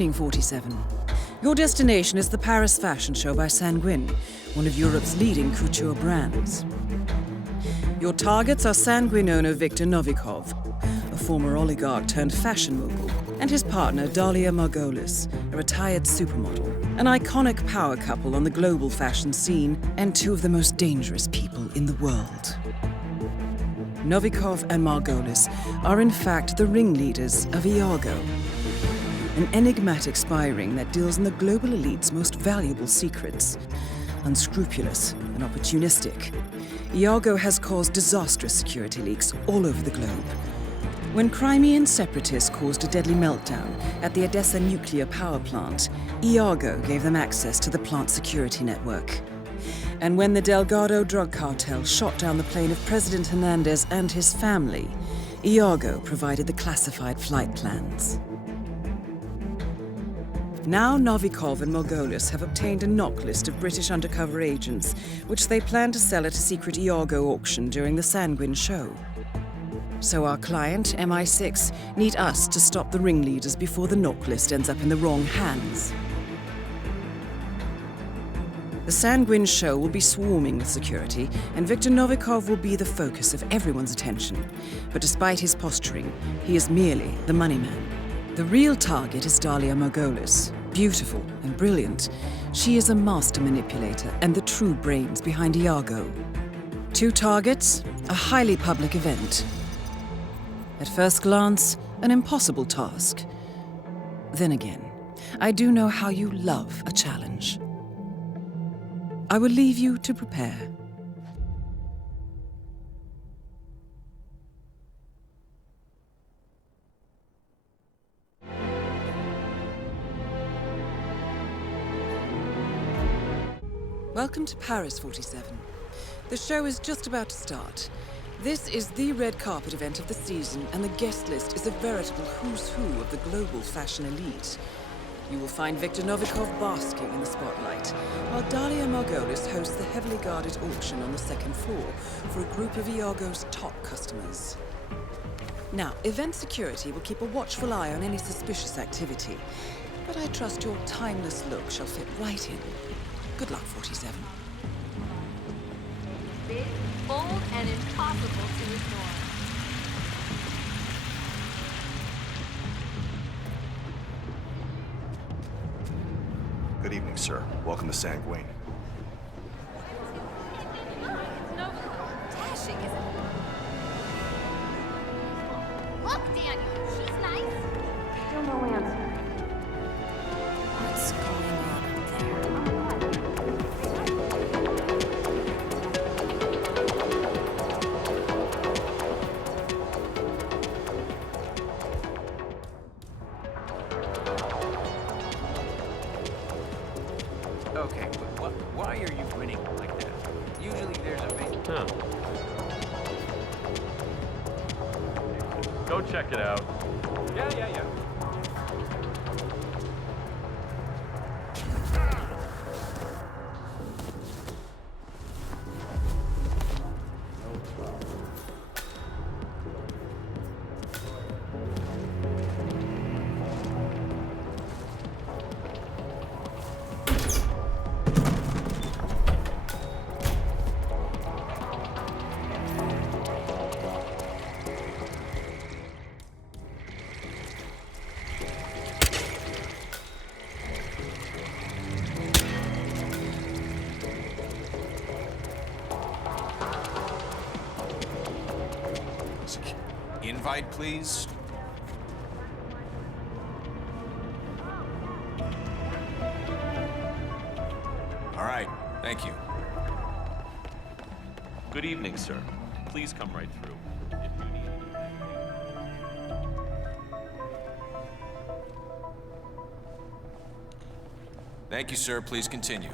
evening, 47. Your destination is the Paris Fashion Show by Sanguine, one of Europe's leading couture brands. Your targets are Sanguine owner Viktor Novikov, a former oligarch turned fashion mogul, and his partner Dalia Margolis, a retired supermodel, an iconic power couple on the global fashion scene, and two of the most dangerous people in the world. Novikov and Margolis are in fact the ringleaders of Iago, an enigmatic spy ring that deals in the global elite's most valuable secrets. Unscrupulous and opportunistic, Iago has caused disastrous security leaks all over the globe. When Crimean separatists caused a deadly meltdown at the Odessa nuclear power plant, Iago gave them access to the plant's security network. And when the Delgado drug cartel shot down the plane of President Hernandez and his family, Iago provided the classified flight plans. Now Novikov and Margolis have obtained a knock list of British undercover agents, which they plan to sell at a secret Iago auction during the Sanguine show. So our client, MI6, need us to stop the ringleaders before the knock list ends up in the wrong hands. The Sanguine show will be swarming with security, and Viktor Novikov will be the focus of everyone's attention. But despite his posturing, he is merely the money man. The real target is Dalia Margolis. Beautiful and brilliant, she is a master manipulator and the true brains behind Iago. Two targets, a highly public event. At first glance, an impossible task. Then again, I do know how you love a challenge. I will leave you to prepare. Welcome to Paris, 47. The show is just about to start. This is the red carpet event of the season, and the guest list is a veritable who's who of the global fashion elite. You will find Viktor Novikov basking in the spotlight, while Dalia Margolis hosts the heavily guarded auction on the second floor for a group of Iago's top customers. Now, event security will keep a watchful eye on any suspicious activity, but I trust your timeless look shall fit right in. Good luck, 47. Big, bold, and impossible to ignore. Good evening, sir. Welcome to Sanguine. Dashing, isn't it? Look, Daniel, she's nice. Still no answer. What's going on up there? Okay, but why are you grinning like that? Usually there's a big... Huh. Go check it out. Yeah. Invite, please. All right, thank you. Good evening, sir. Please come right through. If you need... Thank you, sir. Please continue.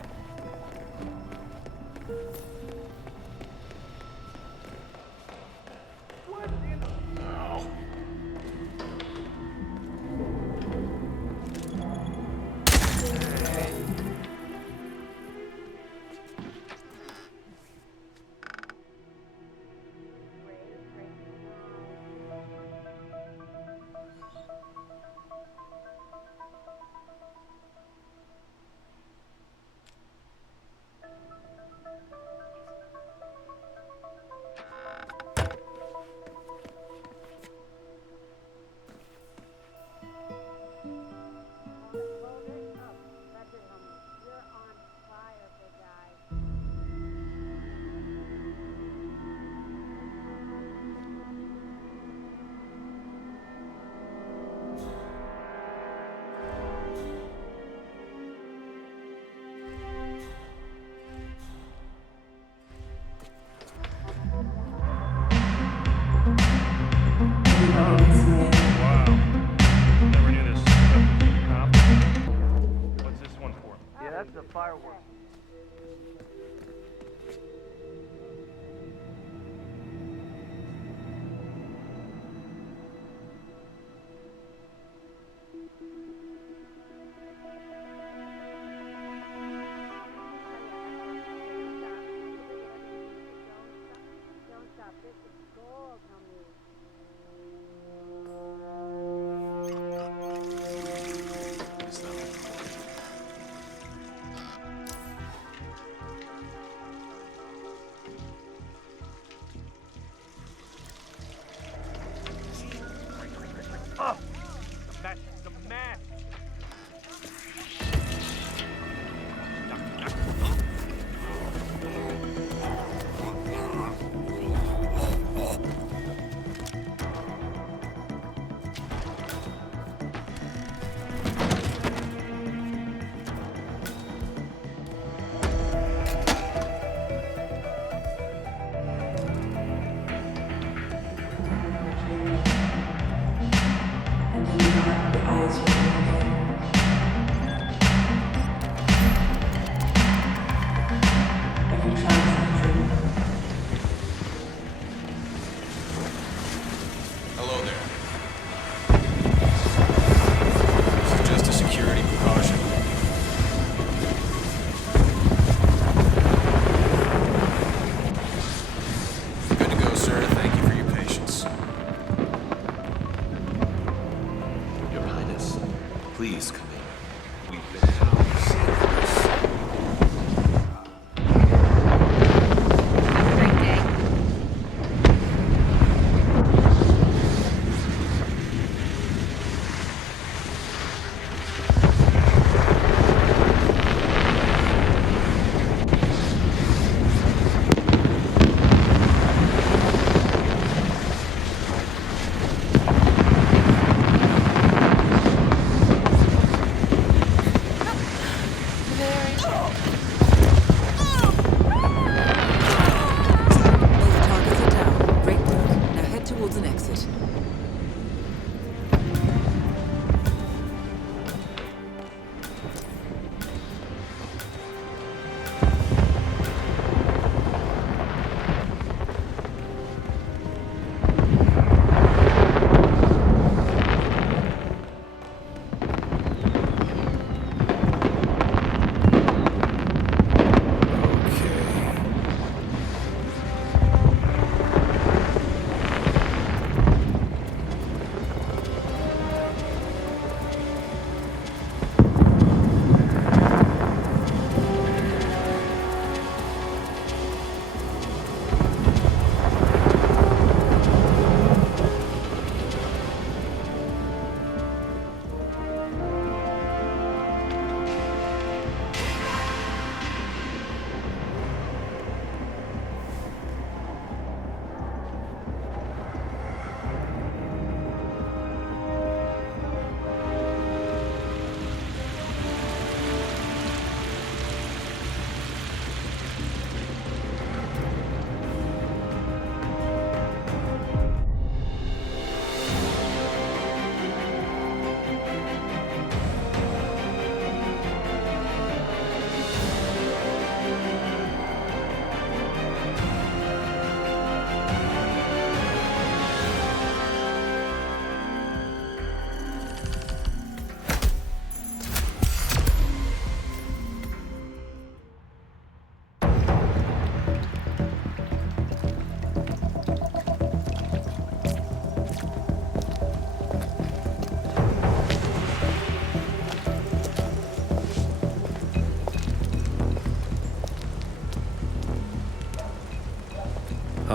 fireworks.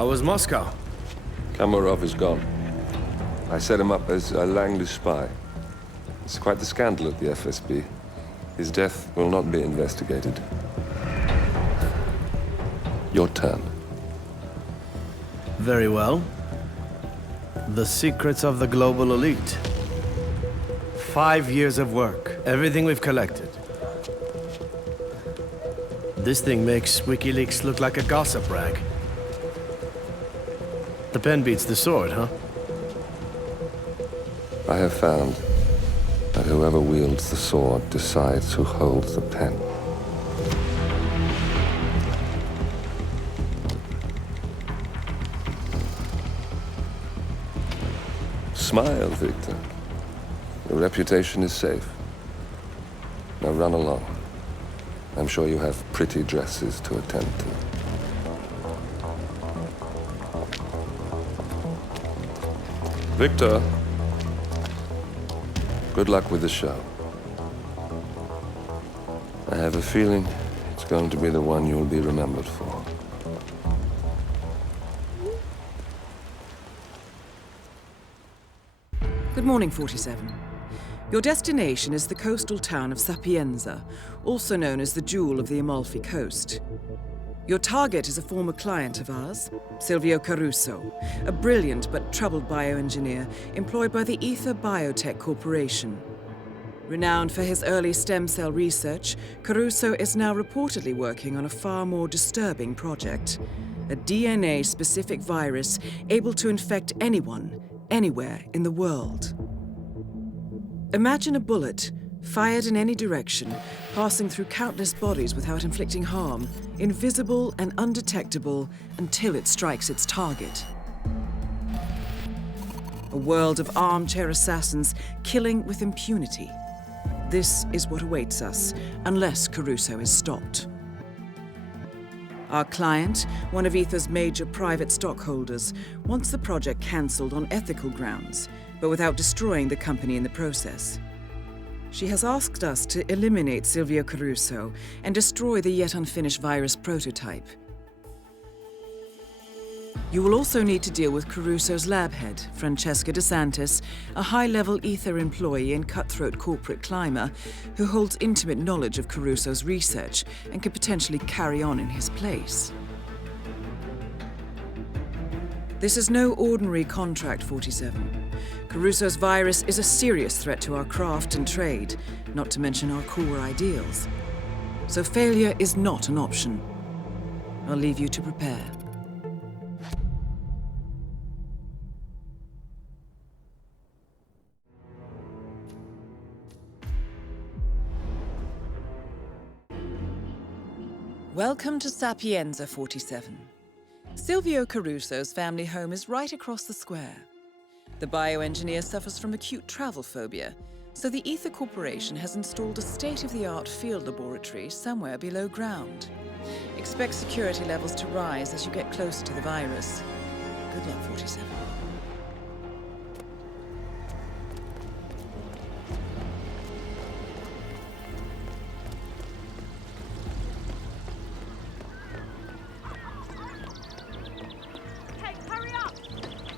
How was Moscow? Kamarov is gone. I set him up as a Langley spy. It's quite the scandal at the FSB. His death will not be investigated. Your turn. Very well. The secrets of the global elite. 5 years of work. Everything we've collected. This thing makes WikiLeaks look like a gossip rag. The pen beats the sword, huh? I have found that whoever wields the sword decides who holds the pen. Smile, Victor. Your reputation is safe. Now run along. I'm sure you have pretty dresses to attend to. Victor, good luck with the show. I have a feeling it's going to be the one you'll be remembered for. Good morning, 47. Your destination is the coastal town of Sapienza, also known as the Jewel of the Amalfi Coast. Your target is a former client of ours, Silvio Caruso, a brilliant but troubled bioengineer employed by the Ether Biotech Corporation. Renowned for his early stem cell research, Caruso is now reportedly working on a far more disturbing project, a DNA-specific virus able to infect anyone, anywhere in the world. Imagine a bullet, fired in any direction, passing through countless bodies without inflicting harm, invisible and undetectable until it strikes its target. A world of armchair assassins killing with impunity. This is what awaits us, unless Caruso is stopped. Our client, one of Ether's major private stockholders, wants the project cancelled on ethical grounds, but without destroying the company in the process. She has asked us to eliminate Silvio Caruso and destroy the yet unfinished virus prototype. You will also need to deal with Caruso's lab head, Francesca DeSantis, a high-level Ether employee and cutthroat corporate climber who holds intimate knowledge of Caruso's research and could potentially carry on in his place. This is no ordinary contract, 47. Caruso's virus is a serious threat to our craft and trade, not to mention our core ideals. So failure is not an option. I'll leave you to prepare. Welcome to Sapienza, 47. Silvio Caruso's family home is right across the square. The bioengineer suffers from acute travel phobia, so the Ether Corporation has installed a state-of-the-art field laboratory somewhere below ground. Expect security levels to rise as you get closer to the virus. Good luck, 47. Hey, hurry up!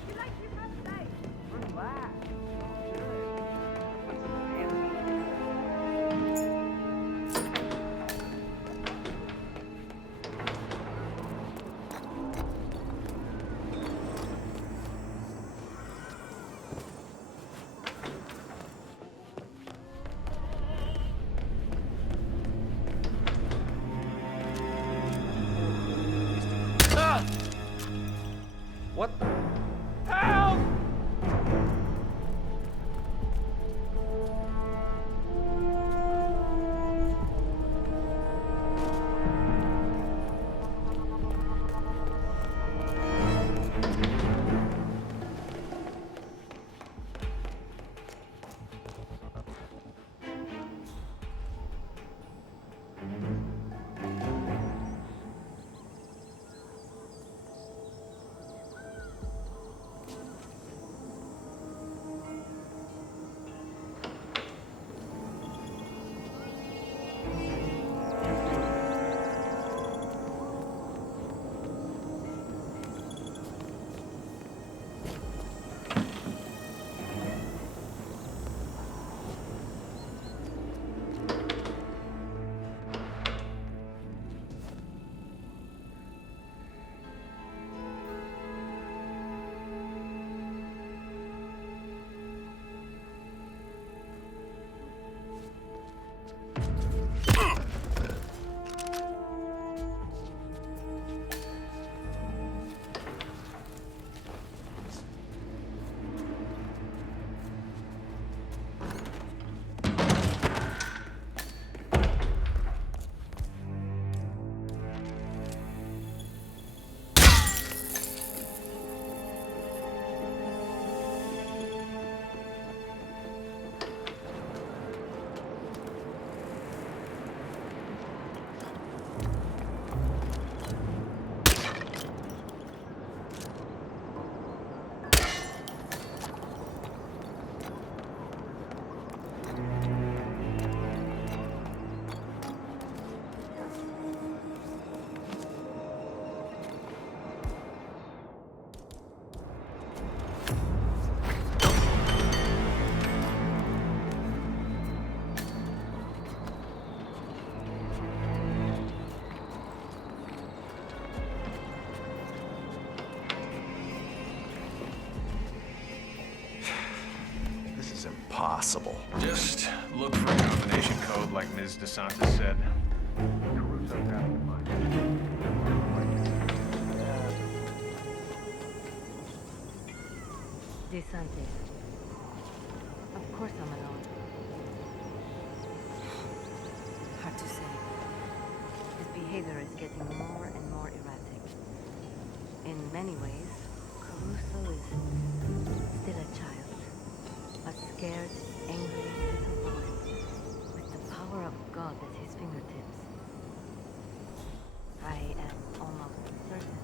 You're late for your first day. Relax. What? Help! impossible. Just look for a combination code like Ms. DeSantis said. DeSantis. Of course I'm alone. Hard to say. His behavior is getting more and more erratic. In many ways, Caruso is still a child. A scared, angry little boy with the power of God at his fingertips. I am almost certain.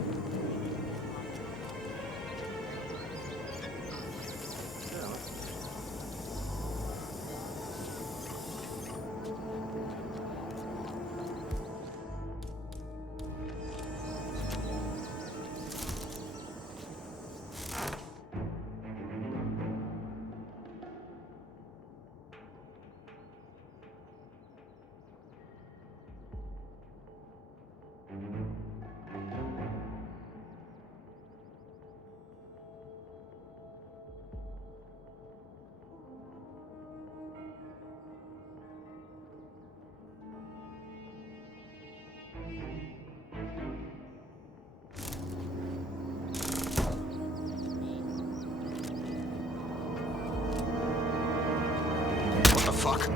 What the fuck?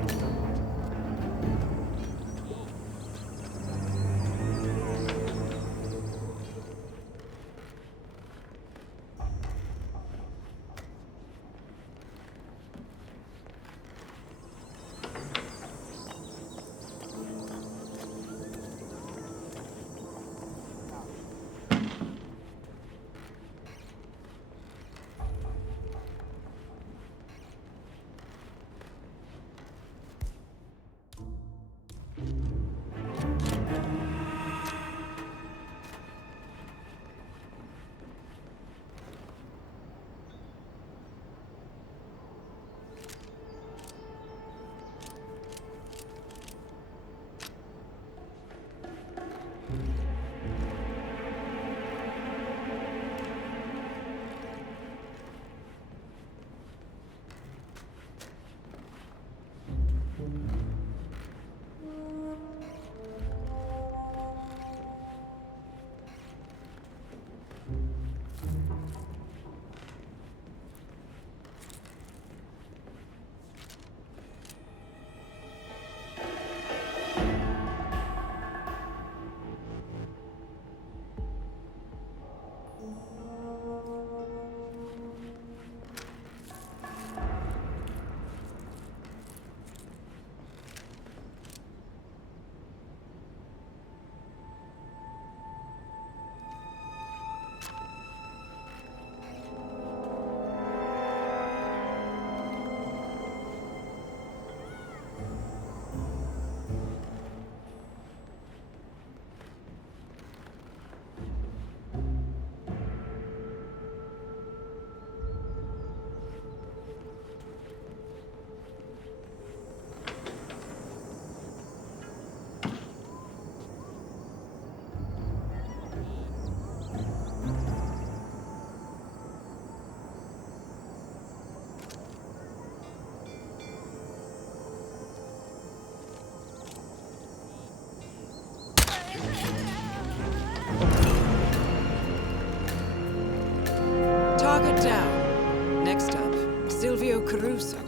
Target down. Next up, Silvio Caruso.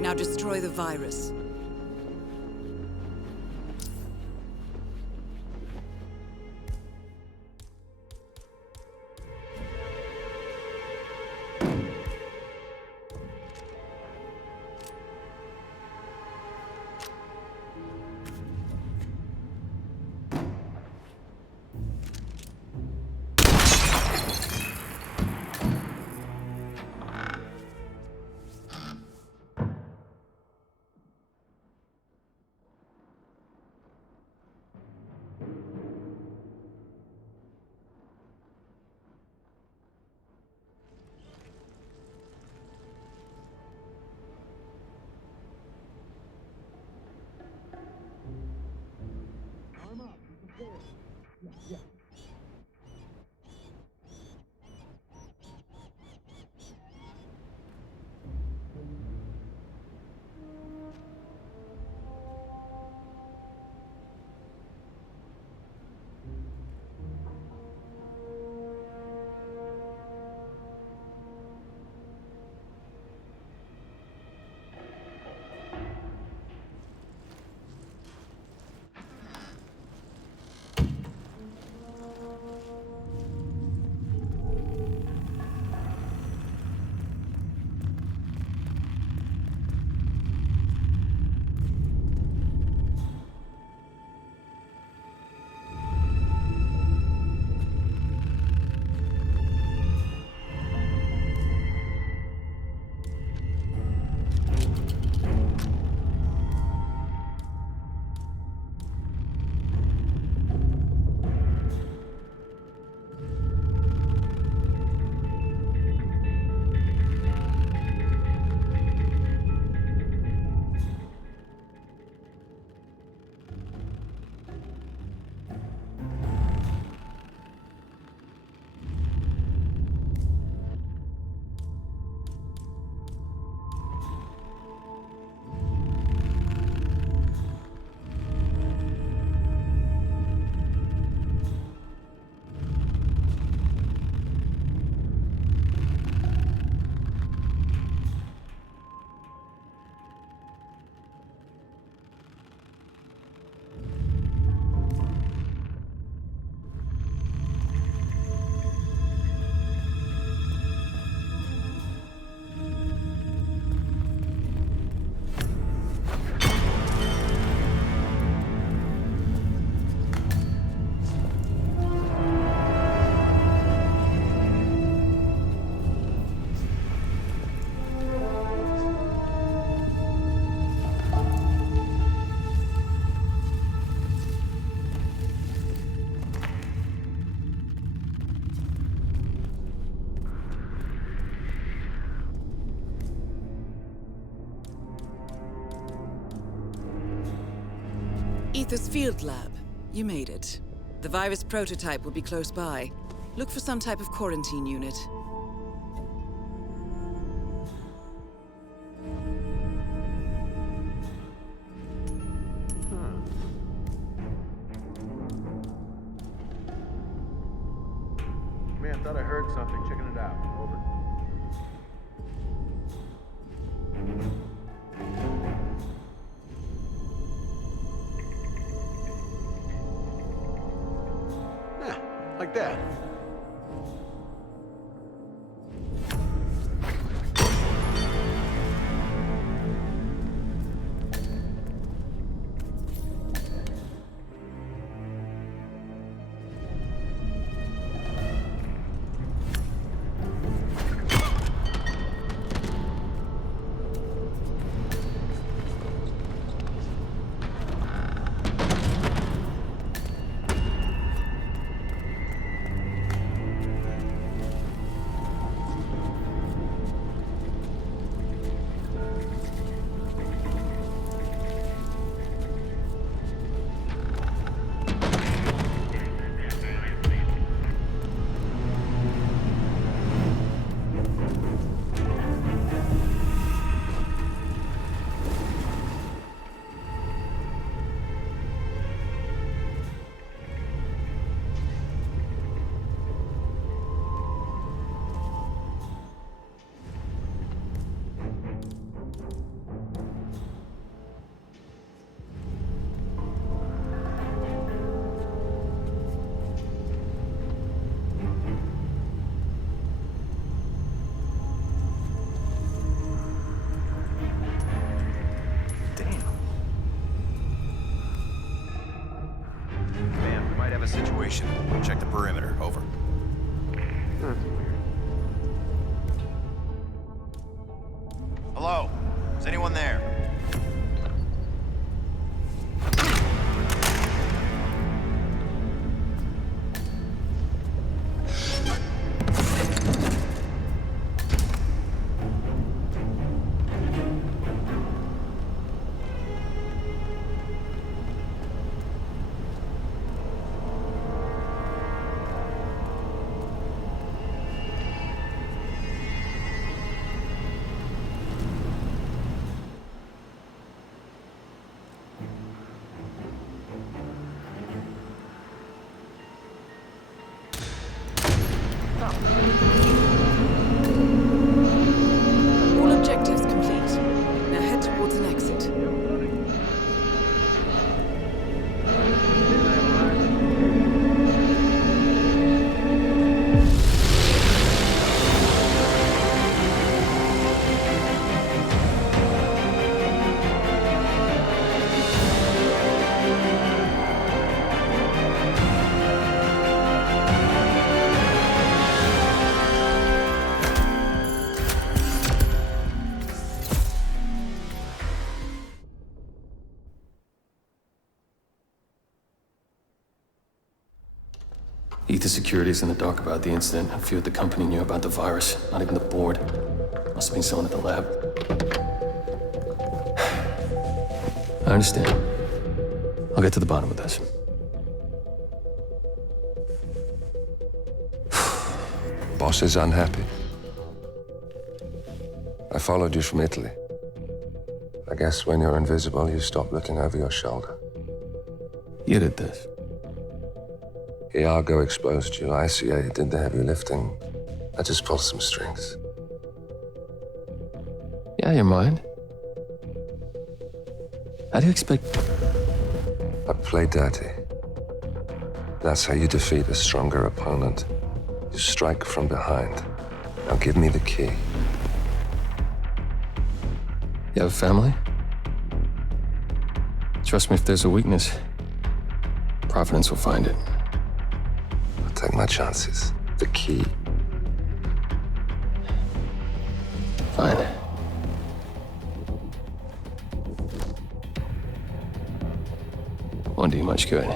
Now destroy the virus. Situs Field Lab. You made it. The virus prototype will be close by. Look for some type of quarantine unit. Man, thought I heard something. Checking it out. Over. Yeah, like that. Situation. Check the perimeter. Over. That's weird. Hello? Is anyone there? All objectives complete. Now head towards an exit. Ether Security's in the dark about the incident. A few at the company knew about the virus. Not even the board. Must have been someone at the lab. I understand. I'll get to the bottom of this. Boss is unhappy. I followed you from Italy. I guess when you're invisible, you stop looking over your shoulder. You did this. Iago exposed you. ICA did the heavy lifting. I just pulled some strings. Yeah, your mind. How do you expect... I play dirty. That's how you defeat a stronger opponent. You strike from behind. Now give me the key. You have a family? Trust me, if there's a weakness, Providence will find it. I'll take my chances. The key. Fine. Won't do you much good.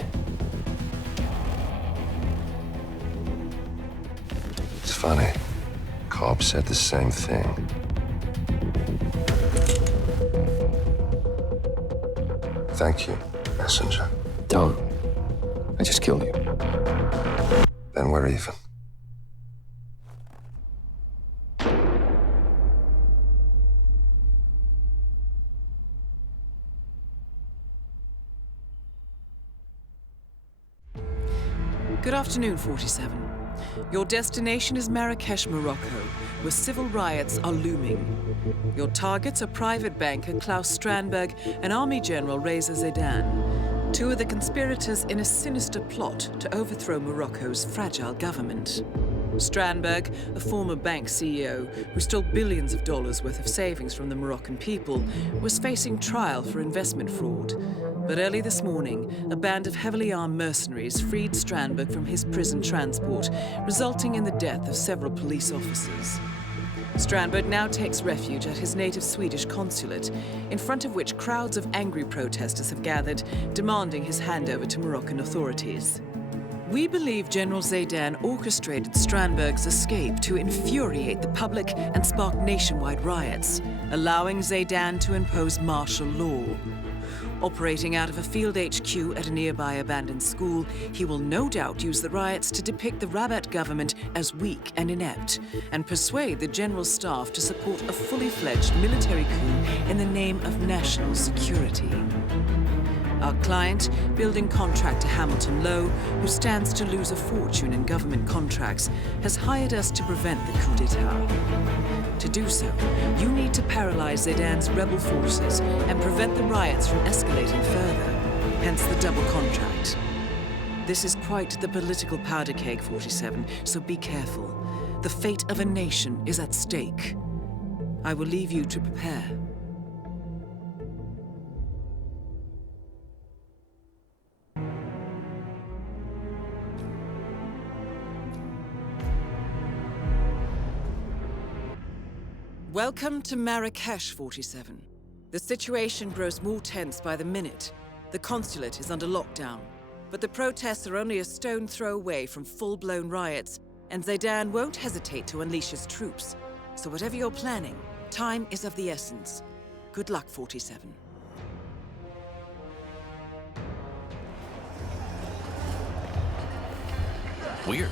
It's funny. Cobb said the same thing. Thank you, messenger. don't. I just killed you. Then we're even. Good afternoon, 47. Your destination is Marrakesh, Morocco, where civil riots are looming. Your targets are private banker Klaus Strandberg and Army General Reza Zaidan, two of the conspirators in a sinister plot to overthrow Morocco's fragile government. Strandberg, a former bank CEO who stole billions of dollars worth of savings from the Moroccan people, was facing trial for investment fraud. But early this morning, a band of heavily armed mercenaries freed Strandberg from his prison transport, resulting in the death of several police officers. Strandberg now takes refuge at his native Swedish consulate, in front of which crowds of angry protesters have gathered, demanding his handover to Moroccan authorities. We believe General Zaidan orchestrated Strandberg's escape to infuriate the public and spark nationwide riots, allowing Zaidan to impose martial law. Operating out of a field HQ at a nearby abandoned school, he will no doubt use the riots to depict the Rabat government as weak and inept, and persuade the general staff to support a fully fledged military coup in the name of national security. Our client, building contractor Hamilton Lowe, who stands to lose a fortune in government contracts, has hired us to prevent the coup d'etat. To do so, you need to paralyze Zaidan's rebel forces and prevent the riots from escalating further, hence the double contract. This is quite the political powder keg, 47, so be careful. The fate of a nation is at stake. I will leave you to prepare. Welcome to Marrakesh, 47. The situation grows more tense by the minute. The consulate is under lockdown, but the protests are only a stone throw away from full-blown riots, and Zaidan won't hesitate to unleash his troops. So whatever you're planning, time is of the essence. Good luck, 47. Weird.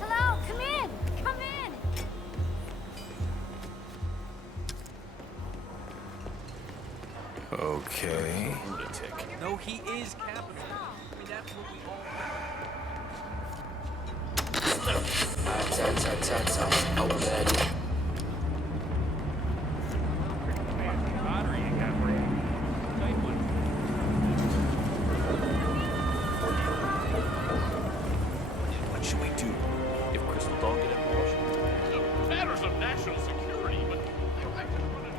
Hello, come in! Come in! Okay. Lunatic. No, he is capital. I mean, that's what we all What should we do? If Crystal don't get involved? The matters of national security, but I can run it.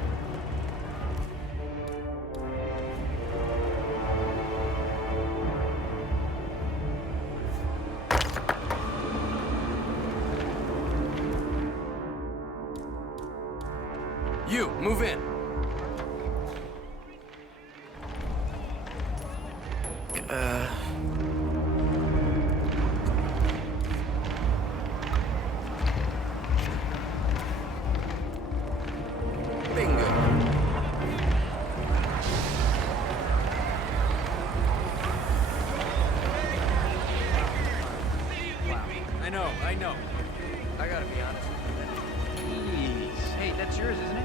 You, move in. Bingo. Wow. I know. I gotta be honest. Jeez. Hey, that's yours, isn't it?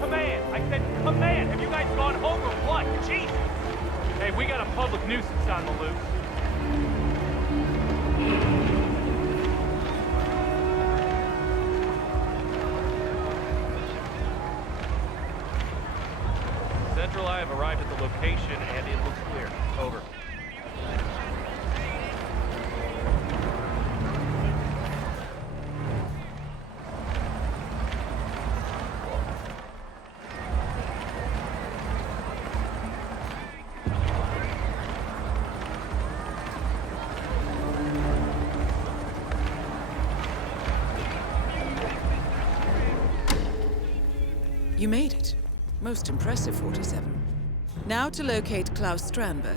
Command! I said command! Have you guys gone home or what? Jesus! Hey, we got a public nuisance on the loose. Central, I have arrived at the location and it looks clear. Over. You made it. Most impressive, 47. Now to locate Klaus Strandberg.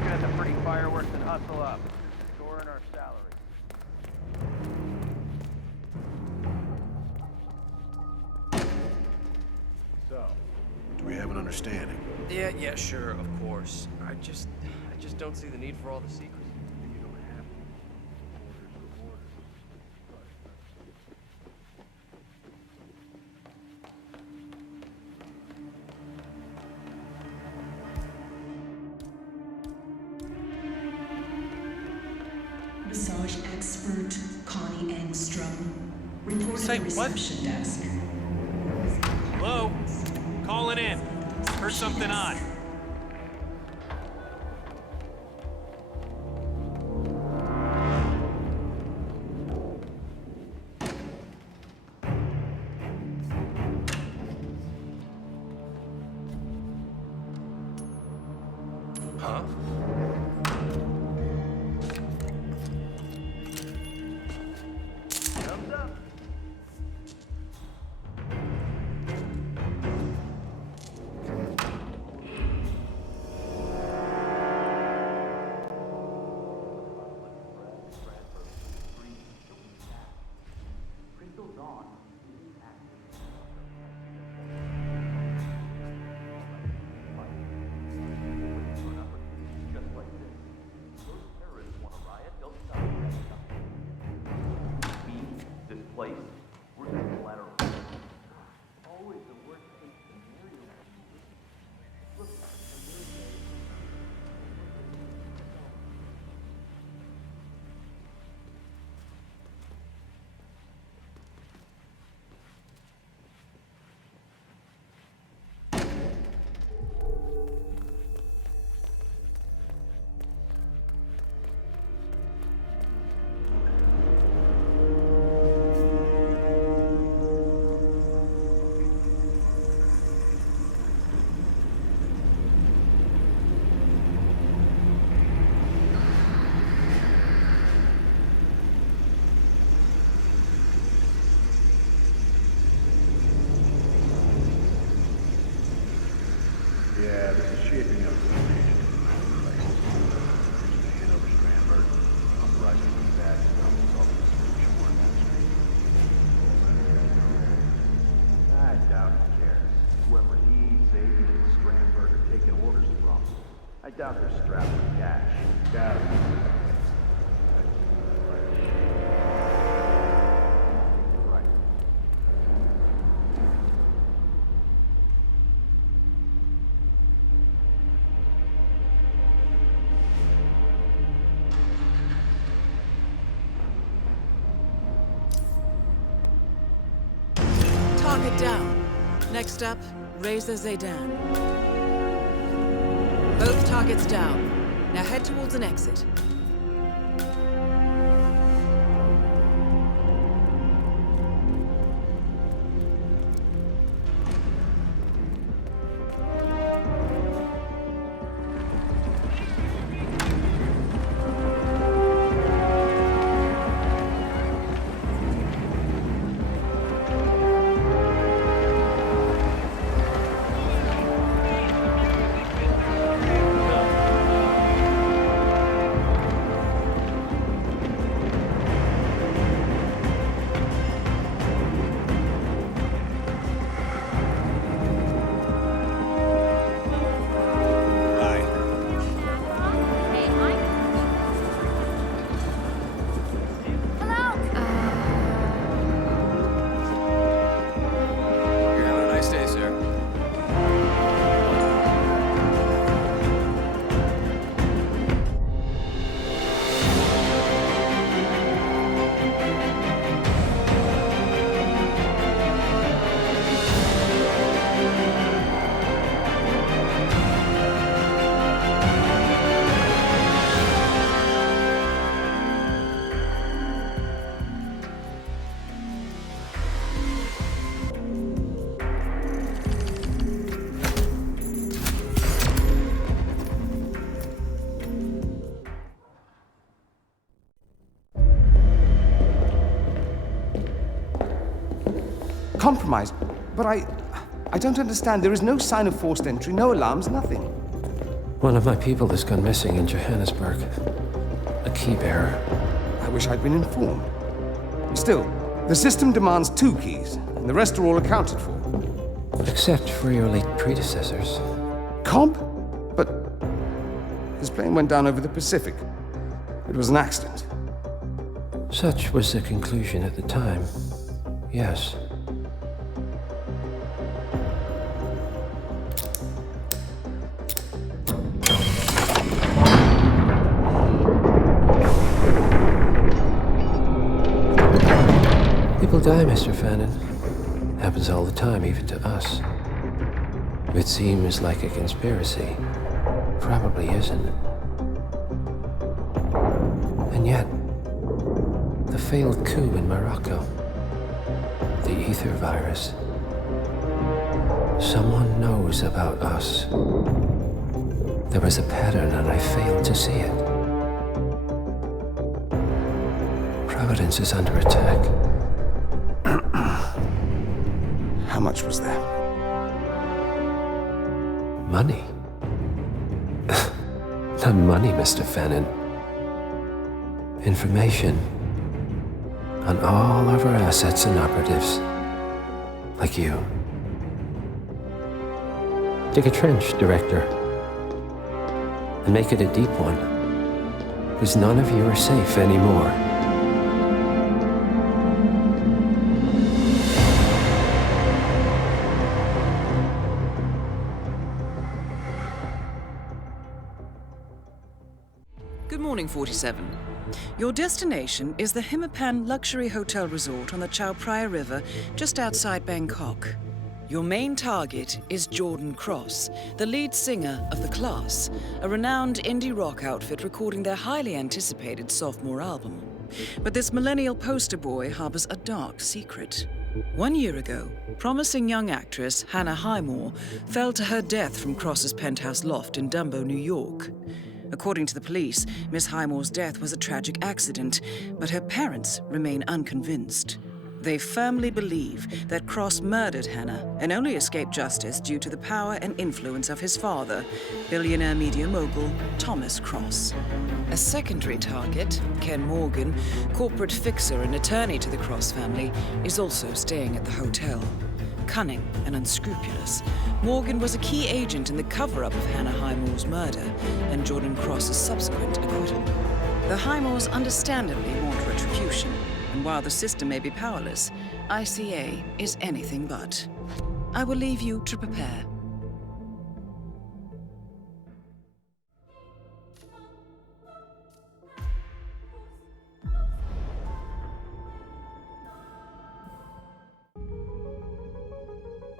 looking at the pretty fireworks and hustle up. Scoring our salary. So, do we have an understanding? Yeah, sure, of course. I just don't see the need for all the secrecy. You don't have orders. Massage expert Connie Engstrom. Report Say at the what? reception desk. Hello? Calling in. Heard something odd. Huh? Thumbs up. Yeah, this is shaping up for me. Hand over Strandberg. Authorizing the bag and doubles all the distribution work on the street. I doubt he cares. Whoever he, Xavier, and Strandberg are taking orders from. I doubt they're strapped with cash. Got it. Right. Target down. Next up, raise the Zaydan. Both targets down. Now head towards an exit. Compromised? But I don't understand. There is no sign of forced entry, no alarms, nothing. One of my people has gone missing in Johannesburg. A key bearer. I wish I'd been informed. Still, the system demands 2 keys, and the rest are all accounted for. Except for your late predecessors. Cobb? But his plane went down over the Pacific. It was an accident. Such was the conclusion at the time. Yes. People die, Mr. Fannin. Happens all the time, even to us. It seems like a conspiracy. Probably isn't. And yet, the failed coup in Morocco, the ether virus. Someone knows about us. There was a pattern and I failed to see it. Providence is under attack. How much was there? Money? Not money, Mr. Fannin. Information on all of our assets and operatives. Like you. Dig a trench, Director. And make it a deep one. Because none of you are safe anymore. Good morning, 47. Your destination is the HITMAN luxury hotel resort on the Chao Phraya River, just outside Bangkok. Your main target is Jordan Cross, the lead singer of The Class, a renowned indie rock outfit recording their highly anticipated sophomore album. But this millennial poster boy harbors a dark secret. 1 year ago, promising young actress Hannah Highmore fell to her death from Cross's penthouse loft in Dumbo, New York. According to the police, Miss Highmore's death was a tragic accident, but her parents remain unconvinced. They firmly believe that Cross murdered Hannah and only escaped justice due to the power and influence of his father, billionaire media mogul Thomas Cross. A secondary target, Ken Morgan, corporate fixer and attorney to the Cross family, is also staying at the hotel. Cunning and unscrupulous, Morgan was a key agent in the cover-up of Hannah Highmore's murder and Jordan Cross's subsequent acquittal. The Highmores understandably want retribution, and while the system may be powerless, ICA is anything but. I will leave you to prepare.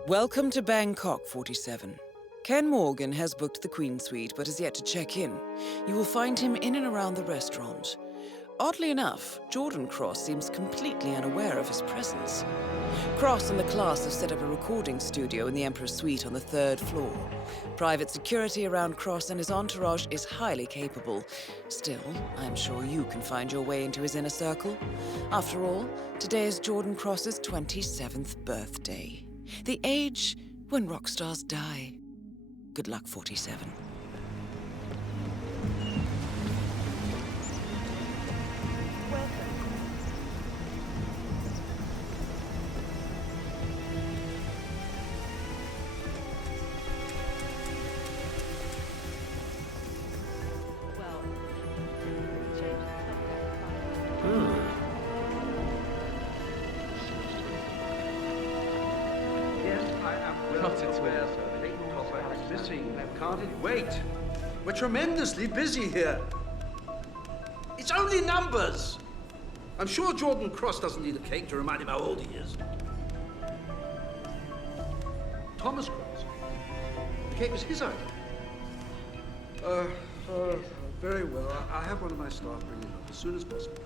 Welcome to Bangkok, 47. Ken Morgan has booked the Queen Suite but has yet to check in. You will find him in and around the restaurant. Oddly enough, Jordan Cross seems completely unaware of his presence. Cross and the Class have set up a recording studio in the Emperor's Suite on the 3rd floor. Private security around Cross and his entourage is highly capable. Still, I'm sure you can find your way into his inner circle. After all, today is Jordan Cross's 27th birthday. The age when rock stars die. Good luck, 47. Wait! We're tremendously busy here. It's only numbers. I'm sure Jordan Cross doesn't need a cake to remind him how old he is. Thomas Cross. The cake was his idea. Very well. I'll have one of my staff bring it up as soon as possible.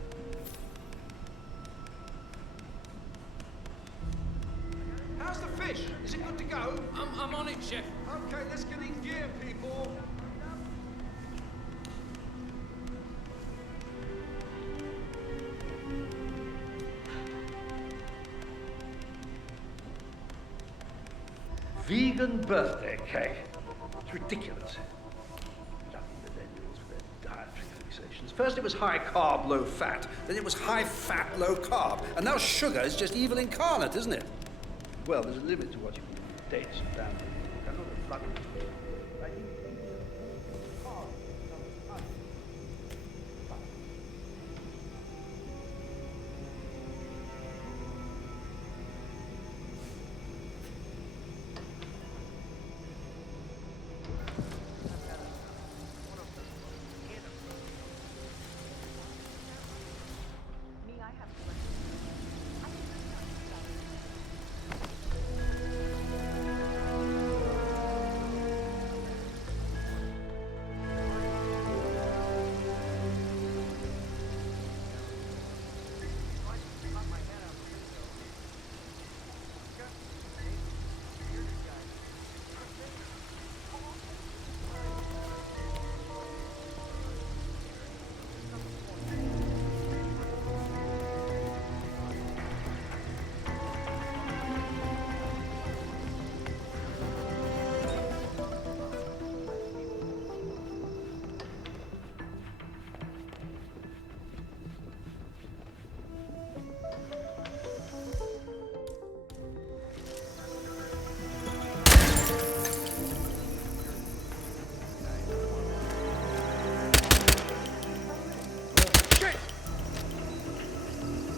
How's the fish? Is it good to go? I'm on it, Chef. Okay, let's get in gear, people. Vegan birthday cake. It's ridiculous. First it was high carb, low fat. Then it was high fat, low carb. And now sugar is just evil incarnate, isn't it? Well, there's a limit to what you can date down to. I'm not a fucking...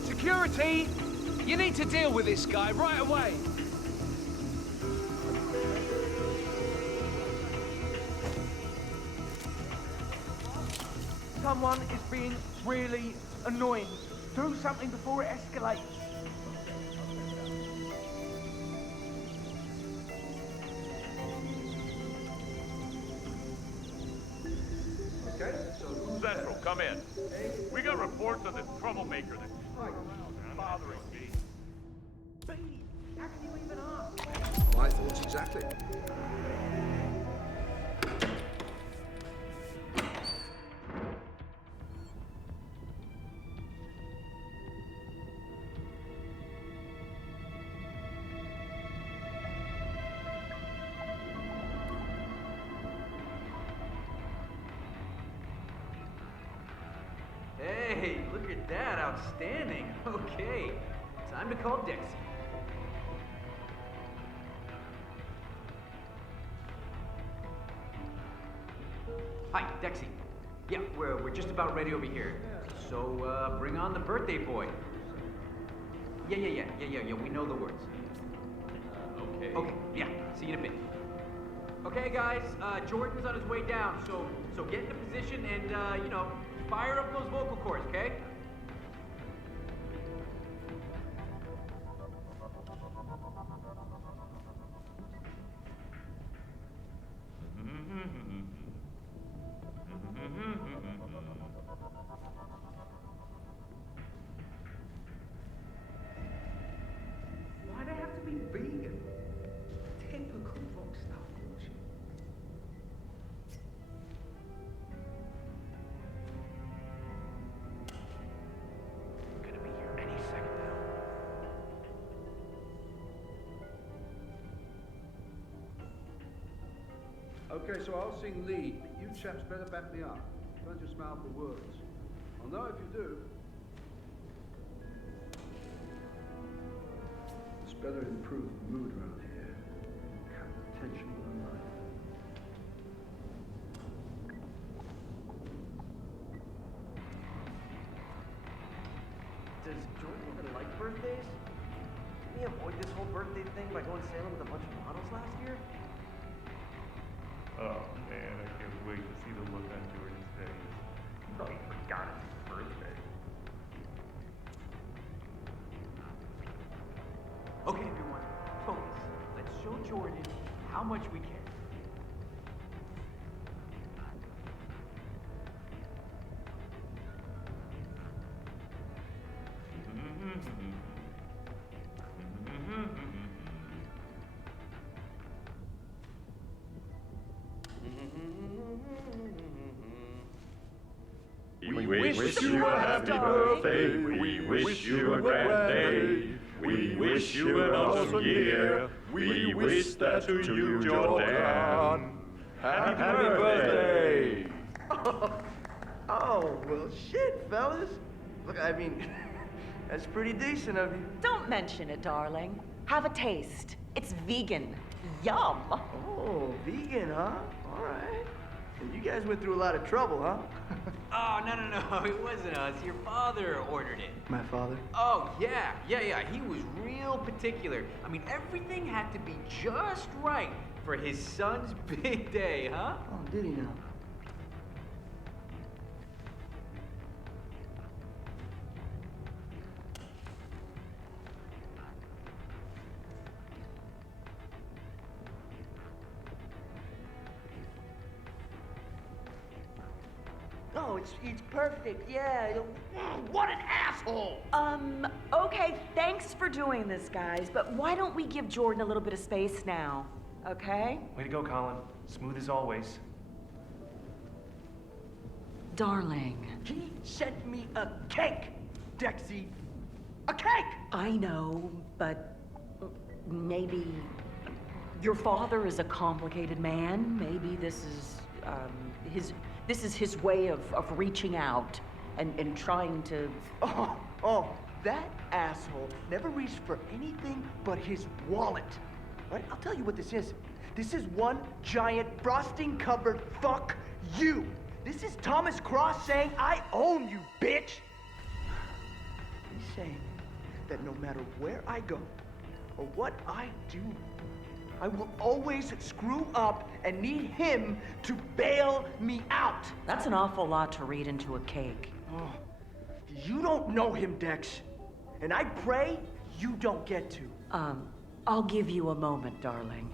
Security! You need to deal with this guy right away! Someone is being really annoying. Do something before it escalates. Okay, so... Central, come in. We got reports of this troublemaker that's bothering me. B, how can you even ask? My thoughts exactly. Hey, look at that, outstanding. Okay, time to call Dixie. Hi, Dexy. Yeah, we're just about ready over here. So, bring on the birthday boy. Yeah, we know the words. Okay. Okay, yeah, see you in a bit. Okay, guys, Jordan's on his way down, so get into position and, you know, fire up those vocal cords, okay? Why'd I have to be vegan? Typical rock star bullshit. Gonna be here any second now. Okay, so I'll sing lead, but you chaps better back me up. Don't just mouth the words. I'll know if you do. It's better to improve the mood around here. Cut the tension one night. Does Jordan even like birthdays? Didn't he avoid this whole birthday thing by going sailing with a bunch of models last year? Oh man, I can't wait to see the look on Jordan's face. He probably forgot it's his birthday. Okay, everyone, focus. Let's show Jordan how much we care. We wish you a happy birthday. We wish you a grand day. We wish you an awesome year. We wish that to you, Jordan. Happy birthday. Oh, well, shit, fellas. Look, I mean, that's pretty decent of you. Don't mention it, darling. Have a taste. It's vegan. Yum. Oh, vegan, huh? All right. And you guys went through a lot of trouble, huh? Oh, no, it wasn't us. Your father ordered it. My father? Oh, yeah. He was real particular. I mean, everything had to be just right for his son's big day, huh? Oh, did he now? Oh, it's perfect, yeah. What an asshole! Okay, thanks for doing this, guys, but why don't we give Jordan a little bit of space now, okay? Way to go, Colin. Smooth as always. Darling. He sent me a cake, Dexy. A cake! I know, but maybe your father is a complicated man. Maybe this is his way of reaching out and trying to... Oh, that asshole never reached for anything but his wallet. Right? I'll tell you what this is. This is one giant frosting-covered fuck you. This is Thomas Cross saying, I own you, bitch. He's saying that no matter where I go or what I do, I will always screw up and need him to bail me out. That's an awful lot to read into a cake. Oh, you don't know him, Dex. And I pray you don't get to. I'll give you a moment, darling.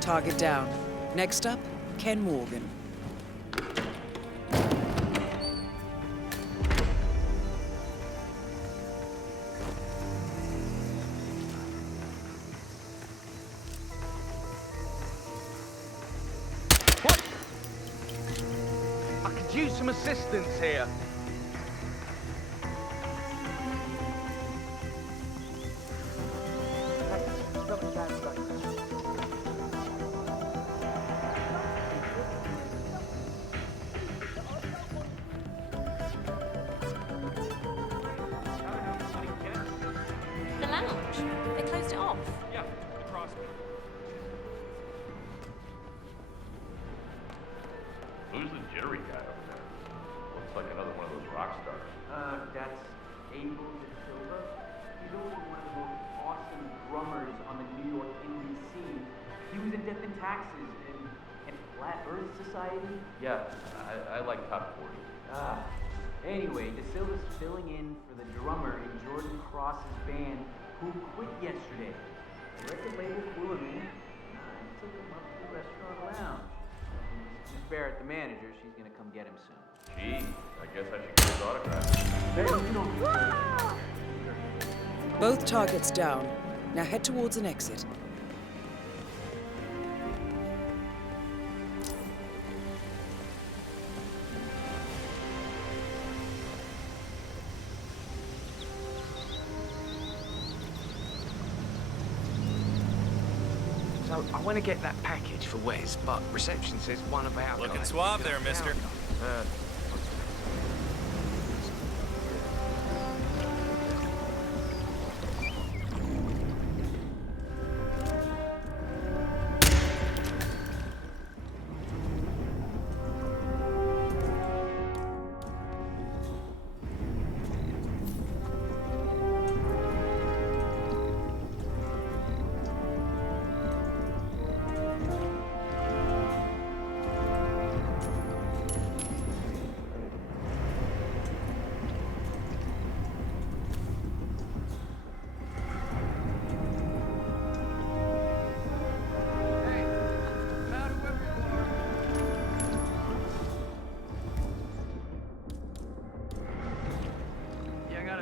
Target down. Next up, Ken Morgan. What? I could use some assistance here. Who's the jittery guy up there? Looks like another one of those rock stars. That's Ambrose Island. He's also one of the most awesome drummers on the New York indie scene. He was in Death and Taxes and Flat Earth Society. Yeah, I like Top 40. Anyway, De Silva's filling in for the drummer in Jordan Cross's band who quit yesterday. The record label flew him in. I took him up to the restaurant lounge. Miss Barrett, the manager, she's gonna come get him soon. Gee, I guess I should get his autograph. Both targets down. Now head towards an exit. So, I want to get that package for Wes, but reception says one of our Looking guys suave picked it there, up mister. now.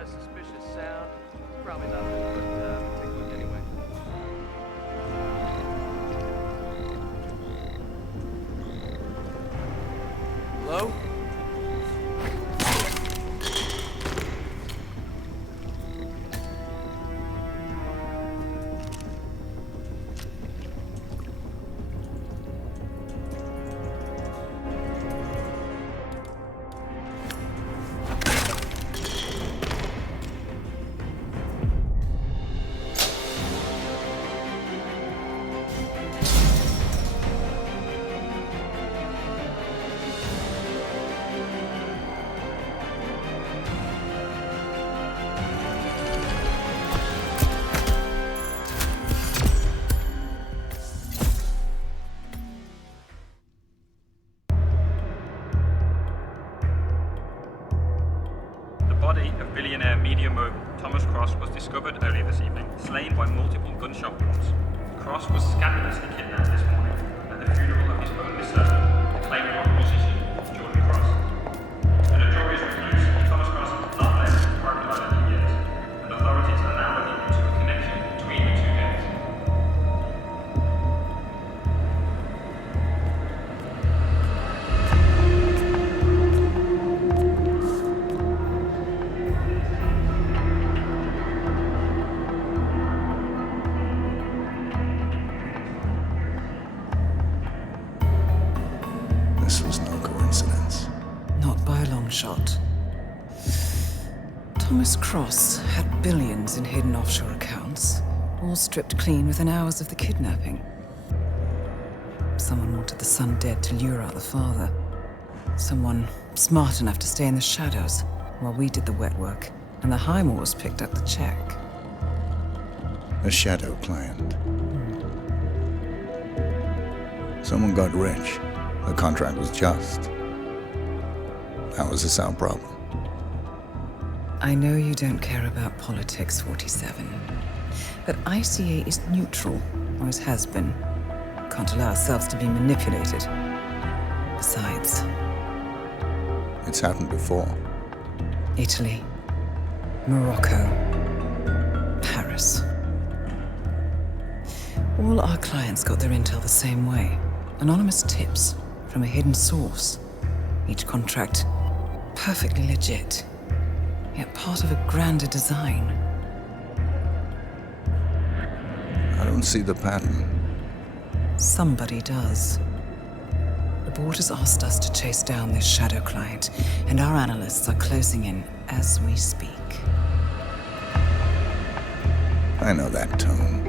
a suspicious sound. Probably nothing, but take a look anyway. Hello? Billionaire media mogul Thomas Cross was discovered earlier this evening, slain by multiple gunshot wounds. Cross was scandalously kidnapped this morning at the funeral of his only son, acclaimed rock musician Jordan Cross. The notorious recluse Thomas Cross has not left his private island in years, and authorities are now looking into a connection between the two deaths. Shot. Thomas Cross had billions in hidden offshore accounts, all stripped clean within hours of the kidnapping. Someone wanted the son dead to lure out the father. Someone smart enough to stay in the shadows while we did the wet work, and the Highmoors picked up the check. A shadow client. Someone got rich. The contract was just. That was a sound problem. I know you don't care about politics, 47. But ICA is neutral, always has been. Can't allow ourselves to be manipulated. Besides... It's happened before. Italy. Morocco. Paris. All our clients got their intel the same way. Anonymous tips from a hidden source. Each contract perfectly legit, yet part of a grander design. I don't see the pattern. Somebody does. The board has asked us to chase down this shadow client, and our analysts are closing in as we speak. I know that tone.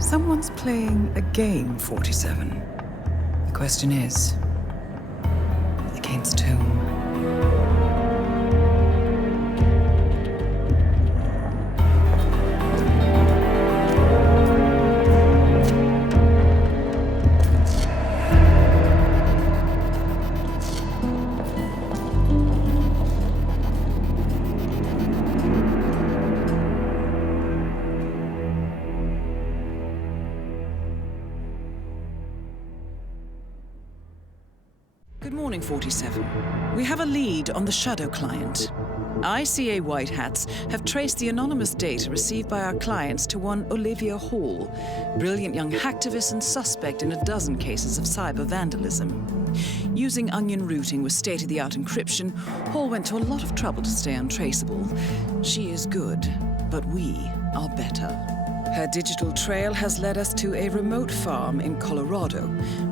Someone's playing a game, 47. The question is, against whom? Good morning, 47. We have a lead on the shadow client. ICA White Hats have traced the anonymous data received by our clients to one Olivia Hall, brilliant young hacktivist and suspect in a dozen cases of cyber vandalism. Using onion routing with state-of-the-art encryption, Hall went to a lot of trouble to stay untraceable. She is good, but we are better. Her digital trail has led us to a remote farm in Colorado,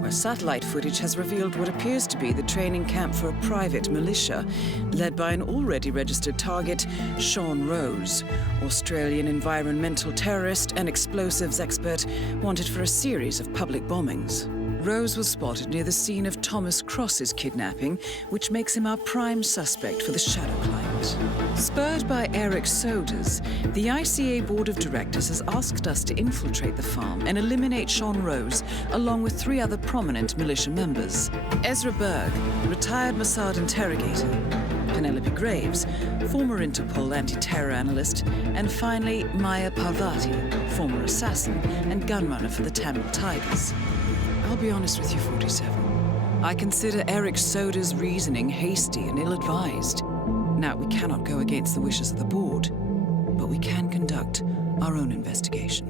where satellite footage has revealed what appears to be the training camp for a private militia, led by an already registered target, Sean Rose, Australian environmental terrorist and explosives expert wanted for a series of public bombings. Rose was spotted near the scene of Thomas Cross's kidnapping, which makes him our prime suspect for the shadow client. Spurred by Eric Soders, the ICA Board of Directors has asked us to infiltrate the farm and eliminate Sean Rose, along with 3 other prominent militia members. Ezra Berg, retired Mossad interrogator, Penelope Graves, former Interpol anti-terror analyst, and finally Maya Parvati, former assassin and gunrunner for the Tamil Tigers. I'll be honest with you, 47. I consider Eric Soda's reasoning hasty and ill-advised. Now, we cannot go against the wishes of the board, but we can conduct our own investigation.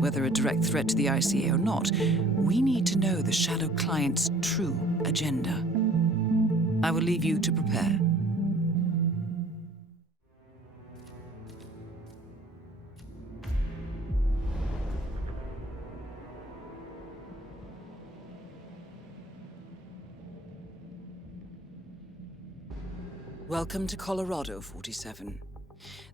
Whether a direct threat to the ICA or not, we need to know the Shadow Client's true agenda. I will leave you to prepare. Welcome to Colorado, 47.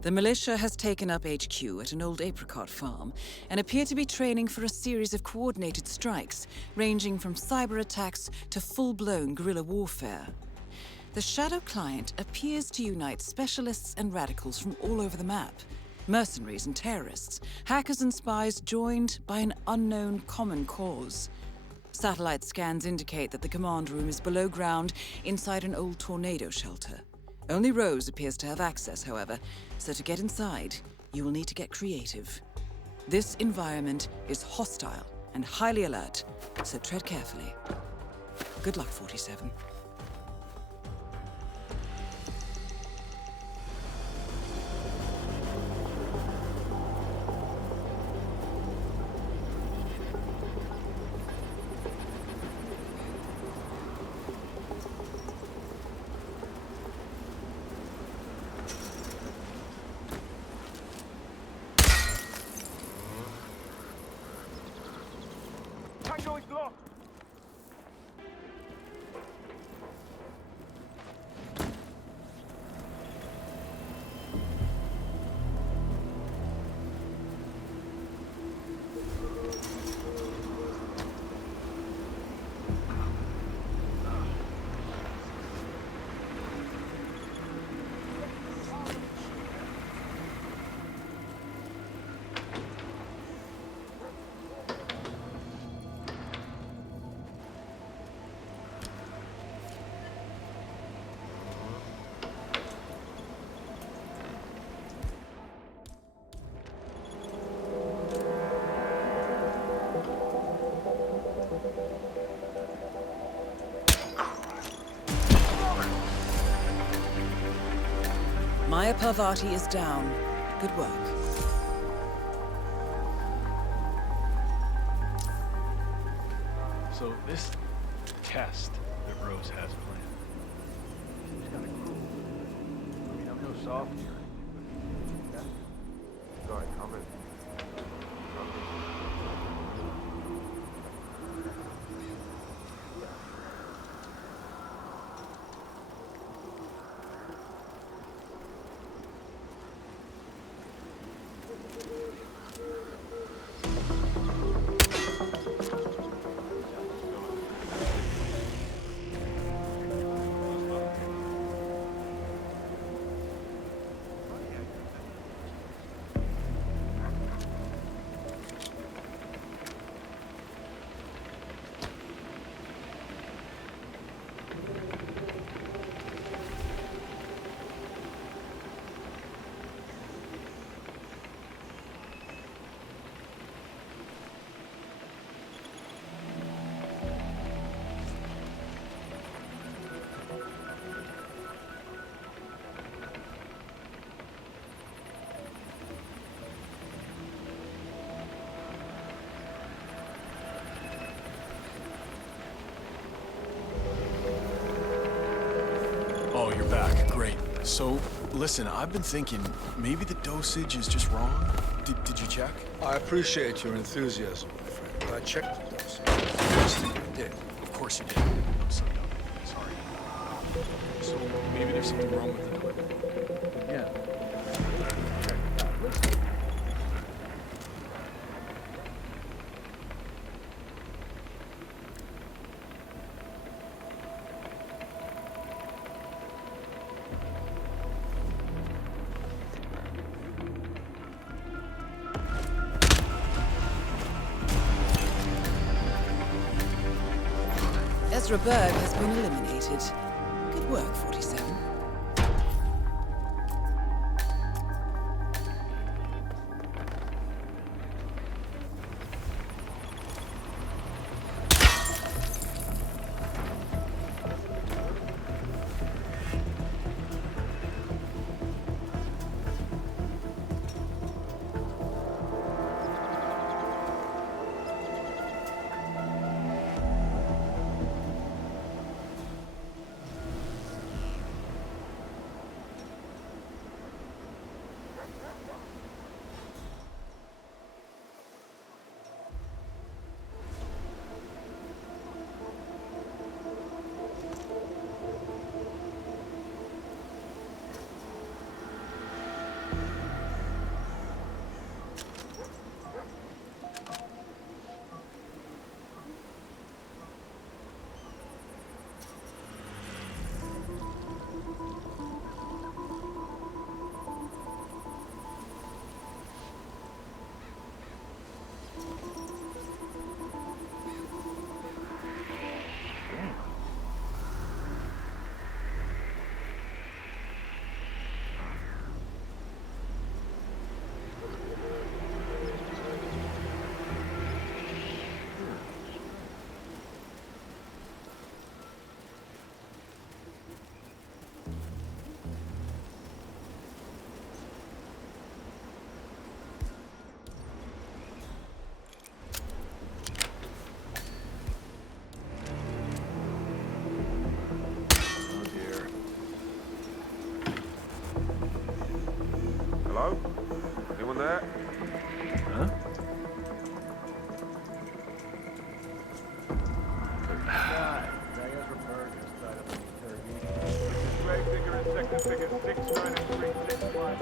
The militia has taken up HQ at an old apricot farm and appear to be training for a series of coordinated strikes, ranging from cyber attacks to full-blown guerrilla warfare. The Shadow Client appears to unite specialists and radicals from all over the map, mercenaries and terrorists, hackers and spies joined by an unknown common cause. Satellite scans indicate that the command room is below ground inside an old tornado shelter. Only Rose appears to have access, however, so to get inside, you will need to get creative. This environment is hostile and highly alert, so tread carefully. Good luck, 47. Maya Parvati is down. Good work. So this test that Rose has planned, it's kind of cruel. I mean, I'm no softie or anything, but yeah. Sorry, comment. Oh, you're back. Great. So, listen, I've been thinking maybe the dosage is just wrong. Did you check? I appreciate your enthusiasm, my friend, but I checked the dosage. Yes, I did. Of course you did. I'm so dumb. Sorry. So, maybe there's something wrong with the delivery. Yeah. Ezra Berg has been eliminated. Good work, 47. sector figure 69365.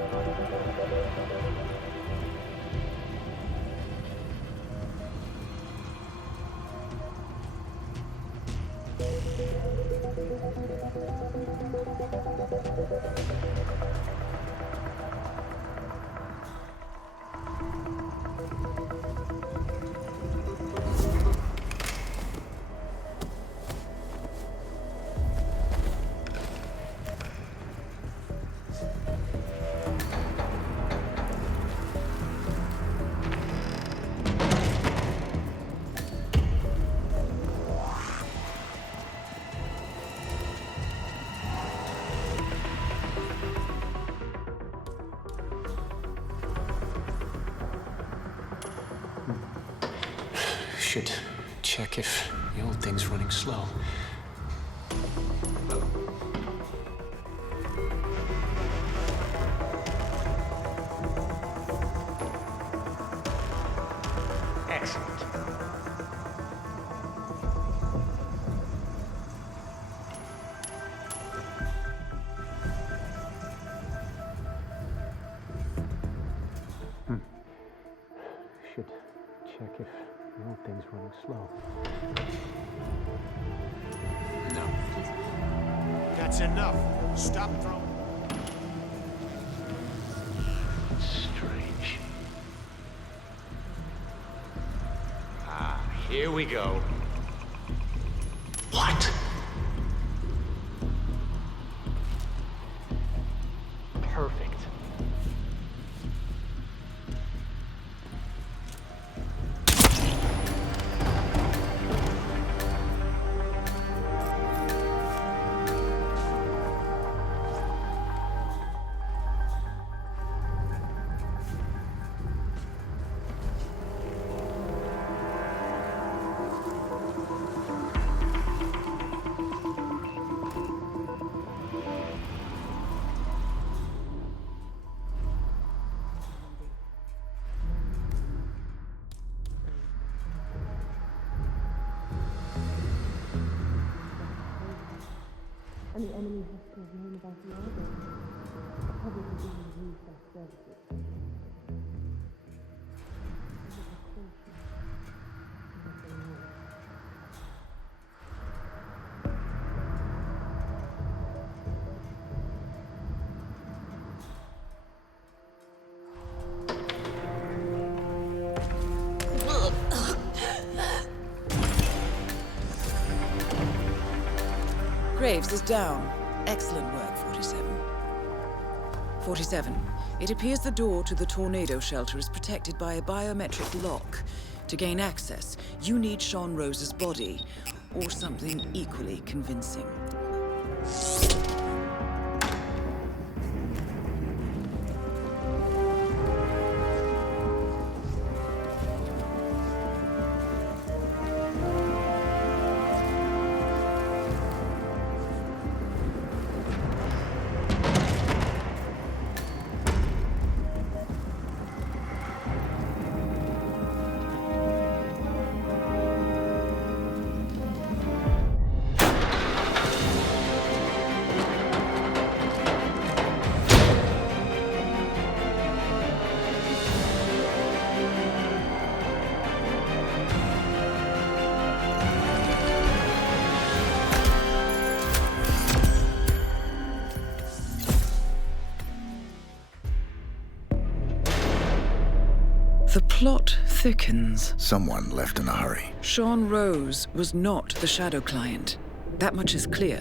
Should check if the old thing's running slow. Excellent. Should check if the old thing's running slow. No. That's enough. Stop throwing. Strange. Ah, here we go. What? Perfect. And the enemy has to have known about the order. Probably didn't use their services. Graves is down. Excellent work, 47. 47. It appears the door to the tornado shelter is protected by a biometric lock. To gain access, you need Sean Rose's body, or something equally convincing. The plot thickens. Someone left in a hurry. Sean Rose was not the Shadow client. That much is clear.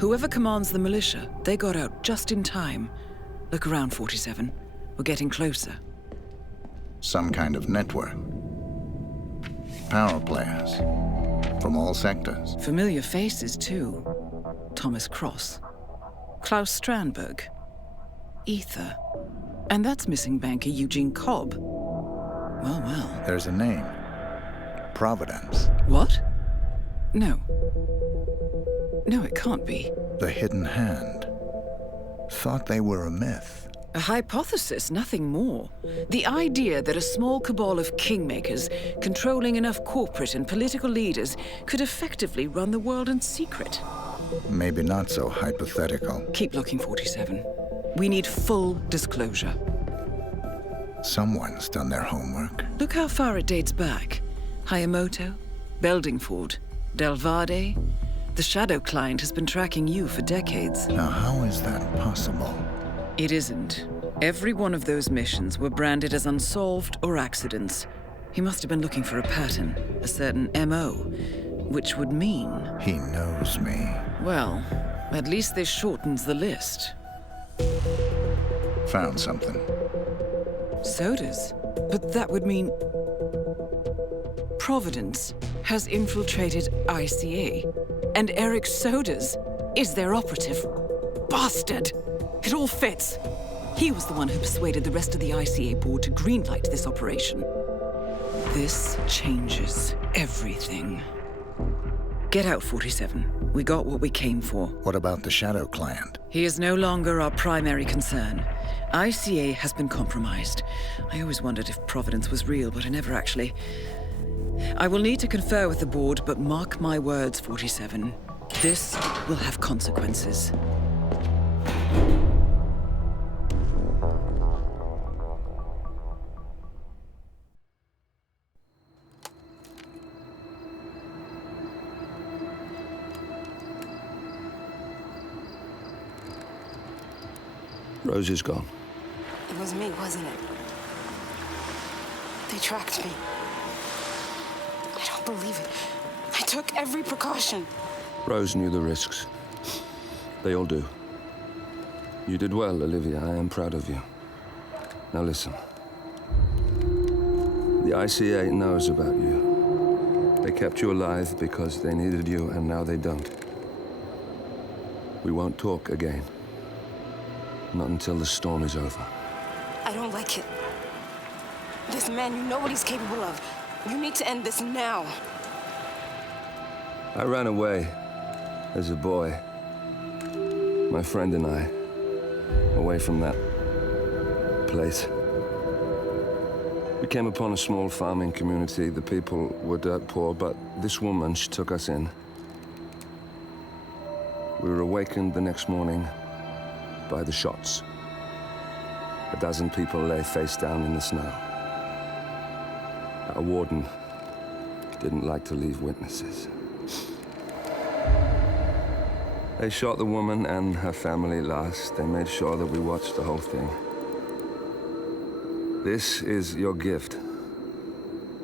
Whoever commands the militia, they got out just in time. Look around, 47. We're getting closer. Some kind of network. Power players. From all sectors. Familiar faces, too. Thomas Cross. Klaus Strandberg. Ether. And that's missing banker Eugene Cobb. Well, well. There's a name. Providence. What? No. No, it can't be. The Hidden Hand. Thought they were a myth. A hypothesis, nothing more. The idea that a small cabal of kingmakers, controlling enough corporate and political leaders, could effectively run the world in secret. Maybe not so hypothetical. Keep looking, 47. We need full disclosure. Someone's done their homework. Look how far it dates back. Hayamoto, Beldingford, Delvade. The Shadow client has been tracking you for decades. Now, how is that possible? It isn't. Every one of those missions were branded as unsolved or accidents. He must have been looking for a pattern, a certain MO, which would mean... He knows me. Well, at least this shortens the list. Found something. Sodas? But that would mean... Providence has infiltrated ICA, and Eric Sodas is their operative. Bastard! It all fits. He was the one who persuaded the rest of the ICA board to greenlight this operation. This changes everything. Get out, 47. We got what we came for. What about the Shadow client? He is no longer our primary concern. ICA has been compromised. I always wondered if Providence was real, but I never actually... I will need to confer with the board, but mark my words, 47. This will have consequences. Rose is gone. It was me, wasn't it? They tracked me. I don't believe it. I took every precaution. Rose knew the risks. They all do. You did well, Olivia. I am proud of you. Now listen. The ICA knows about you. They kept you alive because they needed you, and now they don't. We won't talk again. Not until the storm is over. I don't like it. This man, you know what he's capable of. You need to end this now. I ran away as a boy. My friend and I. Away from that place. We came upon a small farming community. The people were dirt poor, but this woman, she took us in. We were awakened the next morning by the shots. A dozen people lay face down in the snow. Our warden didn't like to leave witnesses. They shot the woman and her family last. They made sure that we watched the whole thing. This is your gift,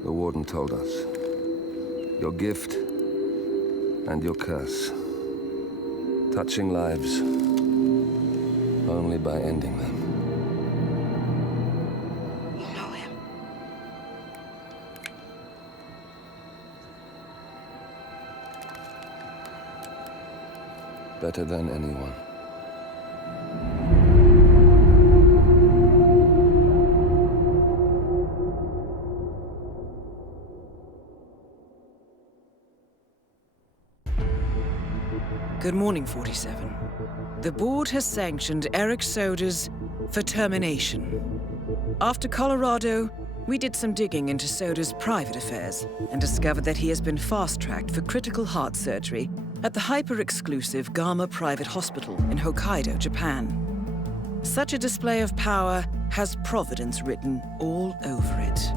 the warden told us. Your gift and your curse. Touching lives only by ending them. You know him. Better than anyone. Good morning, 47. The board has sanctioned Eric Sodas for termination. After Colorado, we did some digging into Soda's private affairs and discovered that he has been fast-tracked for critical heart surgery at the hyper-exclusive Gama Private Hospital in Hokkaido, Japan. Such a display of power has Providence written all over it.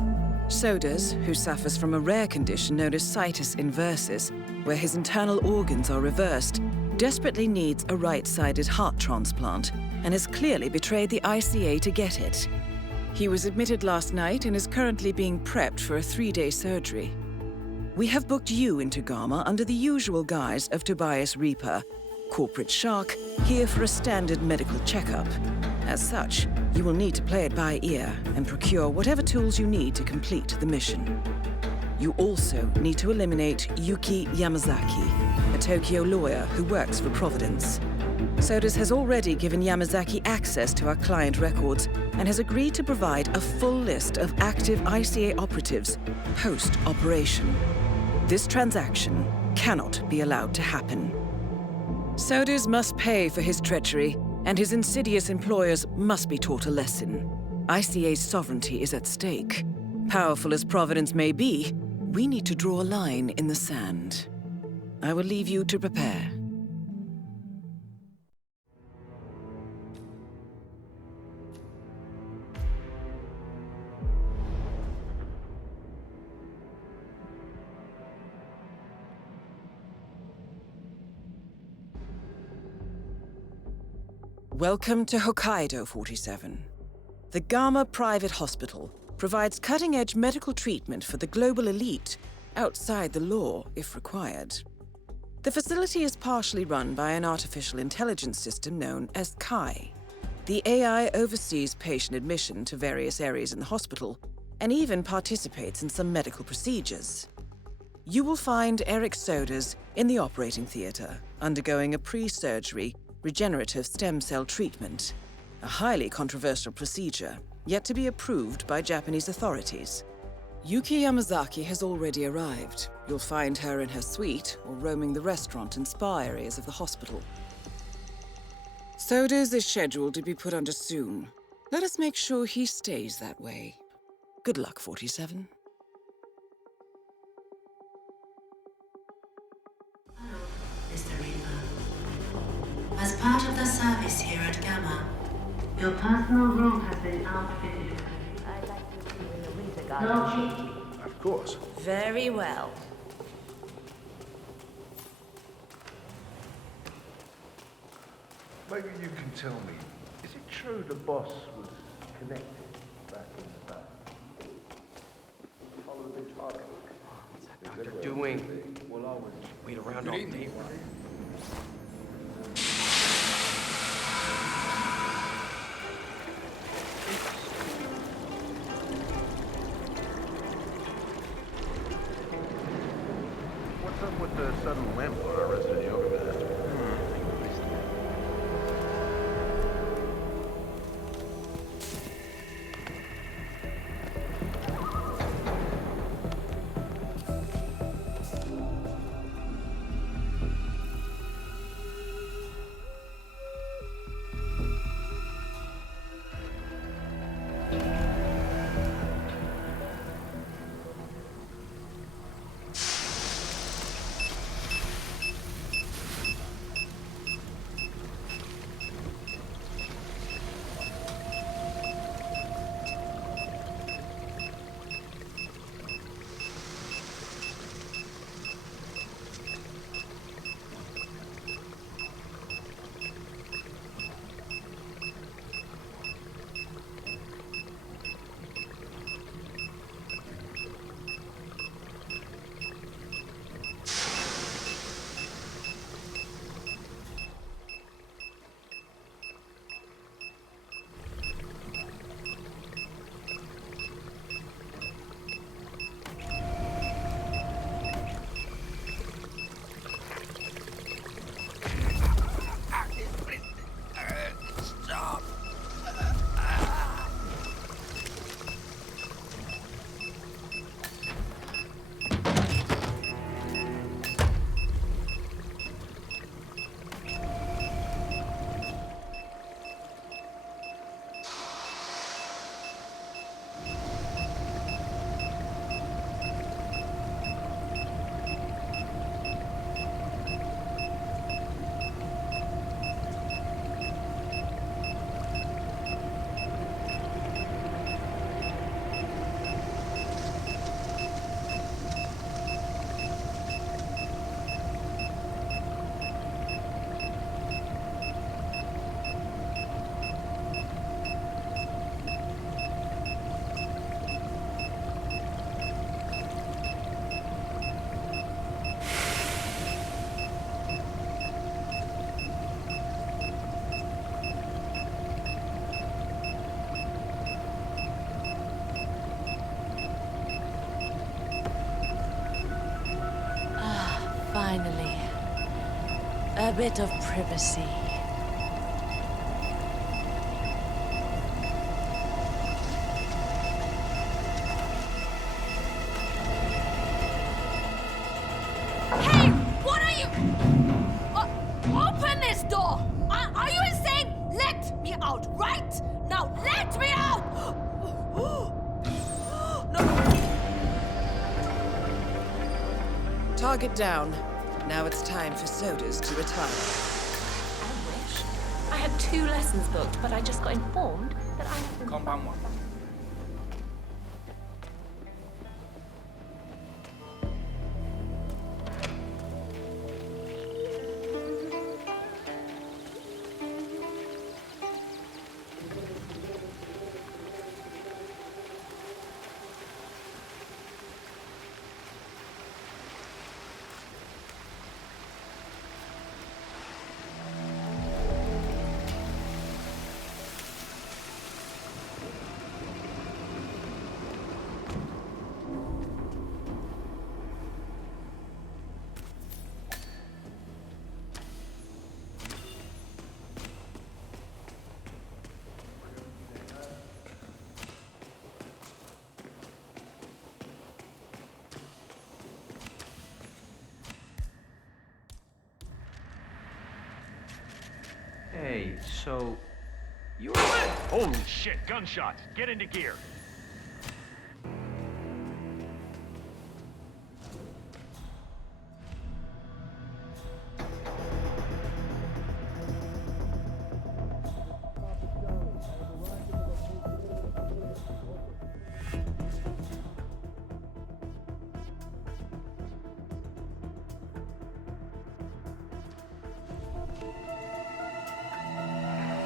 Sodas, who suffers from a rare condition known as Situs Inversus, where his internal organs are reversed, desperately needs a right-sided heart transplant and has clearly betrayed the ICA to get it. He was admitted last night and is currently being prepped for a 3-day surgery. We have booked you into Gama under the usual guise of Tobias Reaper, corporate shark, here for a standard medical checkup. As such, you will need to play it by ear and procure whatever tools you need to complete the mission. You also need to eliminate Yuki Yamazaki, a Tokyo lawyer who works for Providence. Sodas has already given Yamazaki access to our client records and has agreed to provide a full list of active ICA operatives post-operation. This transaction cannot be allowed to happen. Sodas must pay for his treachery, and his insidious employers must be taught a lesson. ICA's sovereignty is at stake. Powerful as Providence may be, we need to draw a line in the sand. I will leave you to prepare. Welcome to Hokkaido, 47. The Gamma Private Hospital provides cutting-edge medical treatment for the global elite, outside the law if required. The facility is partially run by an artificial intelligence system known as Kai. The AI oversees patient admission to various areas in the hospital and even participates in some medical procedures. You will find Eric Soders in the operating theater, undergoing a pre-surgery regenerative stem cell treatment, a highly controversial procedure, yet to be approved by Japanese authorities. Yuki Yamazaki has already arrived. You'll find her in her suite or roaming the restaurant and spa areas of the hospital. Soders is scheduled to be put under soon. Let us make sure he stays that way. Good luck, 47. Mr. Reaper. As part of the service here at Gamma, your personal room has been outfitted. I'd like to see you in the winter garden. Of course. Very well. Maybe you can tell me, is it true the boss was connected back in the day? Follow the big target. What's that doctor doing? Well, I was... Wait around all day. What's up with the sudden limp on our resident yoga master? Finally, a bit of privacy. Hey, what are you? Open this door! Are you insane? Let me out, right? Now let me out! Target down. Now it's time for Soders to retire. I wish. I had 2 lessons booked, but I just got informed that I have been... Compound 1. Hey, so... You were... Holy shit, gunshots! Get into gear!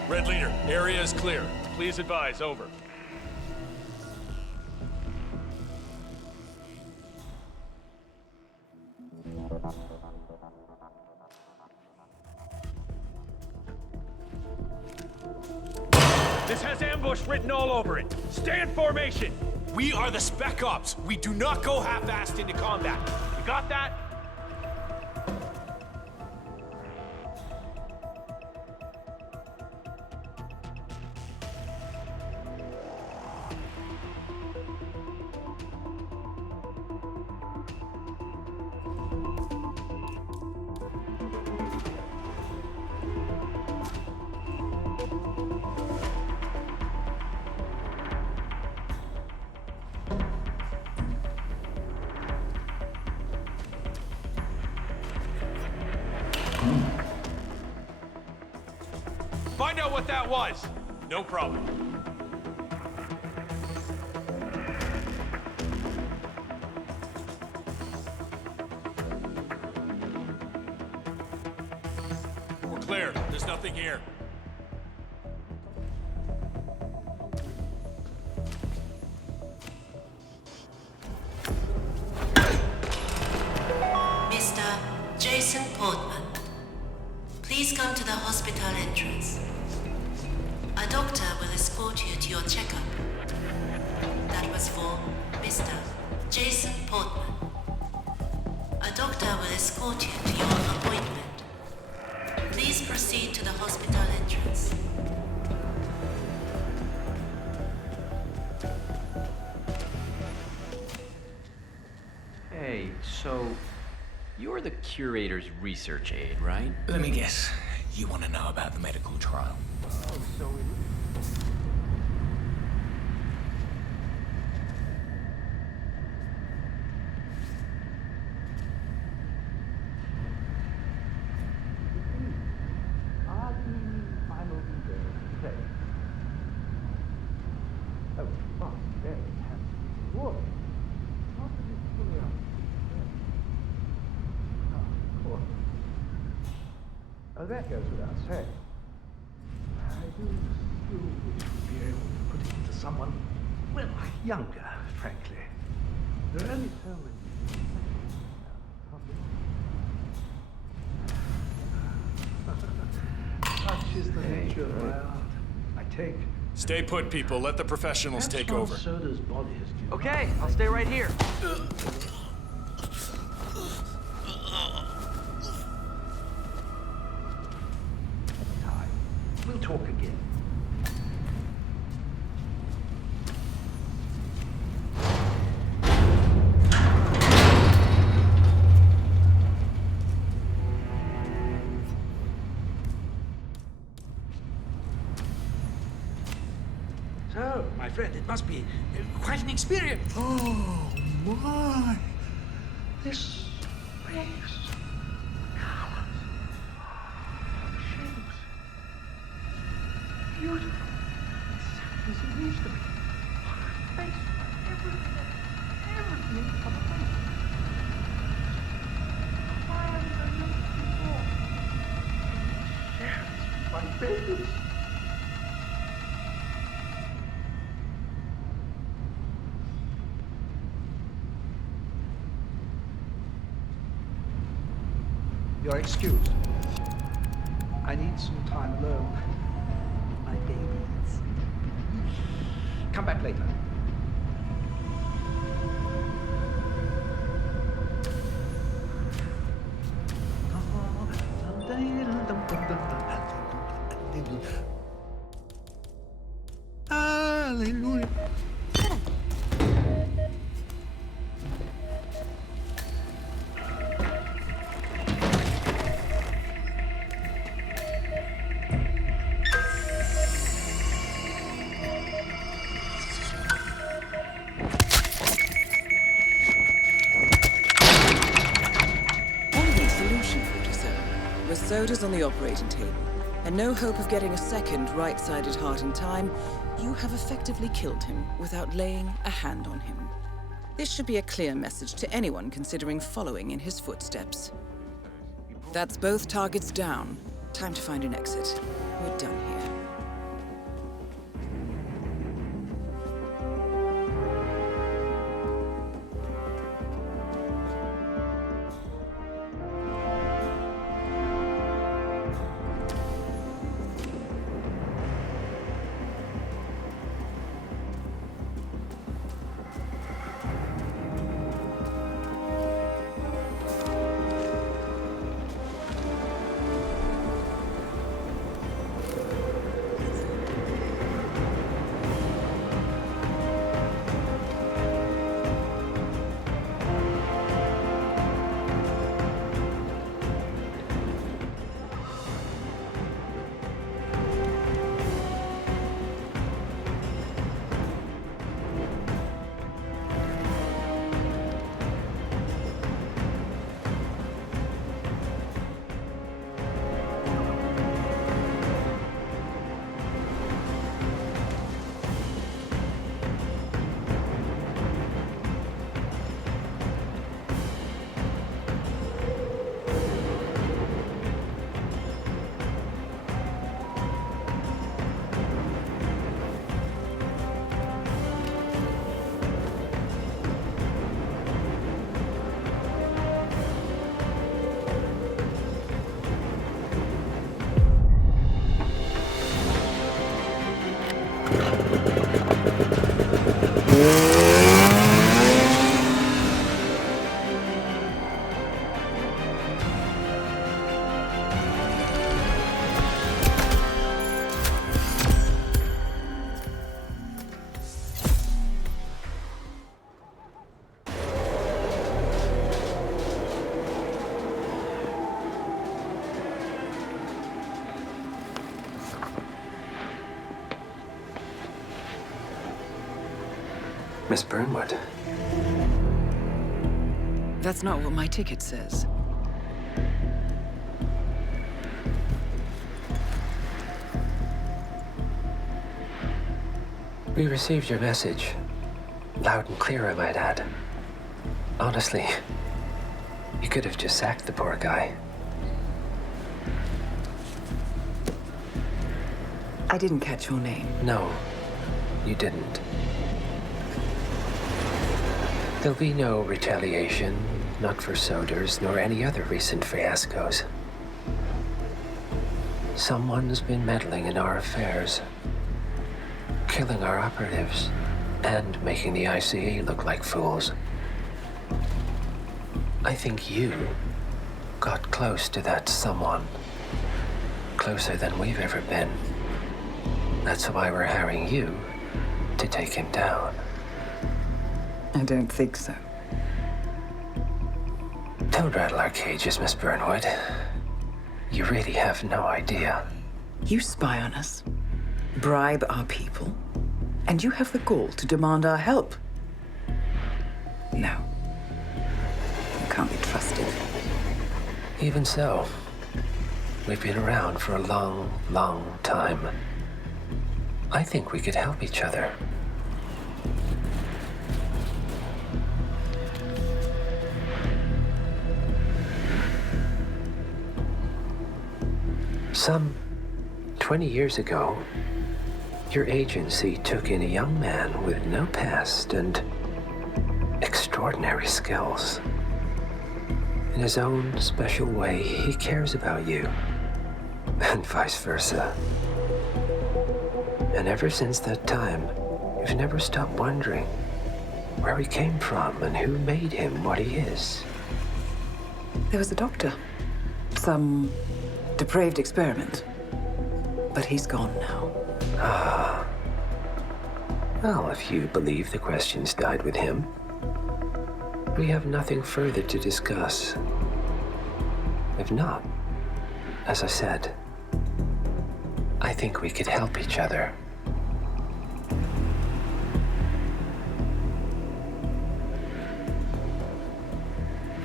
Red Leader, area is clear. Please advise, over. This has ambush written all over it. Stay in formation. We are the Spec Ops. We do not go half-assed into combat. You got that? Find out what that was. No problem. We're clear. There's nothing here. Mr. Jason Portman, please come to the hospital entrance. A doctor will escort you to your checkup. That was for Mr. Jason Portman. A doctor will escort you to your appointment. Please proceed to the hospital entrance. Hey, so... You're the curator's research aide, right? Let me guess. You want to know about the medical trial? Oh, so it... Oh, that goes without saying. I do still wish we'd be able to put it into someone, well, younger, frankly. There are only so many. Such is the nature of my art. I take... Stay put, people. Let the professionals take over. Soda's body has given Okay, I'll stay right here. We'll talk again. So, my friend, it must be quite an experience. Oh, my. This place. Colors. Shapes. Beautiful. It's as it needs to be. Face everything of a place. Why haven't I noticed before? Shares my babies. You're excused. I need some time alone. My babies. Come back later. Hallelujah. sodas on the operating table, and no hope of getting a second right-sided heart in time, you have effectively killed him without laying a hand on him. This should be a clear message to anyone considering following in his footsteps. That's both targets down. Time to find an exit. We're done here. Miss Burnwood. That's not what my ticket says. We received your message. Loud and clear, I might add. Honestly, you could have just sacked the poor guy. I didn't catch your name. No, you didn't. There'll be no retaliation, not for Soders, nor any other recent fiascos. Someone's been meddling in our affairs, killing our operatives, and making the ICE look like fools. I think you got close to that someone. Closer than we've ever been. That's why we're hiring you to take him down. I don't think so. Don't rattle our cages, Miss Burnwood. You really have no idea. You spy on us, bribe our people, and you have the gall to demand our help. No. You can't be trusted. Even so, we've been around for a long, long time. I think we could help each other. Some 20 years ago, your agency took in a young man with no past and extraordinary skills. In his own special way, he cares about you, and vice versa. And ever since that time, you've never stopped wondering where he came from and who made him what he is. There was a doctor. Some depraved experiment. But he's gone now. Ah. Well, if you believe the questions died with him, we have nothing further to discuss. If not, as I said, I think we could help each other.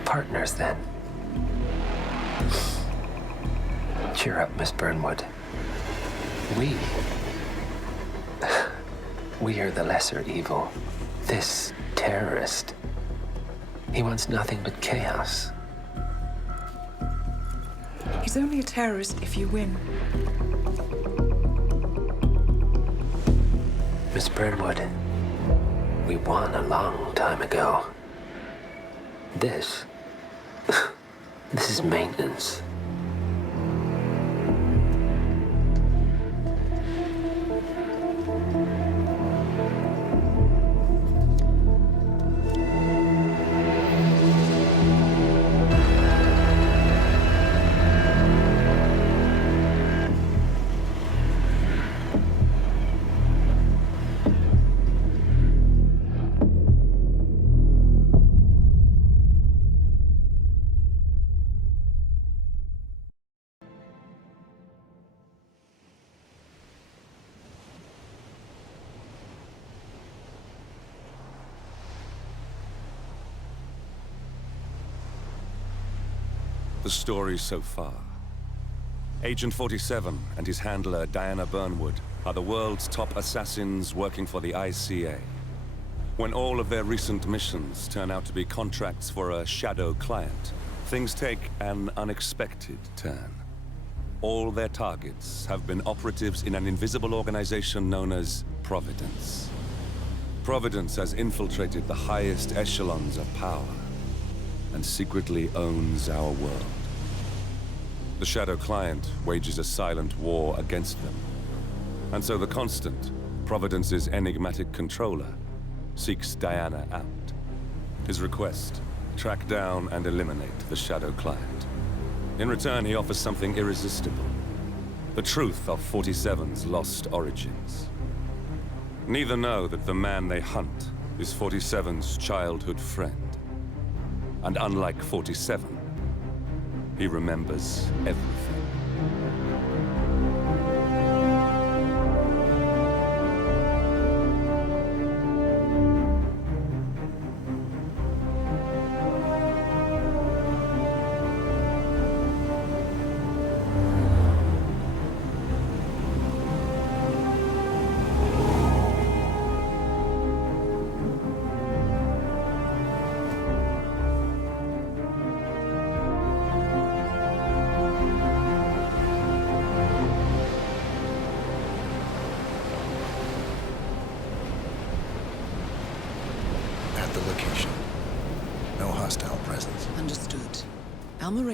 Partners, then. Cheer up, Miss Burnwood. We are the lesser evil. This terrorist, he wants nothing but chaos. He's only a terrorist if you win. Miss Burnwood, we won a long time ago. This is maintenance. The story so far. Agent 47 and his handler, Diana Burnwood, are the world's top assassins working for the ICA. When all of their recent missions turn out to be contracts for a shadow client, things take an unexpected turn. All their targets have been operatives in an invisible organization known as Providence. Providence has infiltrated the highest echelons of power and secretly owns our world. The Shadow Client wages a silent war against them. And so the Constant, Providence's enigmatic controller, seeks Diana out. His request, track down and eliminate the Shadow Client. In return, he offers something irresistible. The truth of 47's lost origins. Neither know that the man they hunt is 47's childhood friend. And unlike 47, he remembers everything.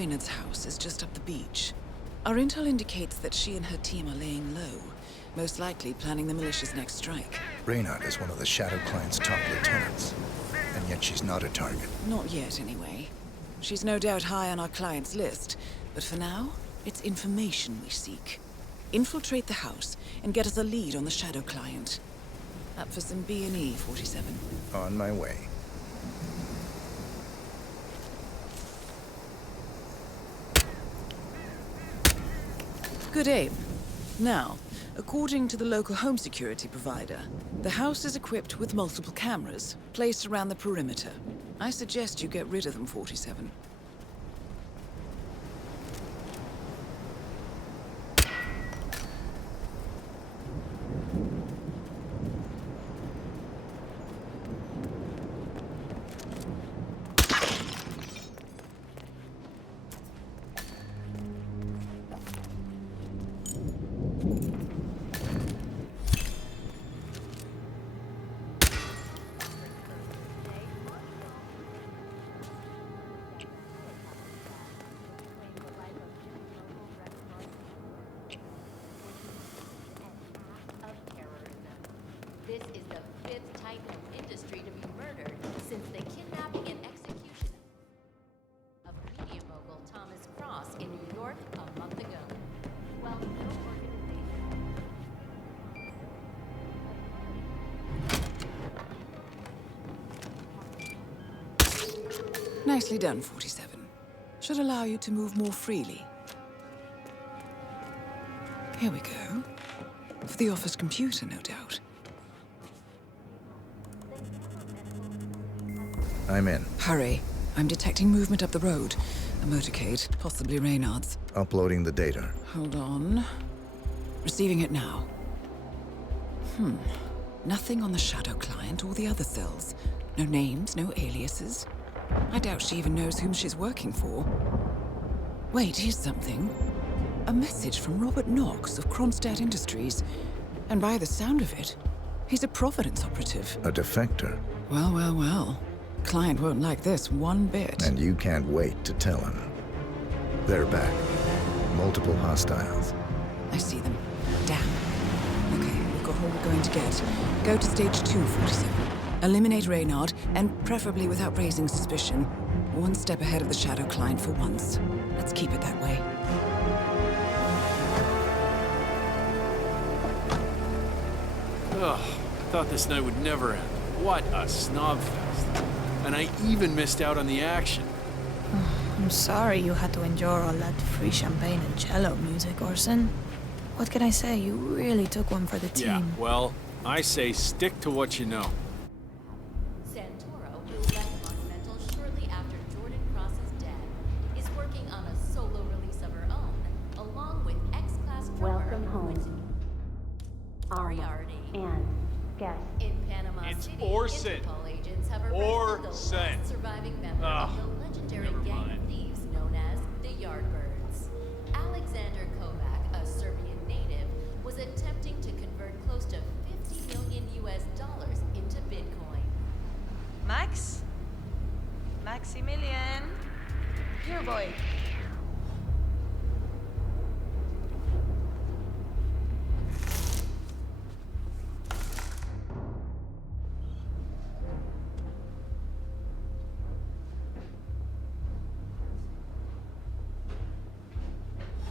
Reynard's house is just up the beach. Our intel indicates that she and her team are laying low, most likely planning the militia's next strike. Reynard is one of the Shadow Client's top lieutenants, and yet she's not a target. Not yet, anyway. She's no doubt high on our client's list, but for now, it's information we seek. Infiltrate the house and get us a lead on the Shadow Client. Up for some B&E, 47. On my way. Good aim. Now, according to the local home security provider, the house is equipped with multiple cameras placed around the perimeter. I suggest you get rid of them, 47. Nicely done, 47. Should allow you to move more freely. Here we go. For the office computer, no doubt. I'm in. Hurry. I'm detecting movement up the road. A motorcade, possibly Reynard's. Uploading the data. Hold on. Receiving it now. Nothing on the Shadow client or the other cells. No names, no aliases. I doubt she even knows whom she's working for. Wait, here's something. A message from Robert Knox of Kronstadt Industries. And by the sound of it, he's a Providence operative. A defector. Well, well, well. Client won't like this one bit. And you can't wait to tell him. They're back. Multiple hostiles. I see them. Damn. Okay, we've got all we're going to get. Go to stage 2, 47. Eliminate Reynard, and preferably without raising suspicion. One step ahead of the Shadow client for once. Let's keep it that way. Ugh, I thought this night would never end. What a snobfest. And I even missed out on the action. I'm sorry you had to endure all that free champagne and cello music, Orson. What can I say? You really took one for the team. Yeah, well, I say stick to what you know. Santoro, who left Monumental shortly after Jordan Cross's death, is working on a solo release of her own, along with X-Class drummer Welcome home. Moriarty. And guess. In Panama It's City, Orson. Interpol agents have arrested the last surviving member of the legendary gang of thieves known as the Yardbirds. Alexander Kovac, a Serbian native, was attempting to convert close to $50 million into Bitcoin. Max? Maximilian? Here, boy.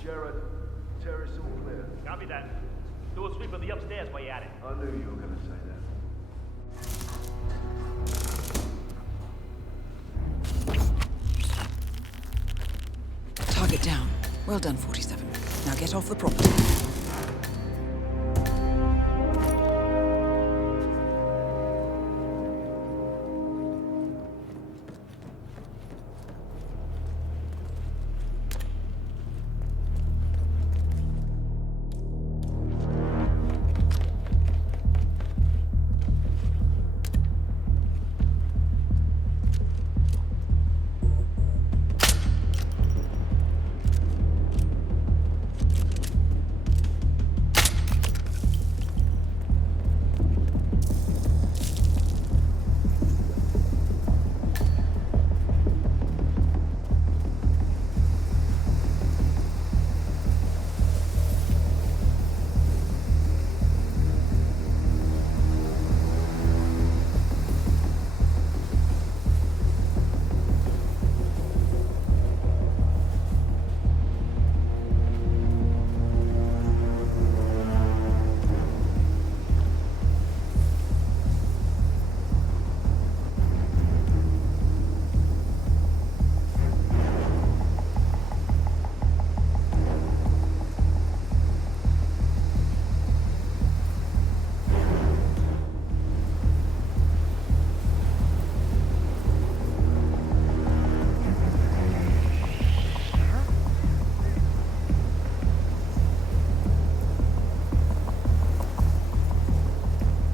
Jared, terrace all clear. Copy that. Do a sweep of the upstairs while you're at it. I knew you were gonna say that. Target down. Well done, 47. Now get off the property.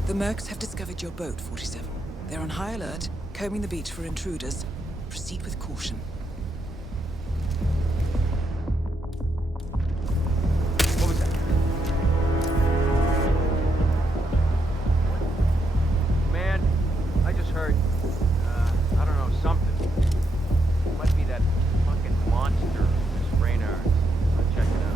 The Mercs have discovered your boat, 47. They're on high alert, combing the beach for intruders. Proceed with caution. What was that? Man, I just heard, I don't know, something. Might be that fucking monster, Miss Raynard. I'll check it out.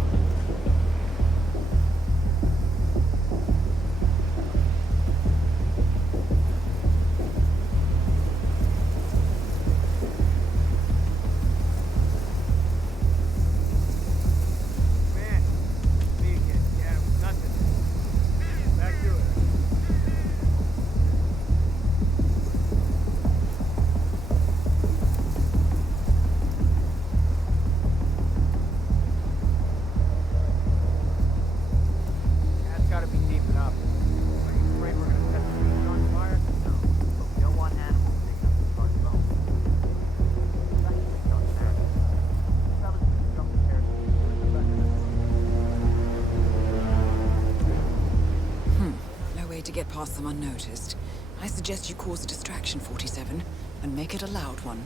to get past them unnoticed. I suggest you cause a distraction, 47, and make it a loud one.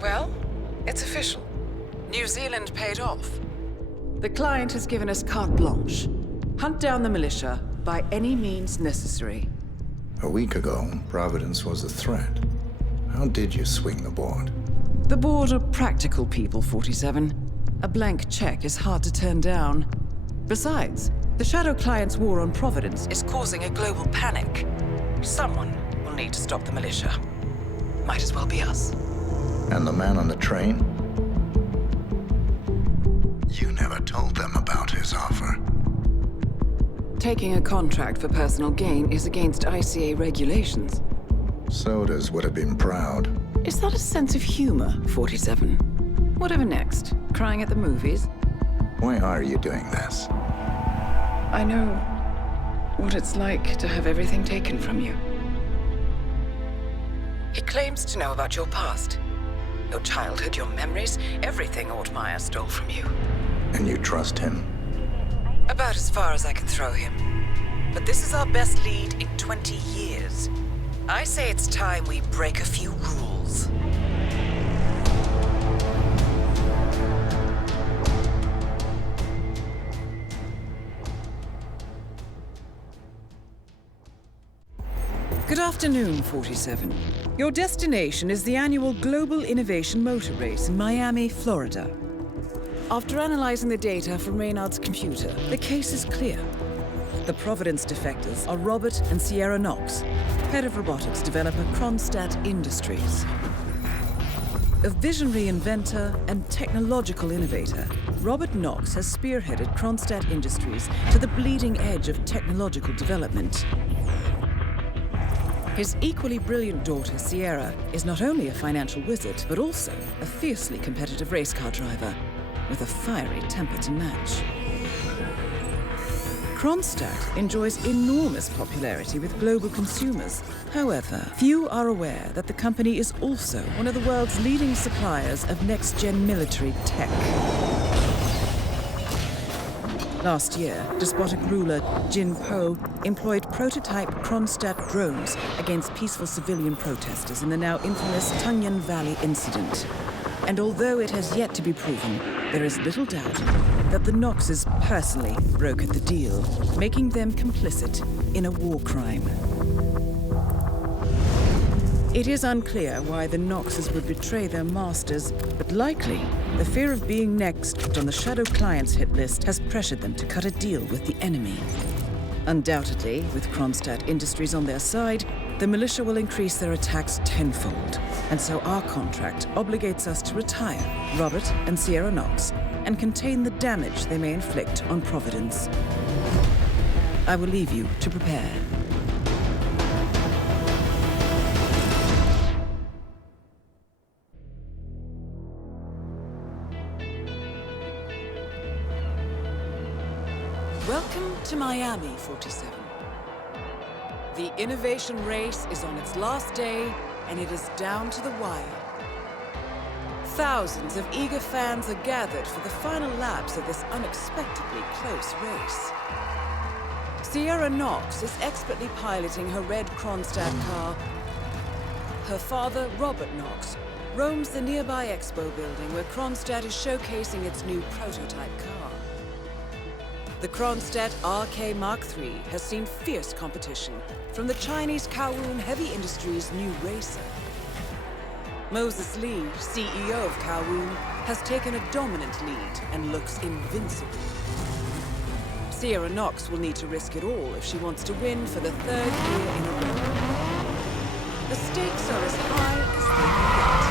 Well, it's official. New Zealand paid off. The client has given us carte blanche. Hunt down the militia by any means necessary. A week ago, Providence was a threat. How did you swing the board? The board are practical people, 47. A blank check is hard to turn down. Besides, the Shadow Client's war on Providence is causing a global panic. Someone will need to stop the militia. Might as well be us. And the man on the train? You never told them about his offer. Taking a contract for personal gain is against ICA regulations. Sodas would have been proud. Is that a sense of humor, 47? Whatever next? Crying at the movies? Why are you doing this? I know what it's like to have everything taken from you. He claims to know about your past. Your childhood, your memories, everything Ortmeyer stole from you. And you trust him? About as far as I can throw him. But this is our best lead in 20 years. I say it's time we break a few rules. Good afternoon, 47. Your destination is the annual Global Innovation Motor Race in Miami, Florida. After analyzing the data from Reynard's computer, the case is clear. The Providence defectors are Robert and Sierra Knox, head of robotics developer Kronstadt Industries. A visionary inventor and technological innovator, Robert Knox has spearheaded Kronstadt Industries to the bleeding edge of technological development. His equally brilliant daughter, Sierra, is not only a financial wizard, but also a fiercely competitive race car driver, with a fiery temper to match. Kronstadt enjoys enormous popularity with global consumers. However, few are aware that the company is also one of the world's leading suppliers of next-gen military tech. Last year, despotic ruler Jin Po employed prototype Kronstadt drones against peaceful civilian protesters in the now infamous Tungan Valley incident. And although it has yet to be proven, there is little doubt that the Knoxes personally brokered the deal, making them complicit in a war crime. It is unclear why the Knoxes would betray their masters, but likely the fear of being next on the Shadow Clients hit list has pressured them to cut a deal with the enemy. Undoubtedly, with Kronstadt Industries on their side, the militia will increase their attacks tenfold, and so our contract obligates us to retire Robert and Sierra Knox and contain the damage they may inflict on Providence. I will leave you to prepare. Welcome to Miami, 47. The innovation race is on its last day, and it is down to the wire. Thousands of eager fans are gathered for the final laps of this unexpectedly close race. Sierra Knox is expertly piloting her red Kronstadt car. Her father, Robert Knox, roams the nearby expo building where Kronstadt is showcasing its new prototype car. The Kronstadt RK Mark III has seen fierce competition from the Chinese Kowloon Heavy Industries' new racer. Moses Lee, CEO of Kowloon, has taken a dominant lead and looks invincible. Sierra Knox will need to risk it all if she wants to win for the third year in a row. The stakes are as high as they can get.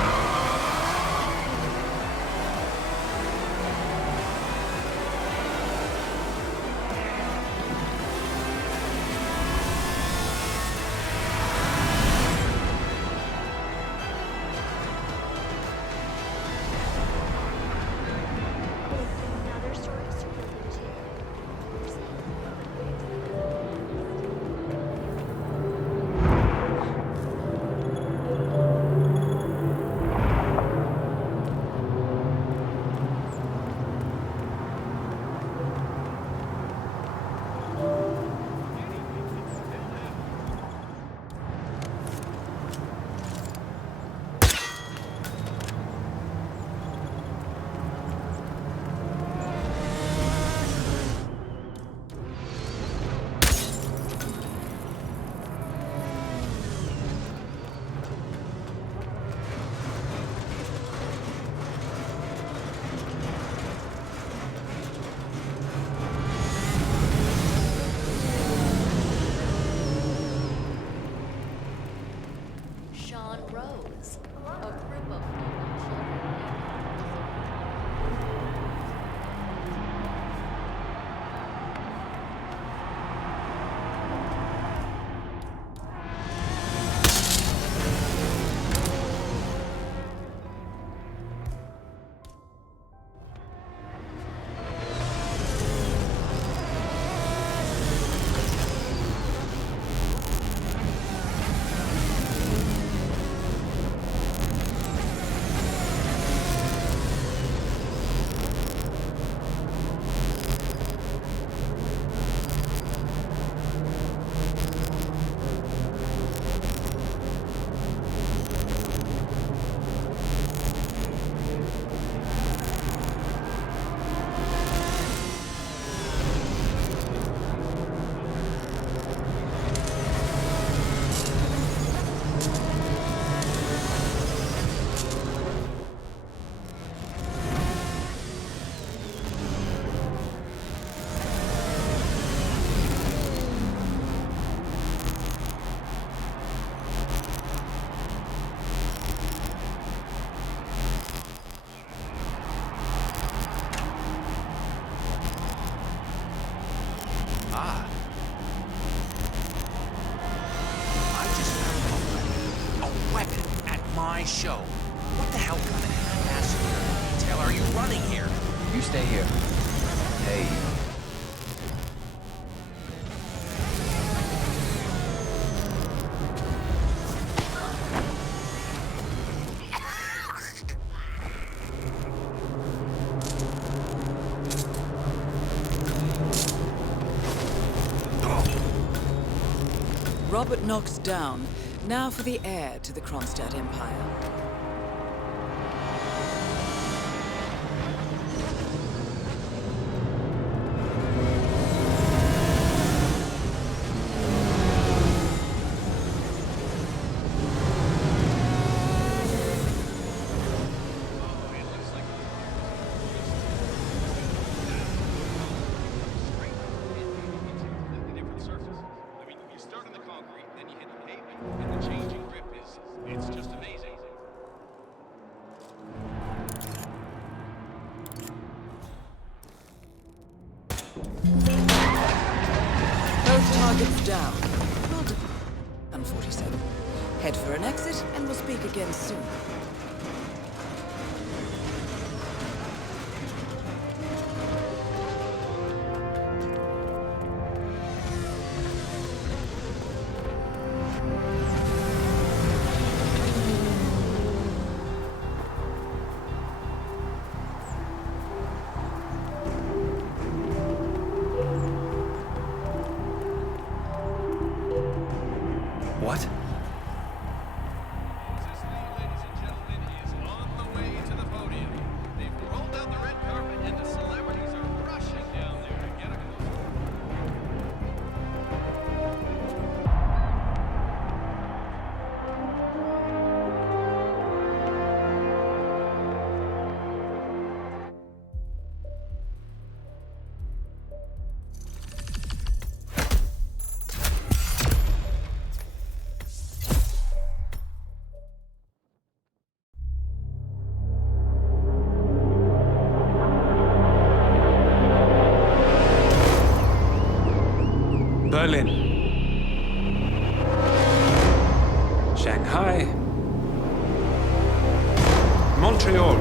Show. What the hell kind of half-ass security detail are you running here? You stay here. Hey. Robert Knox down. Now for the heir to the Kronstadt Empire. Both targets down. Well done, 47. Head for an exit, and we'll speak again soon. What? Berlin, Shanghai, Montreal.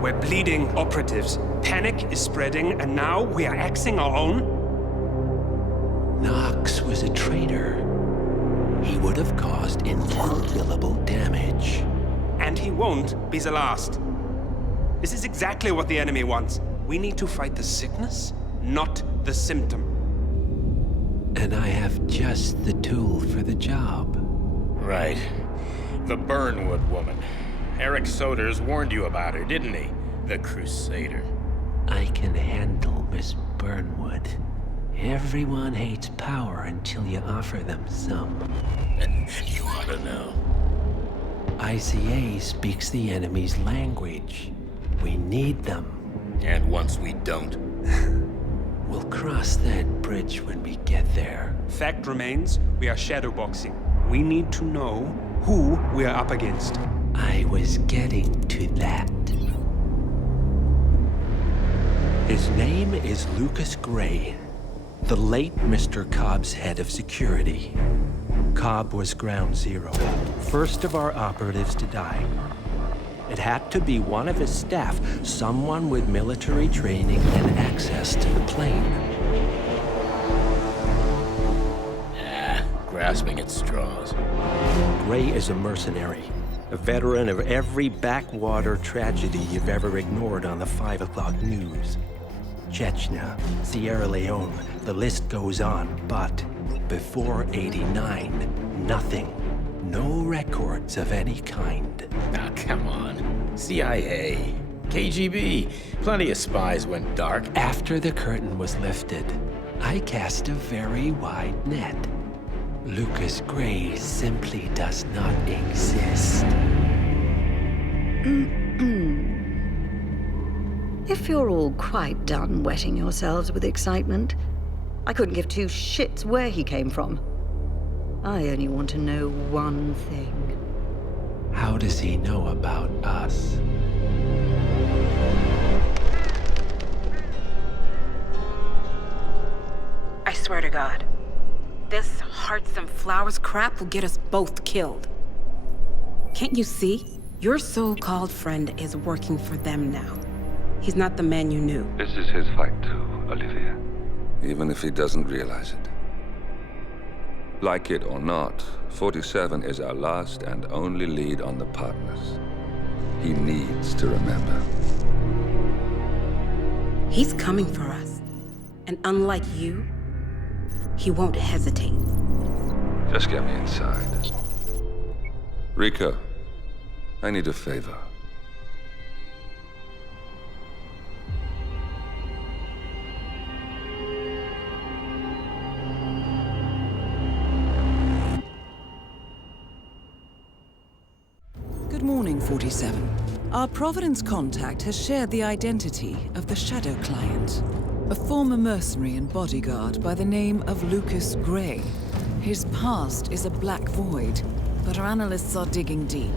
We're bleeding operatives. Panic is spreading, and now we are axing our own? Knox was a traitor. He would have caused incalculable damage. And he won't be the last. This is exactly what the enemy wants. We need to fight the sickness, not the symptom. And I have just the tool for the job. Right. The Burnwood woman. Eric Soders warned you about her, didn't he? The Crusader. I can handle Miss Burnwood. Everyone hates power until you offer them some. And you ought to know. ICA speaks the enemy's language. We need them. And once we don't? We'll cross that bridge when we get there. Fact remains, we are shadowboxing. We need to know who we are up against. I was getting to that. His name is Lucas Gray, the late Mr. Cobb's head of security. Cobb was ground zero, first of our operatives to die. It had to be one of his staff, someone with military training and access to the plane. Grasping at straws. Gray is a mercenary, a veteran of every backwater tragedy you've ever ignored on the 5 o'clock news. Chechnya, Sierra Leone, the list goes on, but before '89, nothing. No records of any kind. Now, come on. CIA, KGB, plenty of spies went dark. After the curtain was lifted, I cast a very wide net. Lucas Gray simply does not exist. If you're all quite done wetting yourselves with excitement, I couldn't give two shits where he came from. I only want to know one thing. How does he know about us? I swear to God, this hearts and flowers crap will get us both killed. Can't you see? Your so-called friend is working for them now. He's not the man you knew. This is his fight too, Olivia. Even if he doesn't realize it. Like it or not, 47 is our last and only lead on the partners. He needs to remember. He's coming for us. And unlike you, he won't hesitate. Just get me inside. Rico, I need a favor. Good morning, 47. Our Providence contact has shared the identity of the Shadow Client, a former mercenary and bodyguard by the name of Lucas Gray. His past is a black void, but our analysts are digging deep.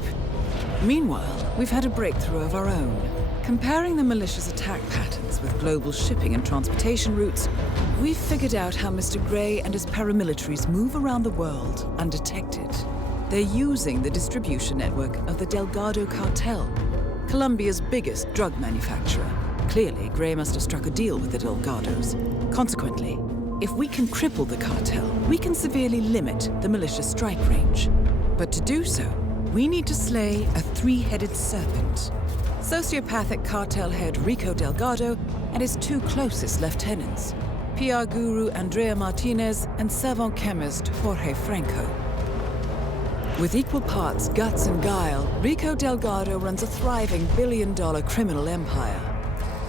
Meanwhile, we've had a breakthrough of our own. Comparing the militia's attack patterns with global shipping and transportation routes, we've figured out how Mr. Grey and his paramilitaries move around the world undetected. They're using the distribution network of the Delgado cartel, Colombia's biggest drug manufacturer. Clearly, Grey must have struck a deal with the Delgados. Consequently, if we can cripple the cartel, we can severely limit the militia's strike range. But to do so, we need to slay a three-headed serpent. Sociopathic cartel head Rico Delgado and his two closest lieutenants, PR guru Andrea Martinez and savant chemist Jorge Franco. With equal parts guts and guile, Rico Delgado runs a thriving billion-dollar criminal empire.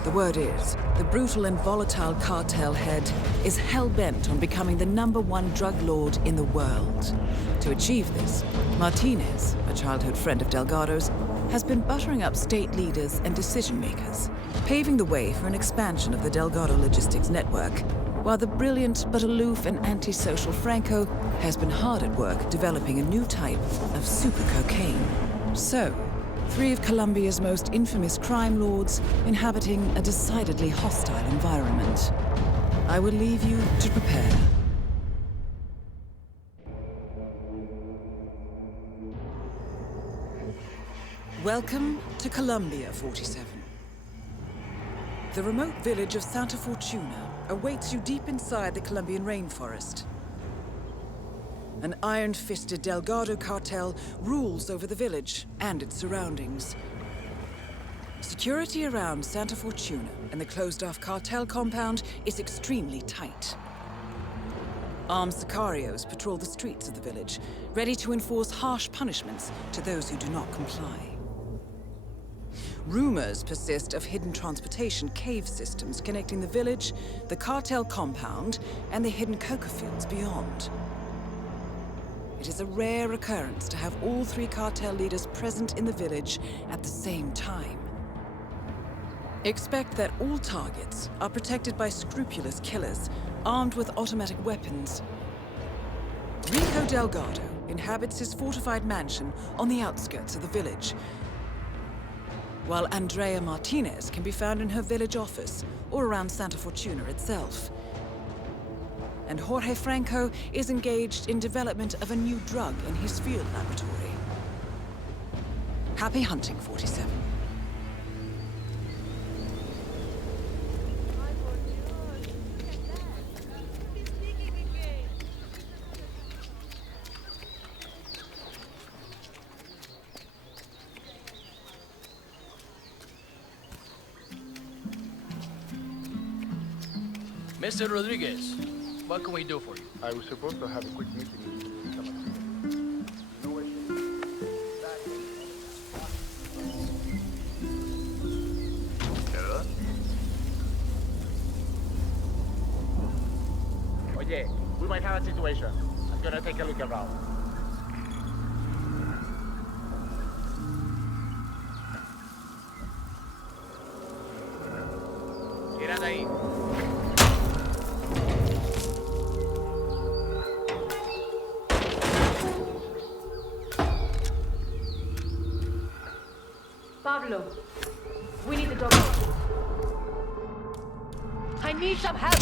The word is, the brutal and volatile cartel head is hell-bent on becoming the #1 drug lord in the world. To achieve this, Martinez, a childhood friend of Delgado's, has been buttering up state leaders and decision-makers, paving the way for an expansion of the Delgado logistics network, while the brilliant but aloof and antisocial Franco has been hard at work developing a new type of super cocaine. So, 3 of Colombia's most infamous crime lords inhabiting a decidedly hostile environment. I will leave you to prepare. Welcome to Colombia, 47. The remote village of Santa Fortuna awaits you deep inside the Colombian rainforest. An iron-fisted Delgado cartel rules over the village and its surroundings. Security around Santa Fortuna and the closed-off cartel compound is extremely tight. Armed sicarios patrol the streets of the village, ready to enforce harsh punishments to those who do not comply. Rumors persist of hidden transportation cave systems connecting the village, the cartel compound, and the hidden coca fields beyond. It is a rare occurrence to have all 3 cartel leaders present in the village at the same time. Expect that all targets are protected by scrupulous killers, armed with automatic weapons. Rico Delgado inhabits his fortified mansion on the outskirts of the village, while Andrea Martinez can be found in her village office or around Santa Fortuna itself. And Jorge Franco is engaged in development of a new drug in his field laboratory. Happy hunting, 47. Mr. Rodriguez, what can we do for you? I was supposed to have a quick meeting with you. You know where she is? Oye, we might have a situation. I'm gonna take a look around. Tira de ahí. Pablo, we need the dog. I need some help!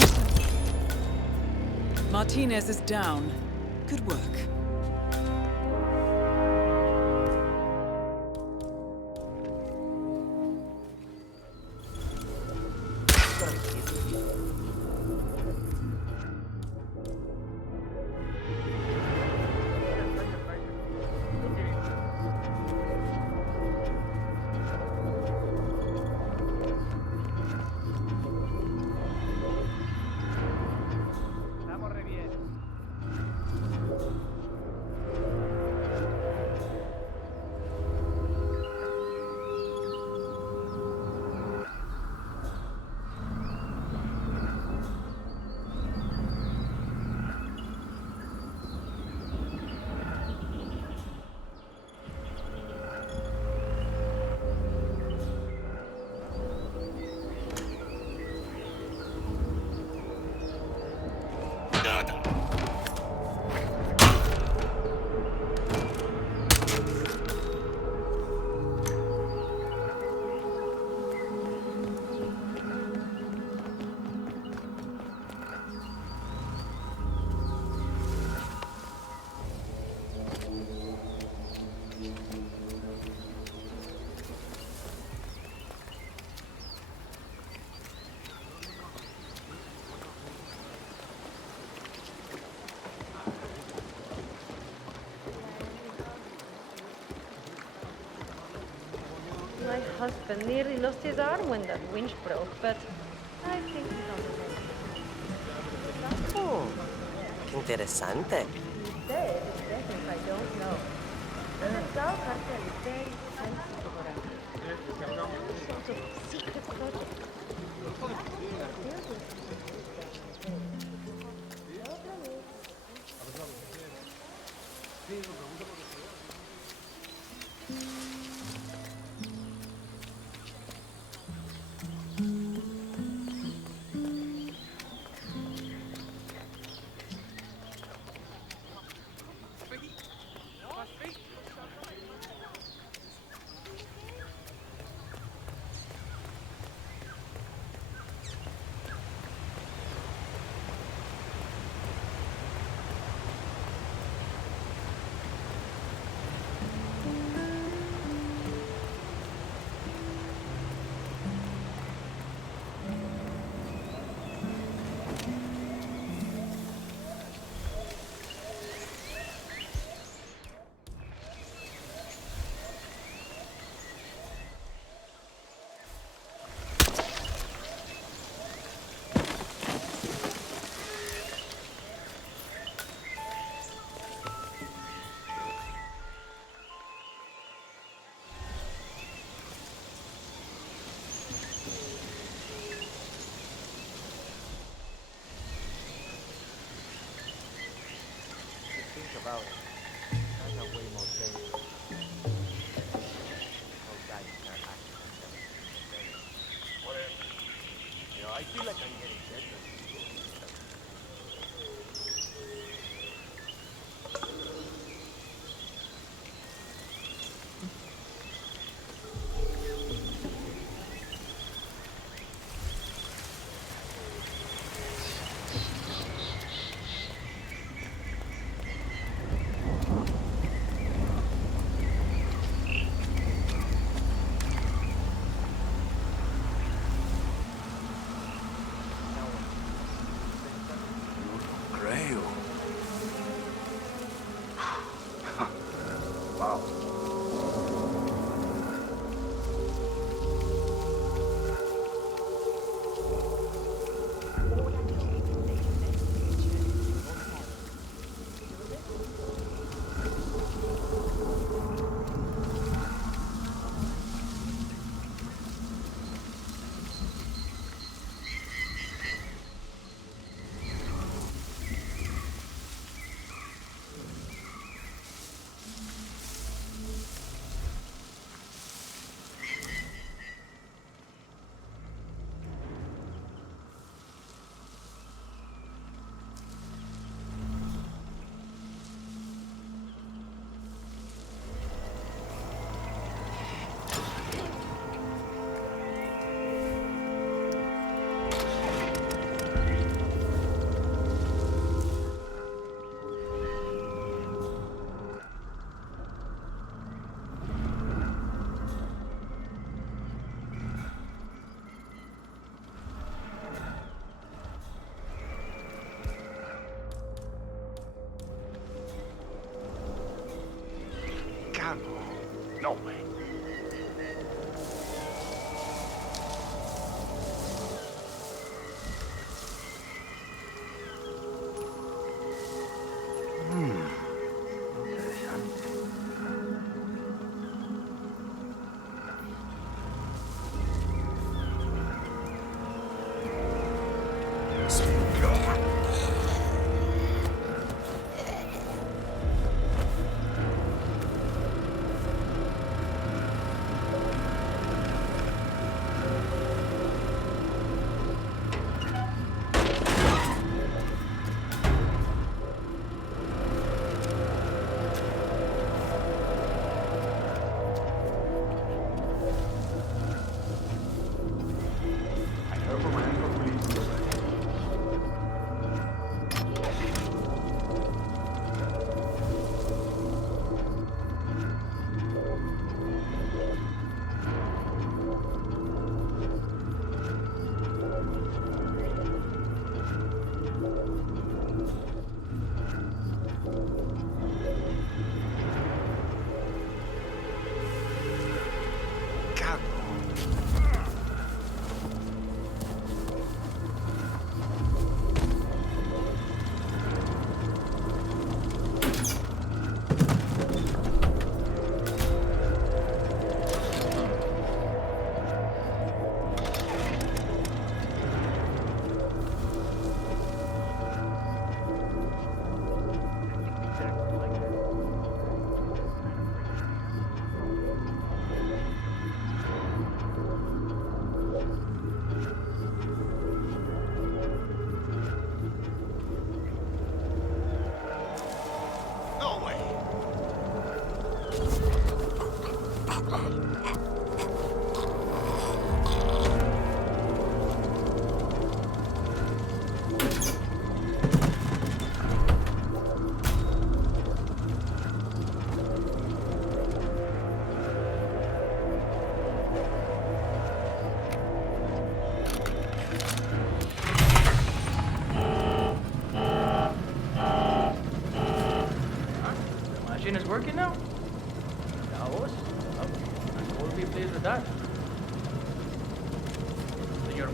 Martinez is down. Good work. husband nearly lost his arm when that winch broke, but I think he's on the mend. Oh, interesante. Instead, if I don't know. The Sgàil cartel is very sensitive around here. Some sort of secret project. About it. I got way more dangerous. Those guys are acting. Whatever. You know, I feel like I'm getting better. No way.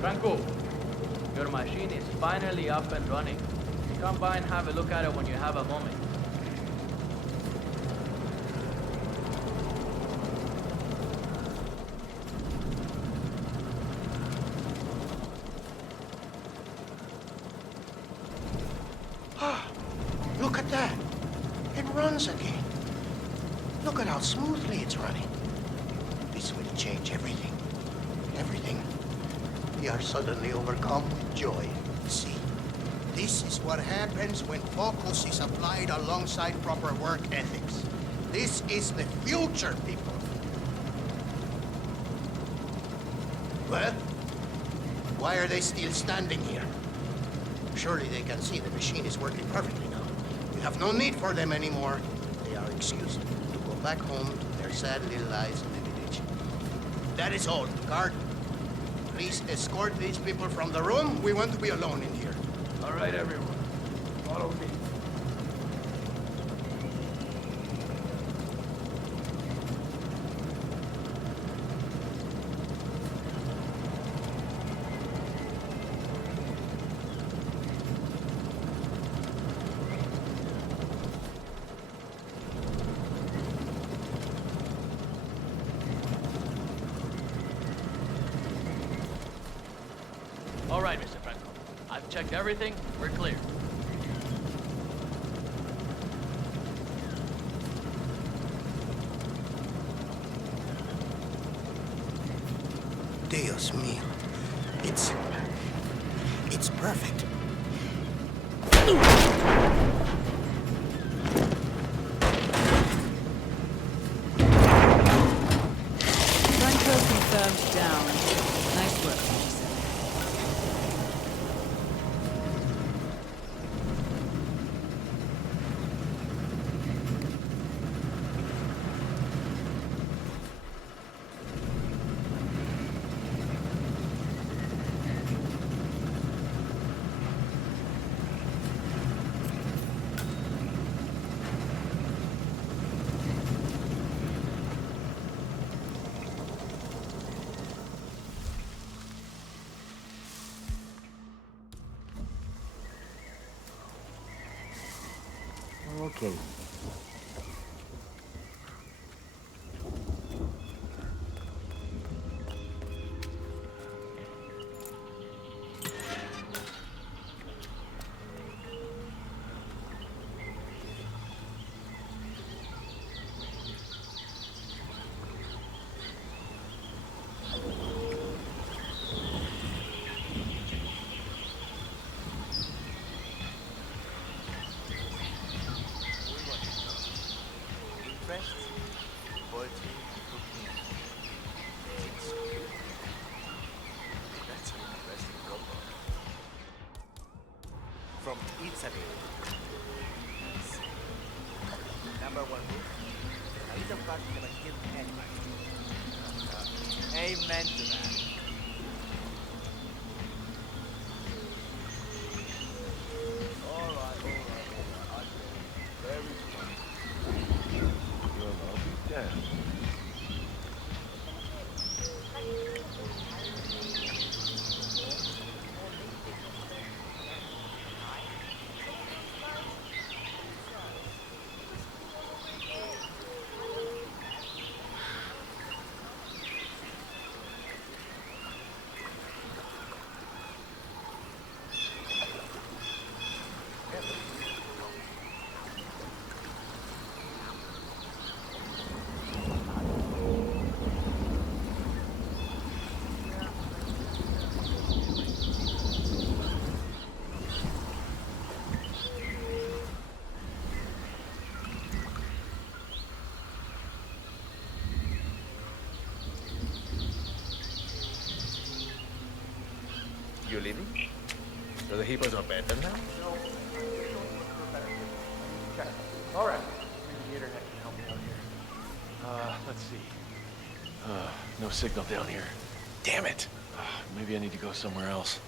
Franco, your machine is finally up and running. Come by and have a look at it when you have a moment. Look at that. It runs again. Look at how smoothly it's running. This will change everything. Everything. We are suddenly overcome with joy. See, this is what happens when focus is applied alongside proper work ethics. This is the future, people. Well, why are they still standing here? Surely they can see the machine is working perfectly now. We have no need for them anymore. They are excused to go back home to their sad little lives in the village. That is all. Guard, please escort these people from the room. We want to be alone in here. All right, everyone. Follow me. All right, Mr. Franco. I've checked everything. We're clear. Dios mío. It's perfect. Franco confirmed down. Nice work, Chasin. Okay. From Italy. Number one rule. A little part never kill anybody. Amen to that. Alright. Very smart. I'll be dead. You leaving? So the hippos are better now? No. Okay. All right. Maybe the internet can help me out here. Let's see. No signal down here. Damn it. Maybe I need to go somewhere else.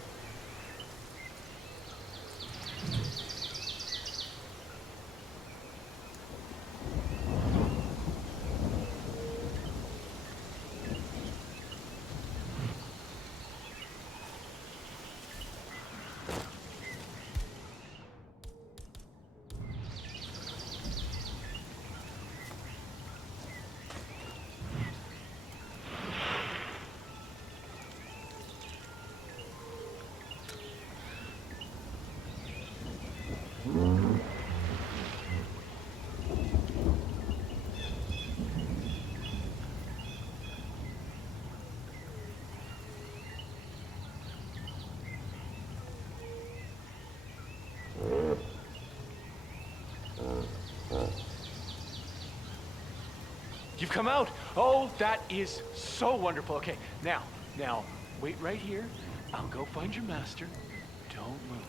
come out. Oh, that is so wonderful. Okay, now, wait right here. I'll go find your master. Don't move.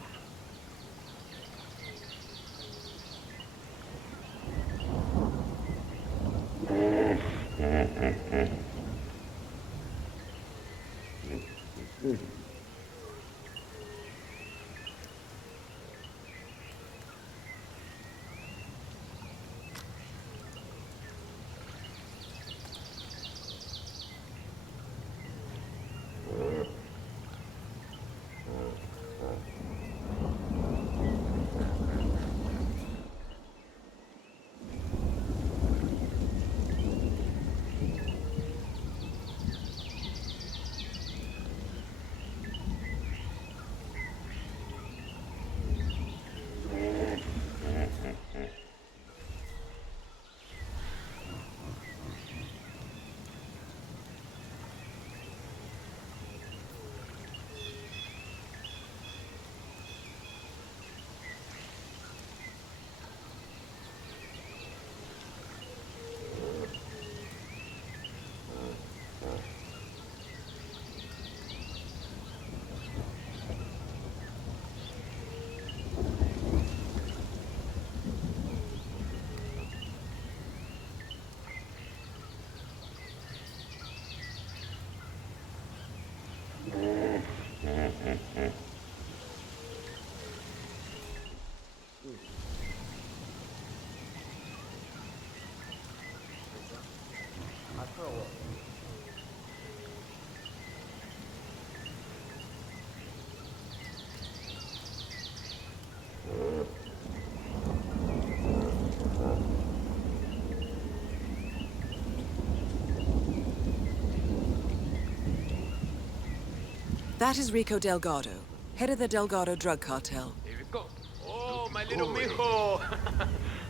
That is Rico Delgado, head of the Delgado drug cartel. Here we go. Oh, my little mijo.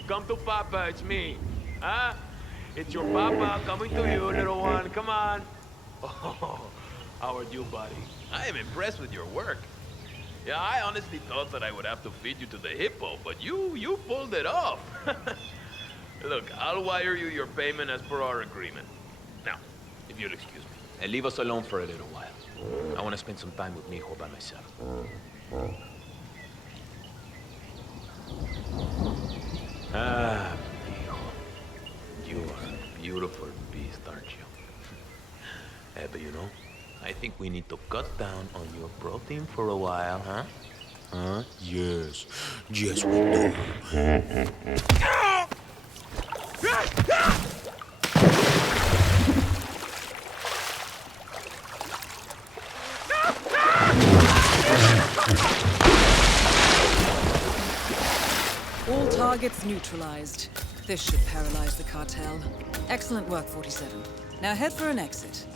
Come to Papa, it's me. Huh? It's your Papa coming to you, little one. Come on. Oh, how are you, buddy? I am impressed with your work. Yeah, I honestly thought that I would have to feed you to the hippo, but you pulled it off. Look, I'll wire you your payment as per our agreement. Now, if you'll excuse me, and leave us alone for a little while. I want to spend some time with Mijo by myself. Ah, Mijo. You are a beautiful beast, aren't you? But you know, I think we need to cut down on your protein for a while, huh? Huh? Yes. Yes, we do. All targets neutralized. This should paralyze the cartel. Excellent work, 47. Now head for an exit.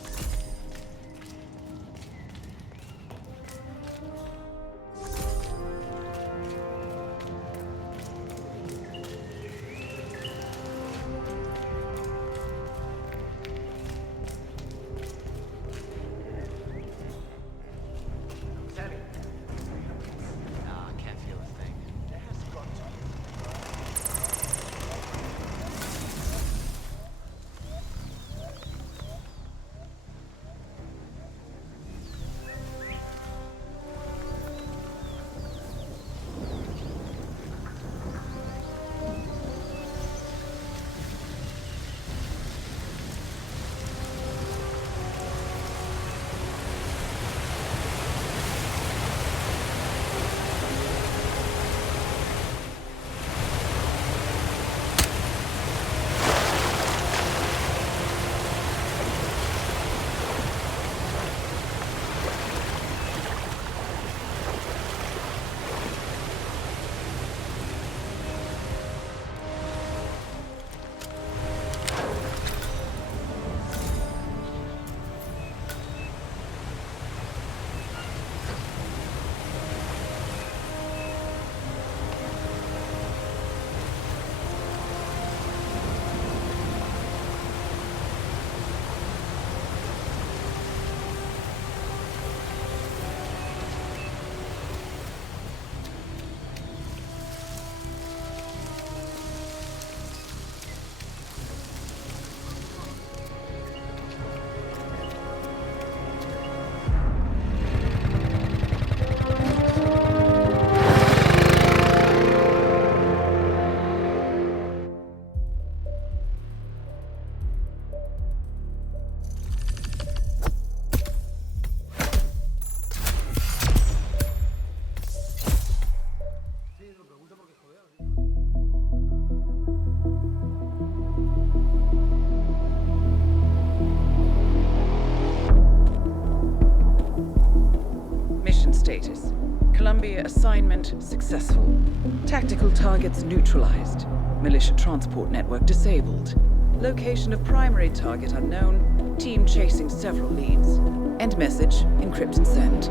status. Columbia assignment successful. Tactical targets neutralized. Militia transport network disabled. Location of primary target unknown. Team chasing several leads. End message, encrypt and send.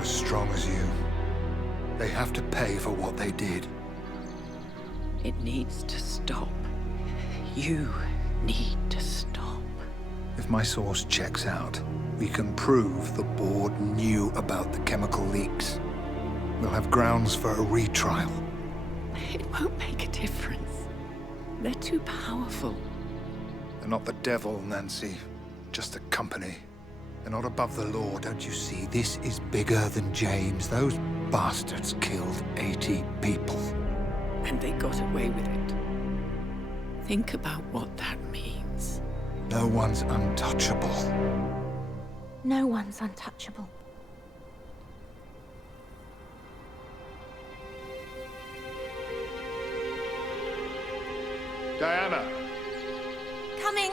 As strong as you. They have to pay for what they did. It needs to stop. You need to stop. If my source checks out, we can prove the board knew about the chemical leaks. We'll have grounds for a retrial. It won't make a difference. They're too powerful. They're not the devil, Nancy. Just a company. They're not above the law, don't you see? This is bigger than James. Those bastards killed 80 people. And they got away with it. Think about what that means. No one's untouchable. No one's untouchable. Diana! Coming!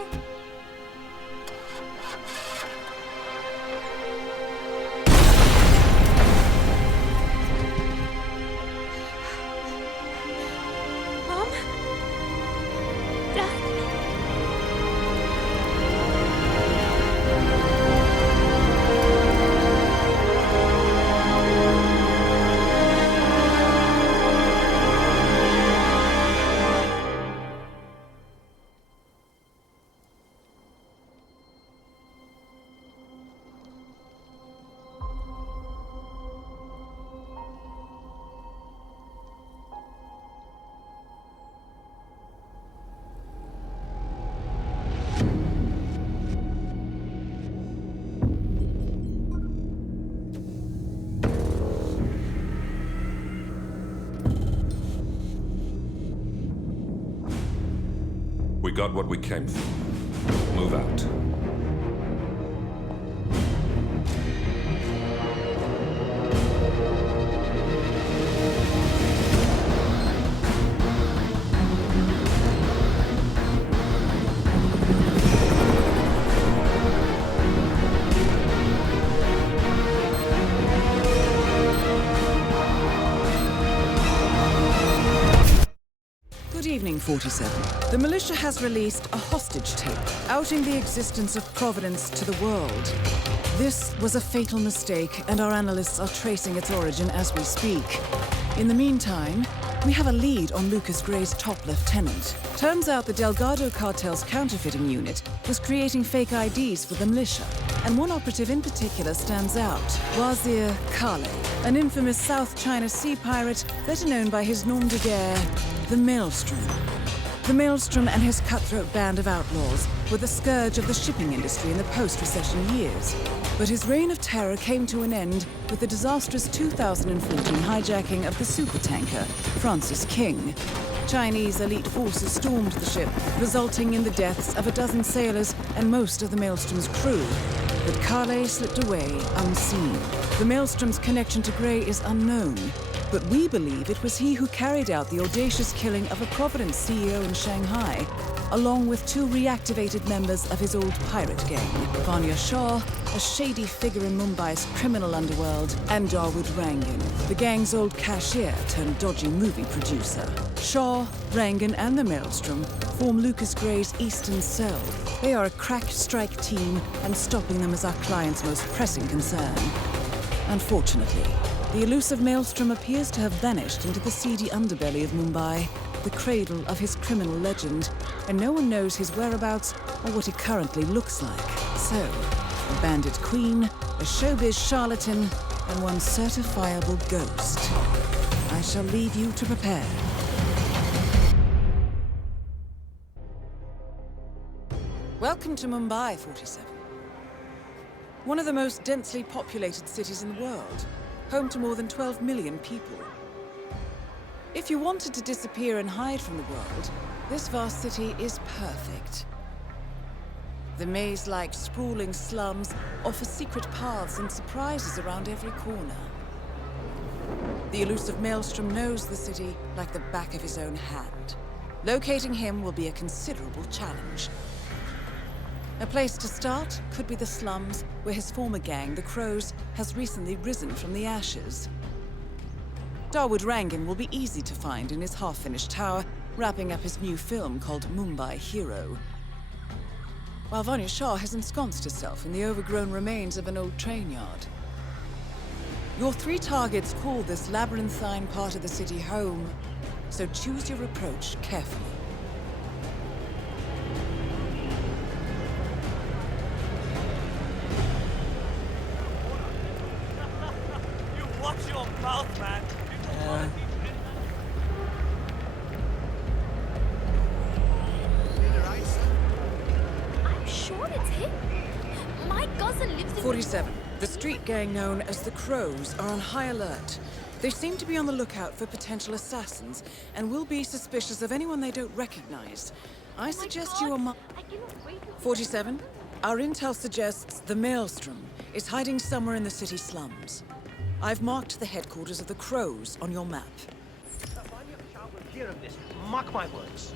We got what we came for. Move out. Good evening, 47. The militia has released a hostage tape, outing the existence of Providence to the world. This was a fatal mistake, and our analysts are tracing its origin as we speak. In the meantime, we have a lead on Lucas Gray's top lieutenant. Turns out the Delgado cartel's counterfeiting unit was creating fake IDs for the militia, and one operative in particular stands out, Wazir Kale, an infamous South China Sea pirate better known by his nom de guerre, the Maelstrom. The Maelstrom and his cutthroat band of outlaws were the scourge of the shipping industry in the post-recession years. But his reign of terror came to an end with the disastrous 2014 hijacking of the supertanker, Francis King. Chinese elite forces stormed the ship, resulting in the deaths of a dozen sailors and most of the Maelstrom's crew. But Kale slipped away unseen. The Maelstrom's connection to Gray is unknown, but we believe it was he who carried out the audacious killing of a Providence CEO in Shanghai, along with two reactivated members of his old pirate gang, Vanya Shah, a shady figure in Mumbai's criminal underworld, and Dawood Rangan, the gang's old cashier turned dodgy movie producer. Shah, Rangan, and the Maelstrom form Lucas Gray's Eastern Cell. They are a crack strike team, and stopping them is our client's most pressing concern. Unfortunately, the elusive Maelstrom appears to have vanished into the seedy underbelly of Mumbai, the cradle of his criminal legend, and no one knows his whereabouts or what he currently looks like. So, a bandit queen, a showbiz charlatan, and one certifiable ghost. I shall leave you to prepare. Welcome to Mumbai, 47. One of the most densely populated cities in the world, home to more than 12 million people. If you wanted to disappear and hide from the world, this vast city is perfect. The maze-like sprawling slums offer secret paths and surprises around every corner. The elusive Maelstrom knows the city like the back of his own hand. Locating him will be a considerable challenge. A place to start could be the slums, where his former gang, the Crows, has recently risen from the ashes. Dawood Rangan will be easy to find in his half-finished tower, wrapping up his new film called Mumbai Hero. While Vanya Shah has ensconced herself in the overgrown remains of an old train yard. Your 3 targets call this labyrinthine part of the city home, so choose your approach carefully. You watch your mouth, man. I'm sure it's him. My cousin lives in 47. The street gang known as the Crows are on high alert. They seem to be on the lookout for potential assassins and will be suspicious of anyone they don't recognize. I suggest you are 47. Our intel suggests the Maelstrom is hiding somewhere in the city slums. I've marked the headquarters of the Crows on your map. Vanya Shah will hear of this. Mark my words.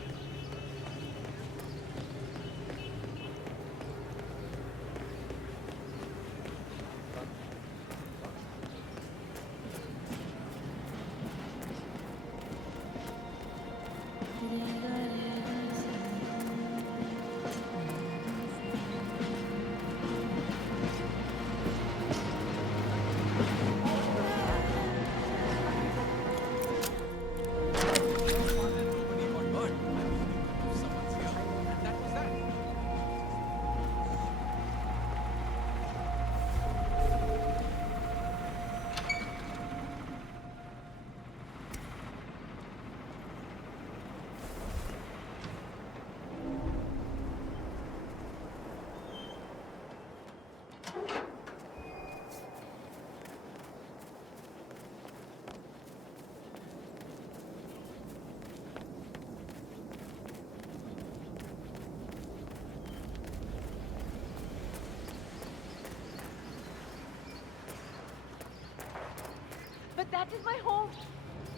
But that is my home.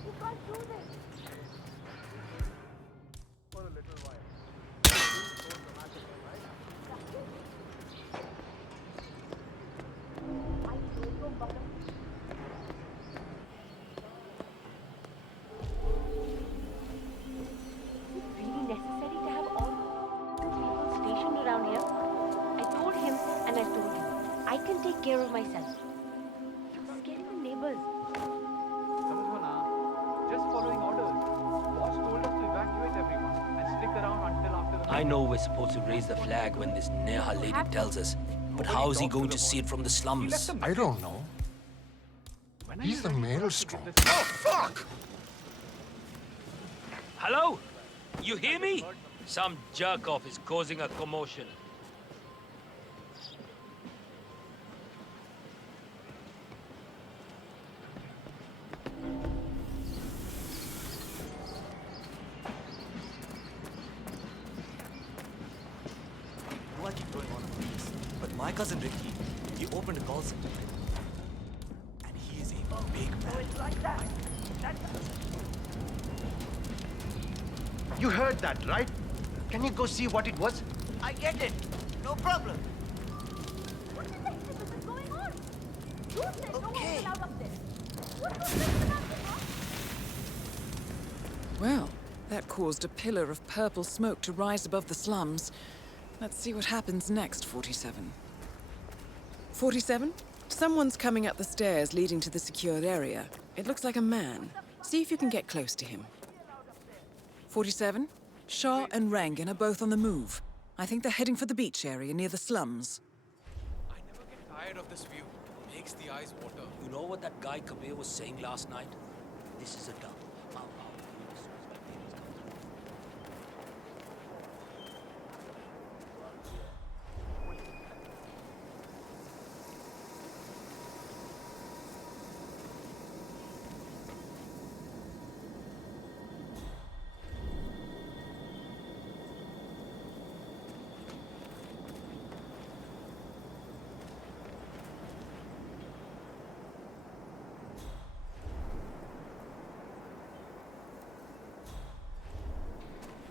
You can't do this. For a little while. Really necessary to have all people stationed around here? I told him and I told him. I can take care of myself. You're scaring the neighbors. Just following orders. Boss told us to evacuate everyone and stick around until after the... I know we're supposed to raise the flag when this Neha lady tells us, but how is he going to see it from the slums? I don't know. He's the Maelstrom. Oh, fuck! Hello? You hear me? Some jerk-off is causing a commotion. I keep going on about this, but my cousin Ricky, he opened a call center. And he is a big man. Oh, it's like that. You heard that, right? Can you go see what it was? I get it. No problem. What the heck is going on? You said no one was allowed up there. What was this about, Well, that caused a pillar of purple smoke to rise above the slums. Let's see what happens next, 47. 47? Someone's coming up the stairs leading to the secured area. It looks like a man. See if you can get close to him. 47? Shah and Rangan are both on the move. I think they're heading for the beach area near the slums. I never get tired of this view. Makes the eyes water. You know what that guy Kabir was saying last night? This is a dump.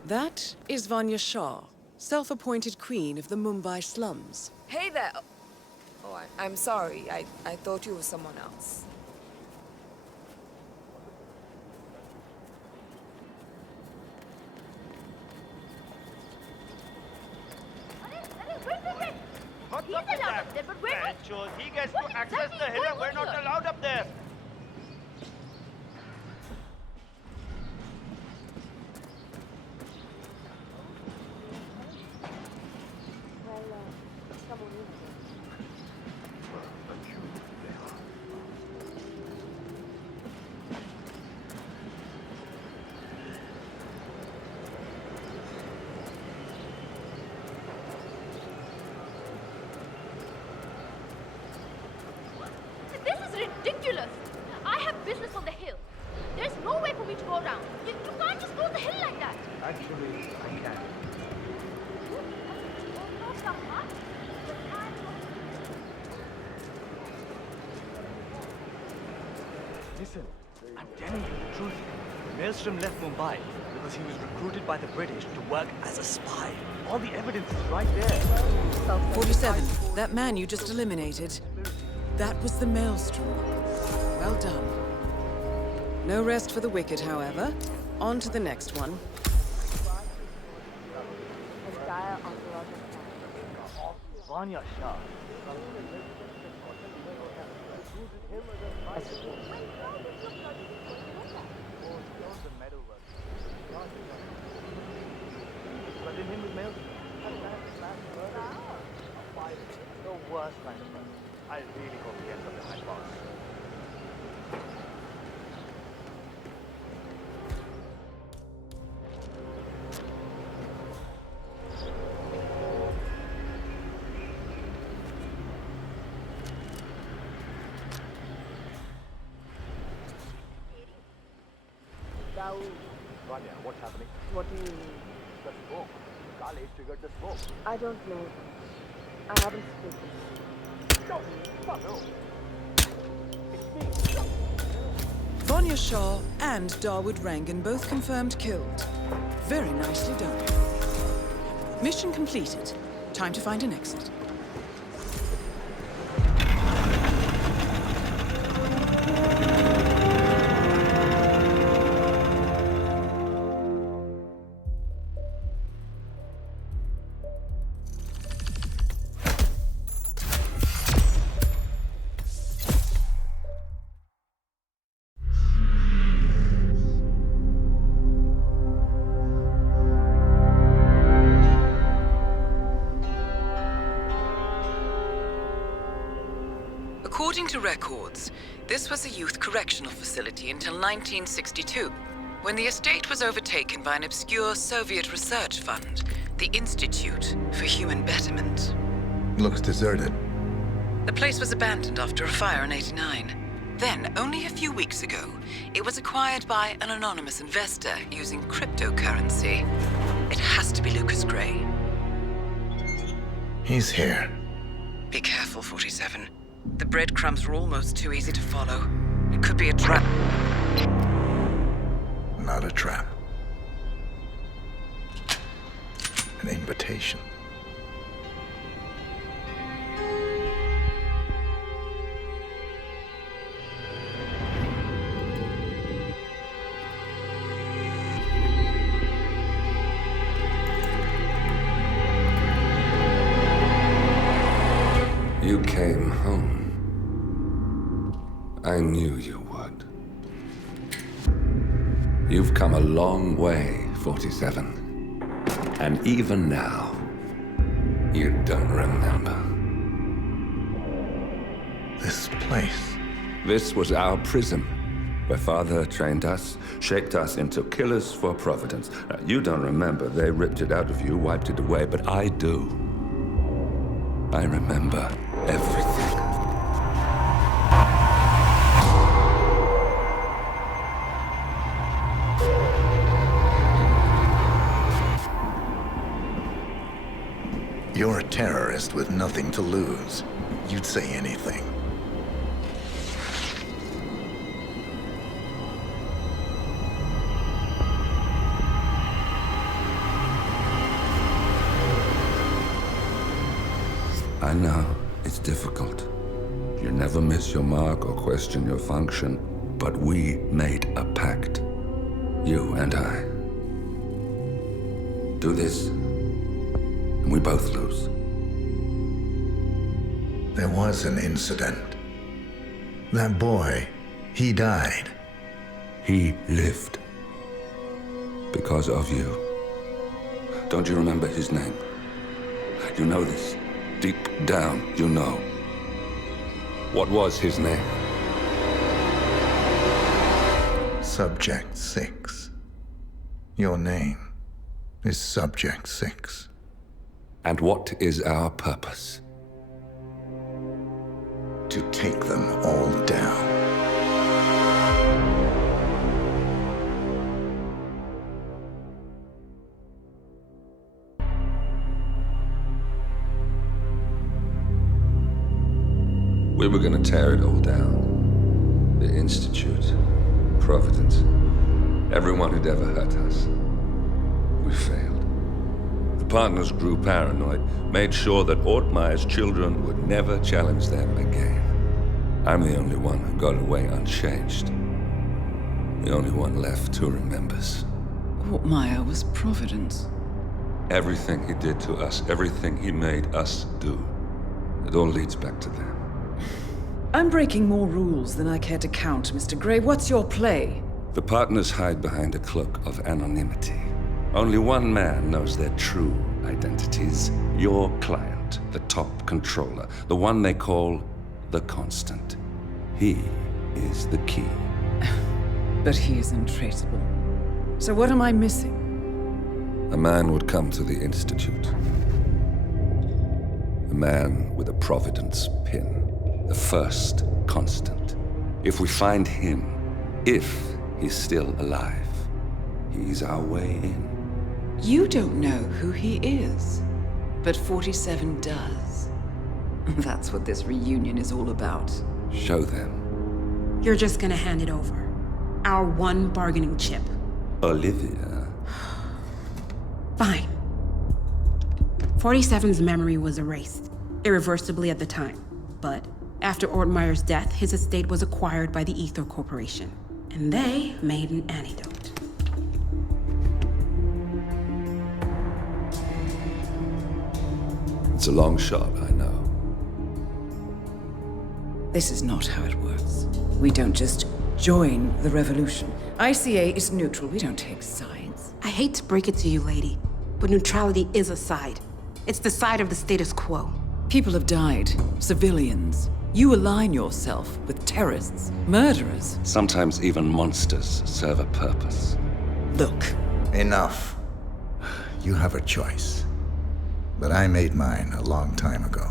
That is Vanya Shah, self-appointed queen of the Mumbai slums. Hey there! Oh, I'm sorry. I thought you were someone else. What's up with that? He gets to access the hill and we're not allowed up there. This is ridiculous. I have business on the hill. There's no way for me to go around. You can't just go the hill like that. Actually, I can. Listen, I'm telling you the truth. Maelstrom left Mumbai because he was recruited by the British to work as a spy. All the evidence is right there. 47, that man you just eliminated. That was the Maelstrom. Well done. No rest for the wicked, however. On to the next one. Vanya Shah. The worst kind of person. I really hope he ends up in my boss. Vanya, what's happening? What do you mean? The smoke. Kale triggered the smoke. I don't know. I haven't spoken. No, no. It's me. Vanya Shah and Dawood Rangan both confirmed killed. Very nicely done. Mission completed. Time to find an exit. According to records, this was a youth correctional facility until 1962, when the estate was overtaken by an obscure Soviet research fund, the Institute for Human Betterment. Looks deserted. The place was abandoned after a fire in '89. Then, only a few weeks ago, it was acquired by an anonymous investor using cryptocurrency. It has to be Lucas Gray. He's here. Be careful, 47. The breadcrumbs were almost too easy to follow. It could be a trap. Not a trap. An invitation. You came home. I knew you would. You've come a long way, 47. And even now, you don't remember. This place. This was our prison, where Father trained us, shaped us into killers for Providence. Now, you don't remember. They ripped it out of you, wiped it away, but I do. I remember everything. You're a terrorist with nothing to lose. You'd say anything. know, it's difficult. You never miss your mark or question your function, but we made a pact. You and I. Do this, and we both lose. There was an incident. That boy, he died. He lived. Because of you. Don't you remember his name? You know this. Deep down, you know. What was his name? Subject 6. Your name is Subject 6. And what is our purpose? To take them all down. We were gonna tear it all down. The Institute, Providence, everyone who'd ever hurt us. We failed. The partners grew paranoid, made sure that Ortmeyer's children would never challenge them again. I'm the only one who got away unchanged. The only one left who remembers. Ortmeyer was Providence. Everything he did to us, everything he made us do, it all leads back to them. I'm breaking more rules than I care to count, Mr. Grey. What's your play? The partners hide behind a cloak of anonymity. Only one man knows their true identities. Your client, the top controller, the one they call the Constant. He is the key. But he is untraceable. So what am I missing? A man would come to the Institute. A man with a Providence pin. The first Constant. If we find him, if he's still alive, he's our way in. You don't know who he is, but 47 does. That's what this reunion is all about. Show them. You're just gonna hand it over. Our one bargaining chip. Olivia. Fine. 47's memory was erased, irreversibly at the time. But after Ortmeyer's death, his estate was acquired by the Ether Corporation. And they made an antidote. It's a long shot, I know. This is not how it works. We don't just join the revolution. ICA is neutral. We don't take sides. I hate to break it to you, lady, but neutrality is a side. It's the side of the status quo. People have died. Civilians. You align yourself with terrorists, murderers. Sometimes even monsters serve a purpose. Look. Enough. You have a choice. But I made mine a long time ago.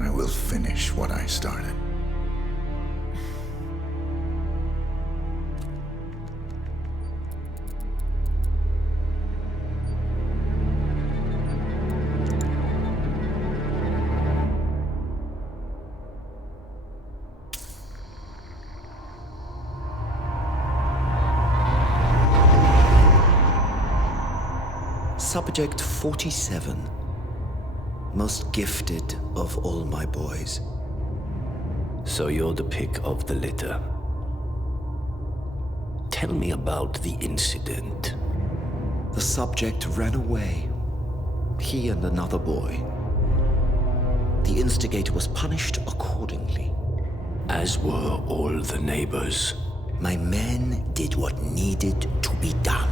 I will finish what I started. Subject 47. Most gifted of all my boys. So you're the pick of the litter. Tell me about the incident. The subject ran away. He and another boy. The instigator was punished accordingly. As were all the neighbors. My men did what needed to be done.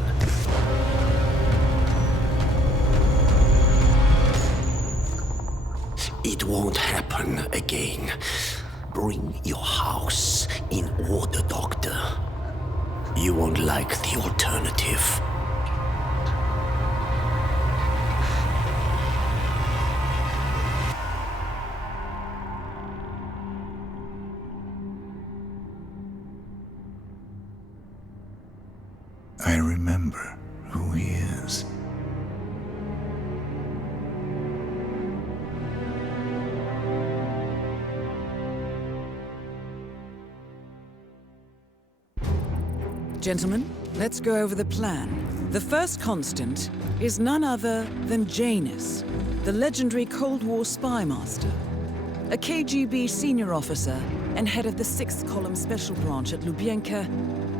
It won't happen again. Bring your house in order, Doctor. You won't like the alternative. I remember who he is. Gentlemen, let's go over the plan. The first constant is none other than Janus, the legendary Cold War spy master, a KGB senior officer and head of the 6th Column Special Branch at Lubyanka.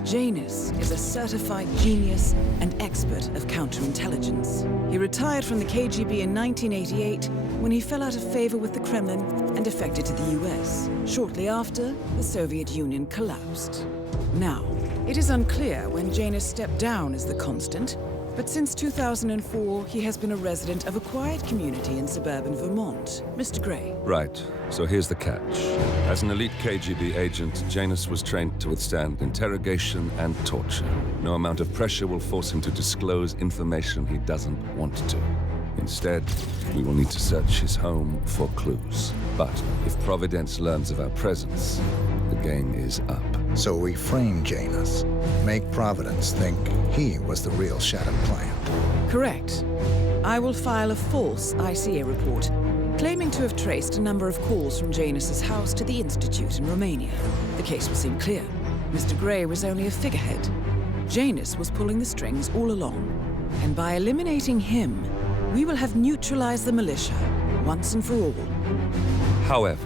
Janus is a certified genius and expert of counterintelligence. He retired from the KGB in 1988 when he fell out of favor with the Kremlin and defected to the US. Shortly after, the Soviet Union collapsed. Now, it is unclear when Janus stepped down as the constant, but since 2004, he has been a resident of a quiet community in suburban Vermont. Mr. Gray. Right. So here's the catch. As an elite KGB agent, Janus was trained to withstand interrogation and torture. No amount of pressure will force him to disclose information he doesn't want to. Instead, we will need to search his home for clues. But if Providence learns of our presence, the game is up. So we frame Janus, make Providence think he was the real Shattered client. Correct. I will file a false ICA report, claiming to have traced a number of calls from Janus's house to the Institute in Romania. The case will seem clear. Mr. Gray was only a figurehead. Janus was pulling the strings all along. And by eliminating him, we will have neutralized the militia, once and for all. However,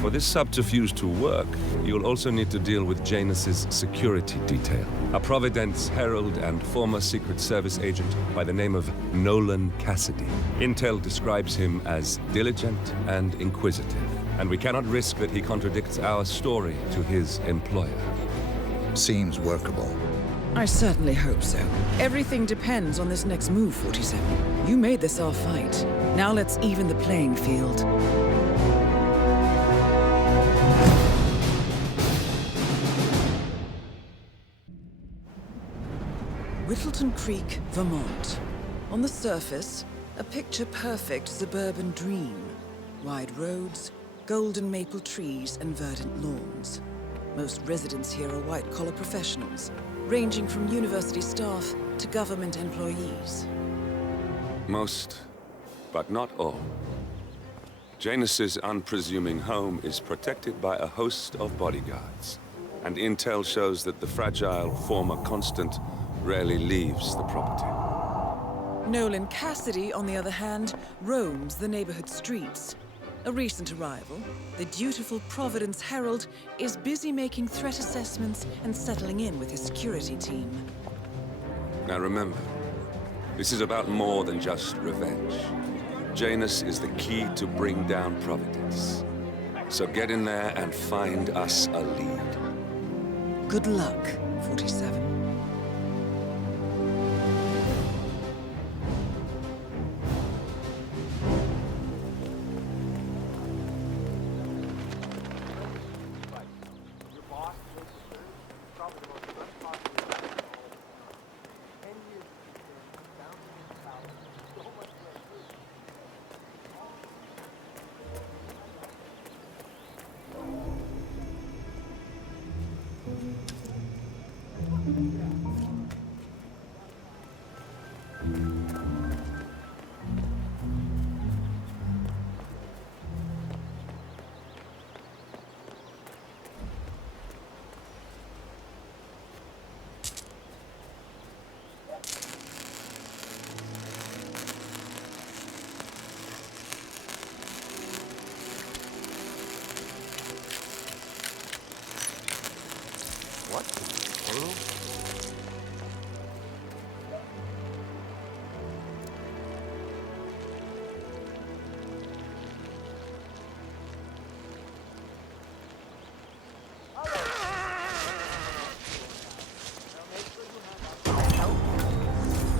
for this subterfuge to work, you'll also need to deal with Janus's security detail. A Providence herald and former Secret Service agent by the name of Nolan Cassidy. Intel describes him as diligent and inquisitive, and we cannot risk that he contradicts our story to his employer. Seems workable. I certainly hope so. Everything depends on this next move, 47. You made this our fight. Now let's even the playing field. Whittleton Creek, Vermont. On the surface, a picture-perfect suburban dream. Wide roads, golden maple trees, and verdant lawns. Most residents here are white-collar professionals, ranging from university staff to government employees. Most, but not all. Janus's unpresuming home is protected by a host of bodyguards, and intel shows that the fragile former constant rarely leaves the property. Nolan Cassidy, on the other hand, roams the neighborhood streets. A recent arrival, the dutiful Providence Herald is busy making threat assessments and settling in with his security team. Now remember, this is about more than just revenge. Janus is the key to bring down Providence. So get in there and find us a lead. Good luck, 47.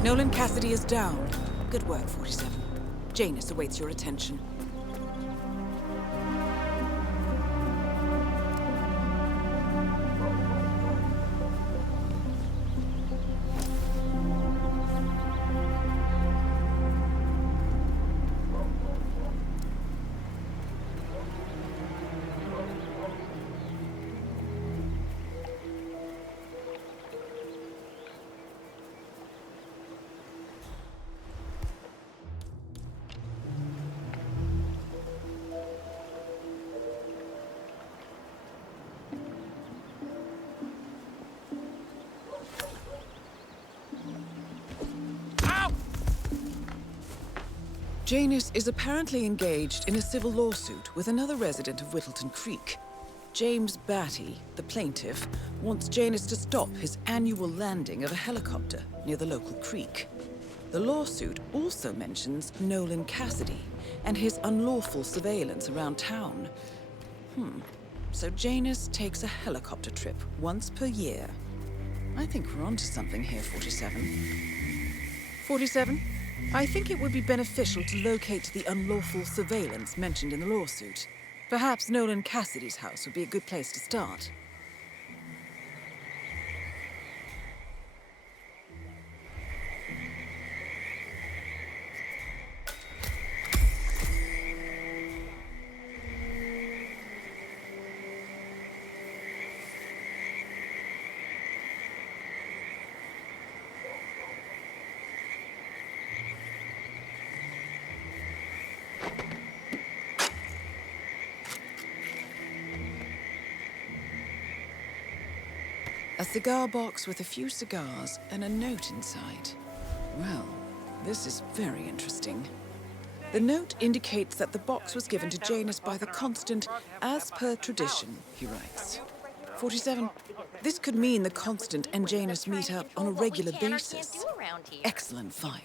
Nolan Cassidy is down. Good work, 47. Janus awaits your attention. Janus is apparently engaged in a civil lawsuit with another resident of Whittleton Creek. James Batty, the plaintiff, wants Janus to stop his annual landing of a helicopter near the local creek. The lawsuit also mentions Nolan Cassidy and his unlawful surveillance around town. So Janus takes a helicopter trip once per year. I think we're onto something here, 47. 47? I think it would be beneficial to locate the unlawful surveillance mentioned in the lawsuit. Perhaps Nolan Cassidy's house would be a good place to start. A cigar box with a few cigars and a note inside. Well, this is very interesting. The note indicates that the box was given to Janus by the Constant, as per tradition, he writes. 47. This could mean the Constant and Janus meet up on a regular basis. Excellent find.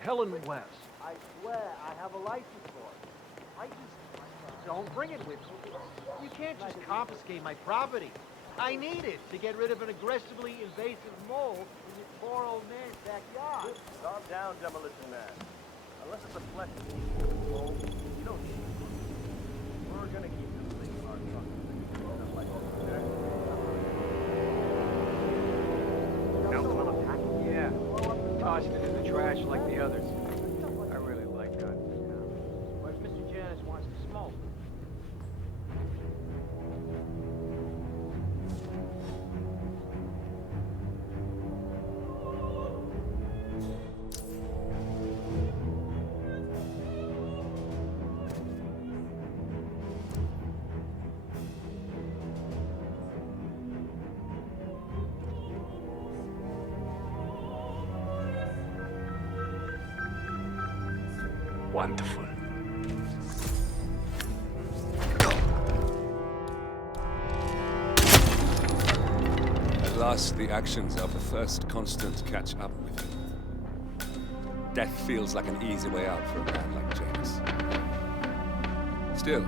Helen West. I swear I have a license for it. I just don't bring it with me. You can't just confiscate my property. I need it to get rid of an aggressively invasive mole in this poor old man's backyard. Calm down, demolition man. Unless it's a flexible mole, you don't need it. We're gonna keep this thing in our truck. Just like Now another pack? Yeah. Tossing it in the trash like the others. I really like that. What if Mr. Janus wants to smoke? Wonderful. At last, the actions of the first Constant catch up with him. Death feels like an easy way out for a man like Janus. Still,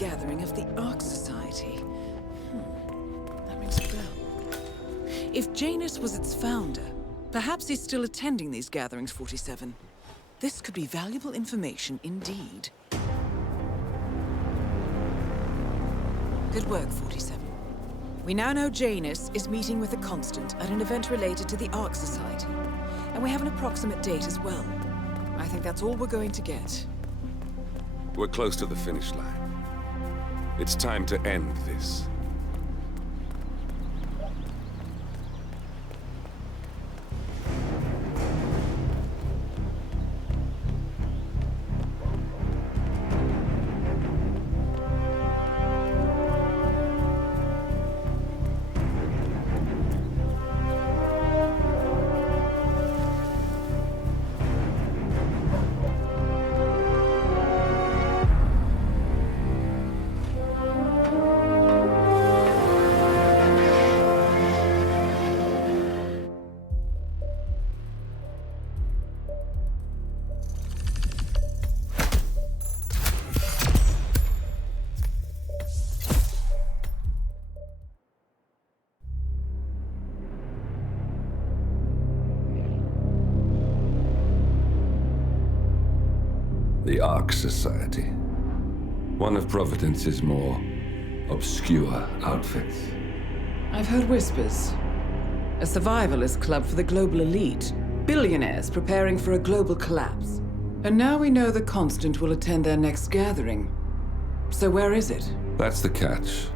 gathering of the Ark Society. That rings a bell. If Janus was its founder, perhaps he's still attending these gatherings, 47. This could be valuable information indeed. Good work, 47. We now know Janus is meeting with the Constant at an event related to the Ark Society. And we have an approximate date as well. I think that's all we're going to get. We're close to the finish line. It's time to end this. The Ark Society. One of Providence's more obscure outfits. I've heard whispers. A survivalist club for the global elite. Billionaires preparing for a global collapse. And now we know the Constant will attend their next gathering. So where is it? That's the catch.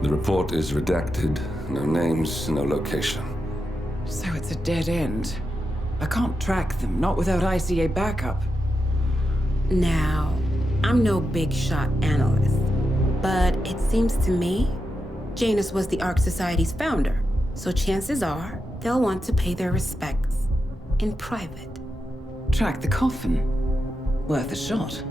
The report is redacted. No names, no location. So it's a dead end. I can't track them, not without ICA backup. Now, I'm no big shot analyst, but it seems to me Janus was the Ark Society's founder, so chances are they'll want to pay their respects in private. Track the coffin. Worth a shot.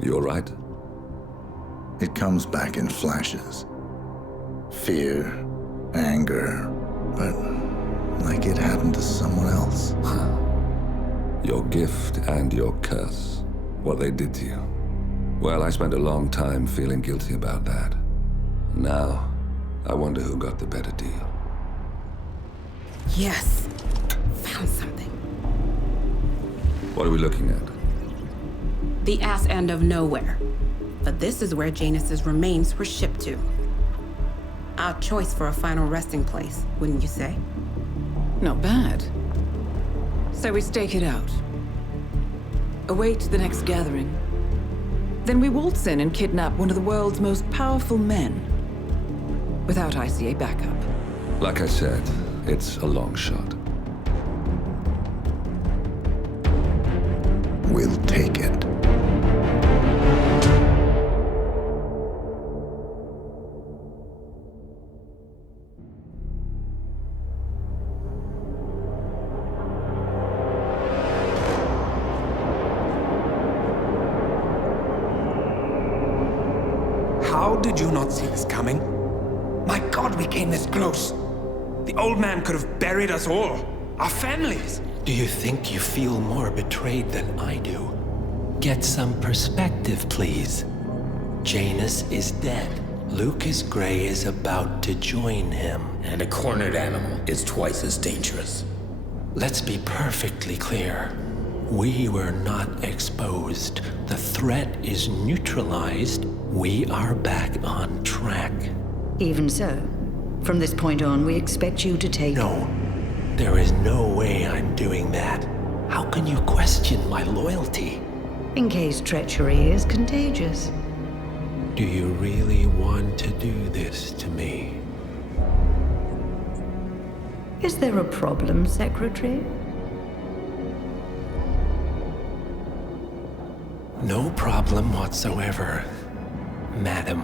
You all right? It comes back in flashes. Fear, anger, but like it happened to someone else. Your gift and your curse. What they did to you. Well, I spent a long time feeling guilty about that. Now, I wonder who got the better deal. Yes. Found something. What are we looking at? The ass end of nowhere. But this is where Janus's remains were shipped to. Our choice for a final resting place, wouldn't you say? Not bad. So we stake it out. Await the next gathering. Then we waltz in and kidnap one of the world's most powerful men. Without ICA backup. Like I said, it's a long shot. We'll take it. How did you not see this coming? My God, we came this close. The old man could have buried us all. Our families. Do you think you feel more betrayed than I do? Get some perspective, please. Janus is dead. Lucas Gray is about to join him. And a cornered animal is twice as dangerous. Let's be perfectly clear. We were not exposed. The threat is neutralized. We are back on track. Even so, from this point on, we expect you to take... No. There is no way I'm doing that. How can you question my loyalty? In case treachery is contagious. Do you really want to do this to me? Is there a problem, Secretary? No problem whatsoever, Madam.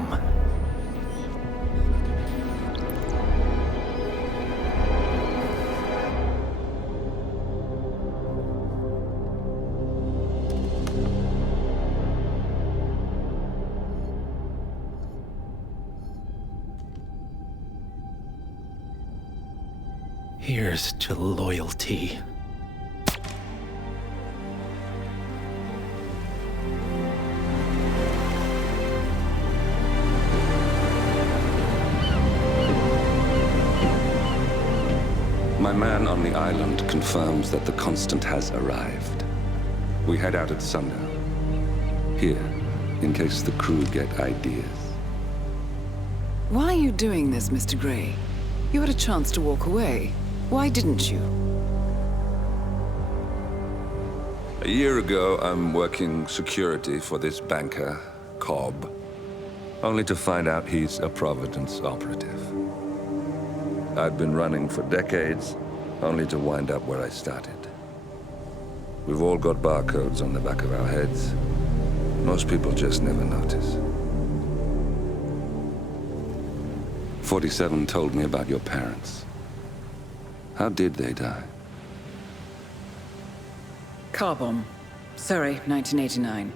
Here's to loyalty. the island confirms that the Constant has arrived. We head out at sundown. Here, in case the crew get ideas. Why are you doing this, Mr. Grey? You had a chance to walk away. Why didn't you? A year ago, I'm working security for this banker, Cobb, only to find out he's a Providence operative. I'd been running for decades, only to wind up where I started. We've all got barcodes on the back of our heads. Most people just never notice. 47 told me about your parents. How did they die? Car bomb. Surrey, 1989.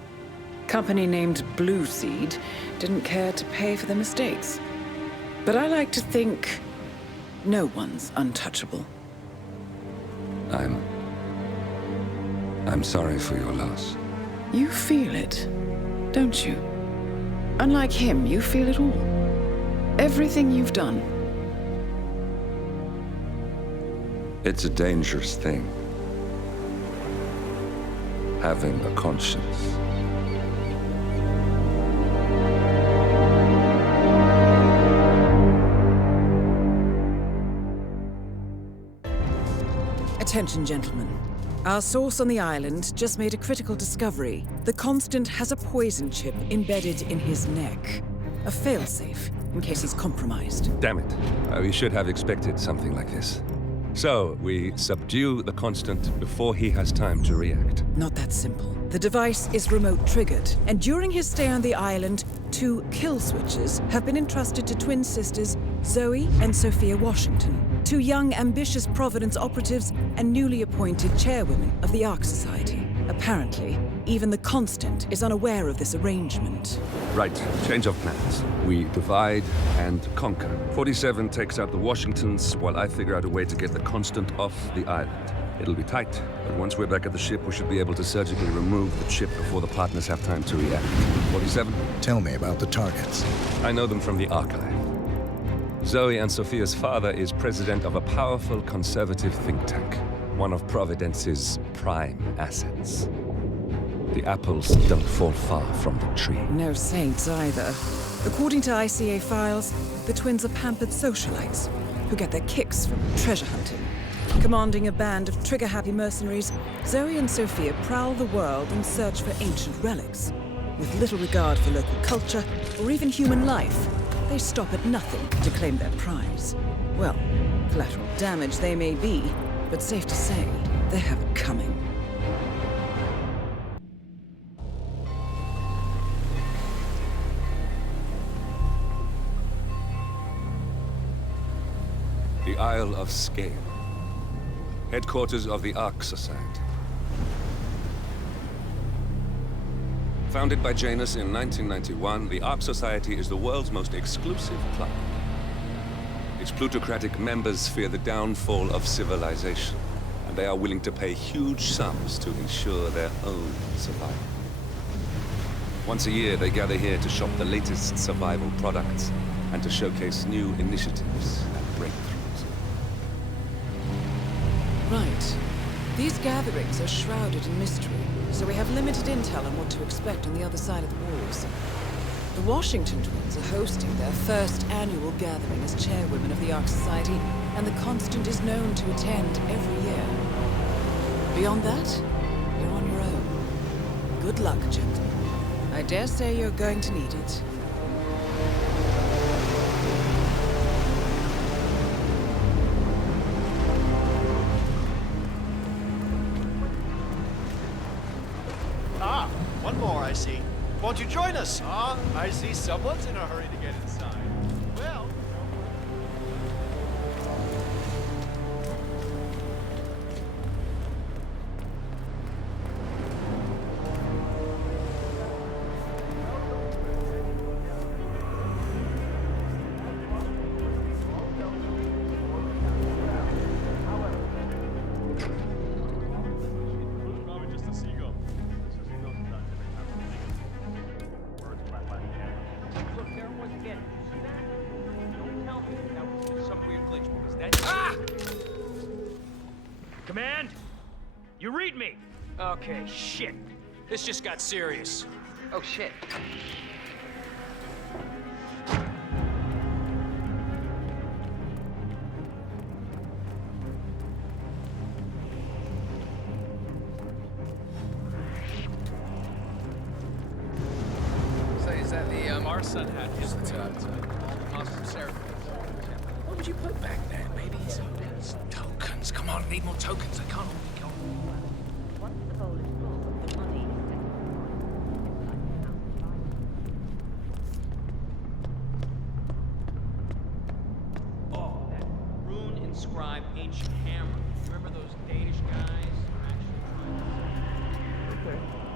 Company named Blue Seed didn't care to pay for their mistakes. But I like to think no one's untouchable. I'm sorry for your loss. You feel it, don't you? Unlike him, you feel it all. Everything you've done. It's a dangerous thing. Having a conscience. Attention, gentlemen. Our source on the island just made a critical discovery. The Constant has a poison chip embedded in his neck. A failsafe, in case he's compromised. Damn it. We should have expected something like this. So, we subdue the Constant before he has time to react. Not that simple. The device is remote triggered, and during his stay on the island, 2 kill switches have been entrusted to twin sisters Zoe and Sophia Washington, 2 young, ambitious Providence operatives and newly appointed chairwomen of the Ark Society. Apparently, even the Constant is unaware of this arrangement. Right, change of plans. We divide and conquer. 47 takes out the Washingtons, while I figure out a way to get the Constant off the island. It'll be tight, but once we're back at the ship, we should be able to surgically remove the chip before the partners have time to react. 47? Tell me about the targets. I know them from the archive. Zoe and Sophia's father is president of a powerful conservative think tank, one of Providence's prime assets. The apples don't fall far from the tree. No saints either. According to ICA files, the twins are pampered socialites who get their kicks from treasure hunting. Commanding a band of trigger-happy mercenaries, Zoe and Sophia prowl the world in search for ancient relics. With little regard for local culture or even human life, they stop at nothing to claim their prize. Well, collateral damage they may be, but safe to say, they have it coming. The Isle of Sgàil, headquarters of the Ark Society. Founded by Janus in 1991, the Ark Society is the world's most exclusive club. Its plutocratic members fear the downfall of civilization, and they are willing to pay huge sums to ensure their own survival. Once a year, they gather here to shop the latest survival products and to showcase new initiatives and breakthroughs. Right. These gatherings are shrouded in mystery, so we have limited intel on what to expect on the other side of the walls. The Washington twins are hosting their first annual gathering as chairwomen of the Ark Society, and the Constant is known to attend every year. Beyond that, you're on your own. Good luck, gentlemen. I dare say you're going to need it. One more, I see. Won't you join us? I see someone's in a hurry to get inside. Well... Command? You read me? Okay, shit. This just got serious. Oh, shit. So is that the, our son had his Master Serpent. What would you put back there? Maybe tokens. Tokens. Come on, need more tokens. I can't all be gone. Once the bowl is full, the money is set Oh, that rune-inscribed ancient hammer. Remember those Danish guys who were actually trying to... Okay.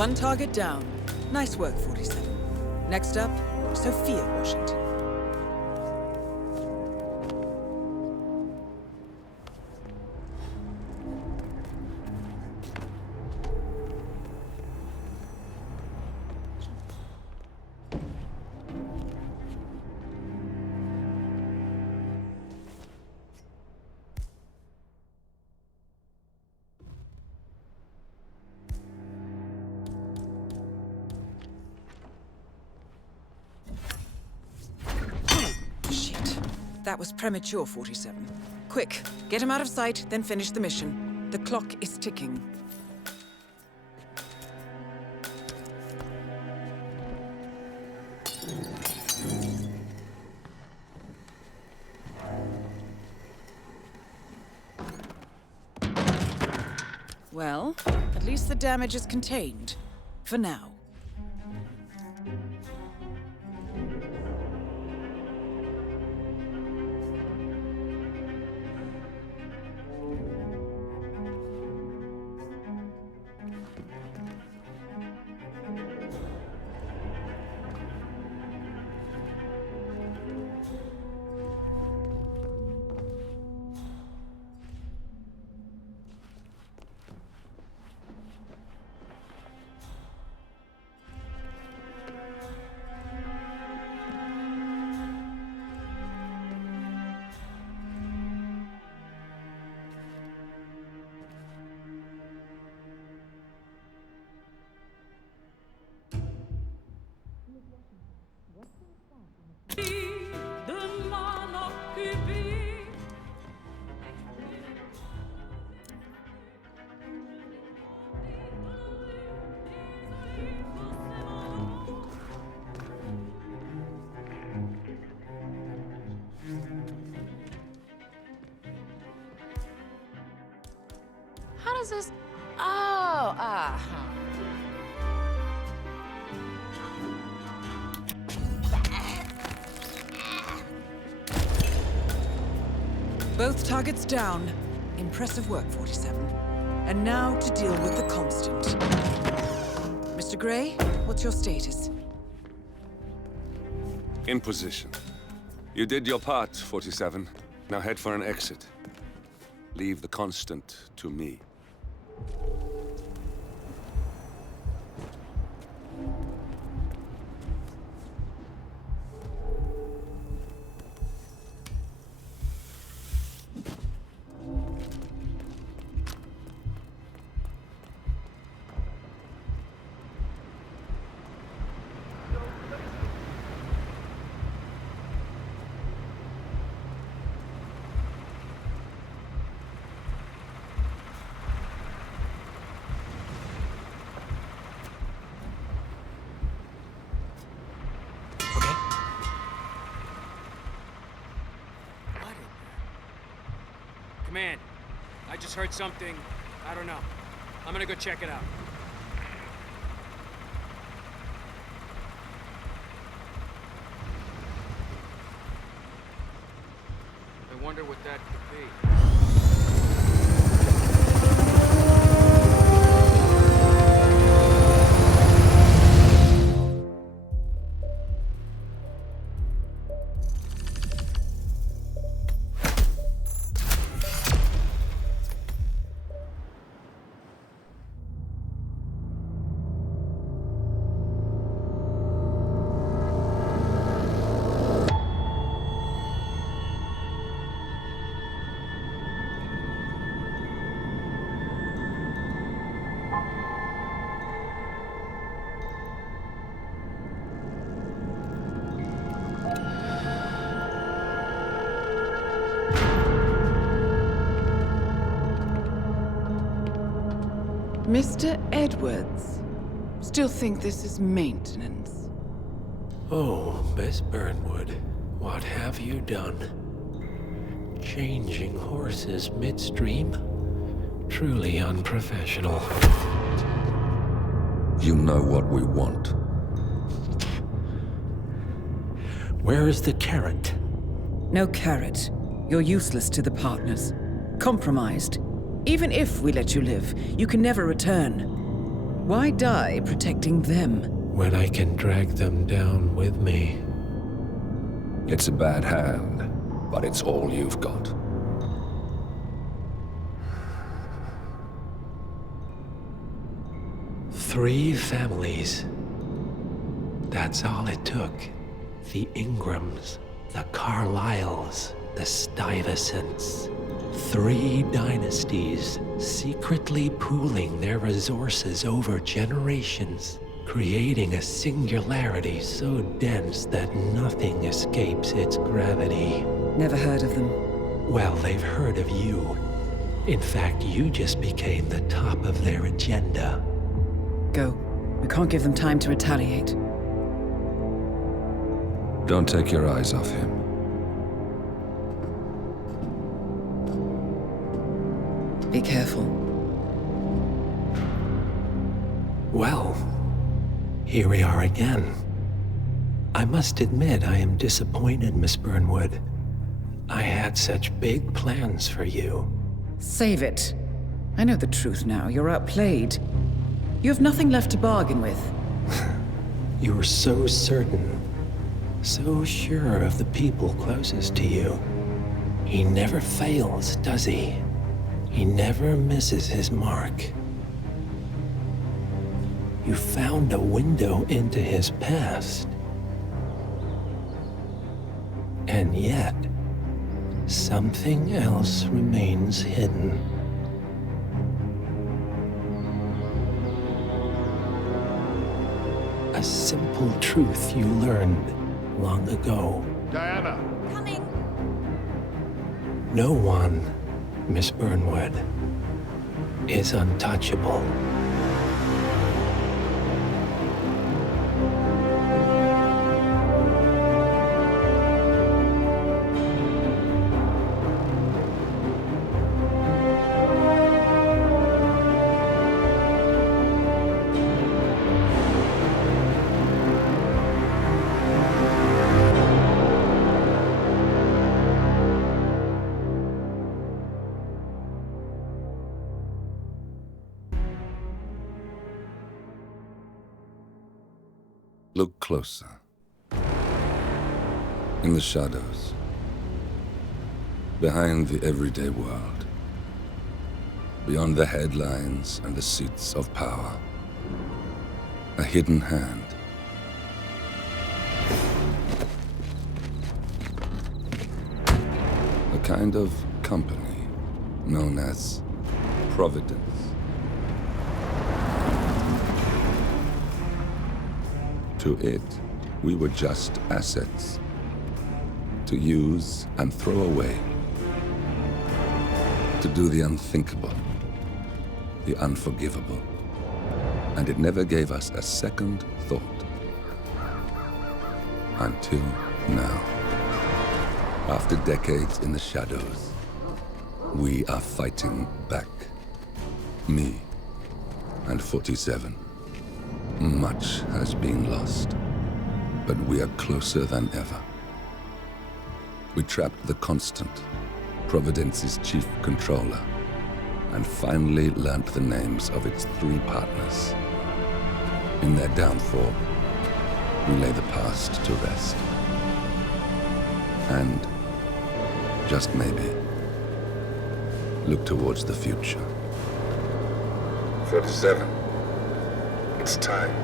One target down. Nice work, 47. Next up, Sophia Washington. That was premature, 47. Quick, get him out of sight, then finish the mission. The clock is ticking. Well, at least the damage is contained. For now. How does this... Oh, Both targets down. Impressive work, 47. And now to deal with the constant. Mr. Gray, what's your status? In position. You did your part, 47. Now head for an exit. Leave the constant to me. Command. I just heard something. I don't know. I'm gonna go check it out. I wonder what that could be. Mr. Edwards, still think this is maintenance? Oh, Miss Burnwood, what have you done? Changing horses midstream? Truly unprofessional. You know what we want. Where is the carrot? No carrot. You're useless to the partners. Compromised. Even if we let you live, you can never return. Why die protecting them? When I can drag them down with me. It's a bad hand, but it's all you've got. Three families. That's all it took. The Ingrams, the Carlyles, the Stuyvesants. 3 dynasties secretly pooling their resources over generations, creating a singularity so dense that nothing escapes its gravity. Never heard of them. Well, they've heard of you. In fact, you just became the top of their agenda. Go. We can't give them time to retaliate. Don't take your eyes off him. Be careful. Well, here we are again. I must admit I am disappointed, Miss Burnwood. I had such big plans for you. Save it. I know the truth now. You're outplayed. You have nothing left to bargain with. You were so certain, so sure of the people closest to you. He never fails, does he? He never misses his mark. You found a window into his past. And yet, something else remains hidden. A simple truth you learned long ago. Diana! Coming! No one, Miss Burnwood, is untouchable. Look closer. In the shadows. Behind the everyday world. Beyond the headlines and the seats of power. A hidden hand. A kind of company known as Providence. To it, we were just assets. To use and throw away. To do the unthinkable. The unforgivable. And it never gave us a second thought. Until now. After decades in the shadows. We are fighting back. Me and 47. Much has been lost, but we are closer than ever. We trapped the Constant, Providence's chief controller, and finally learnt the names of its 3 partners. In their downfall, we lay the past to rest. And, just maybe, look towards the future. 47. It's time.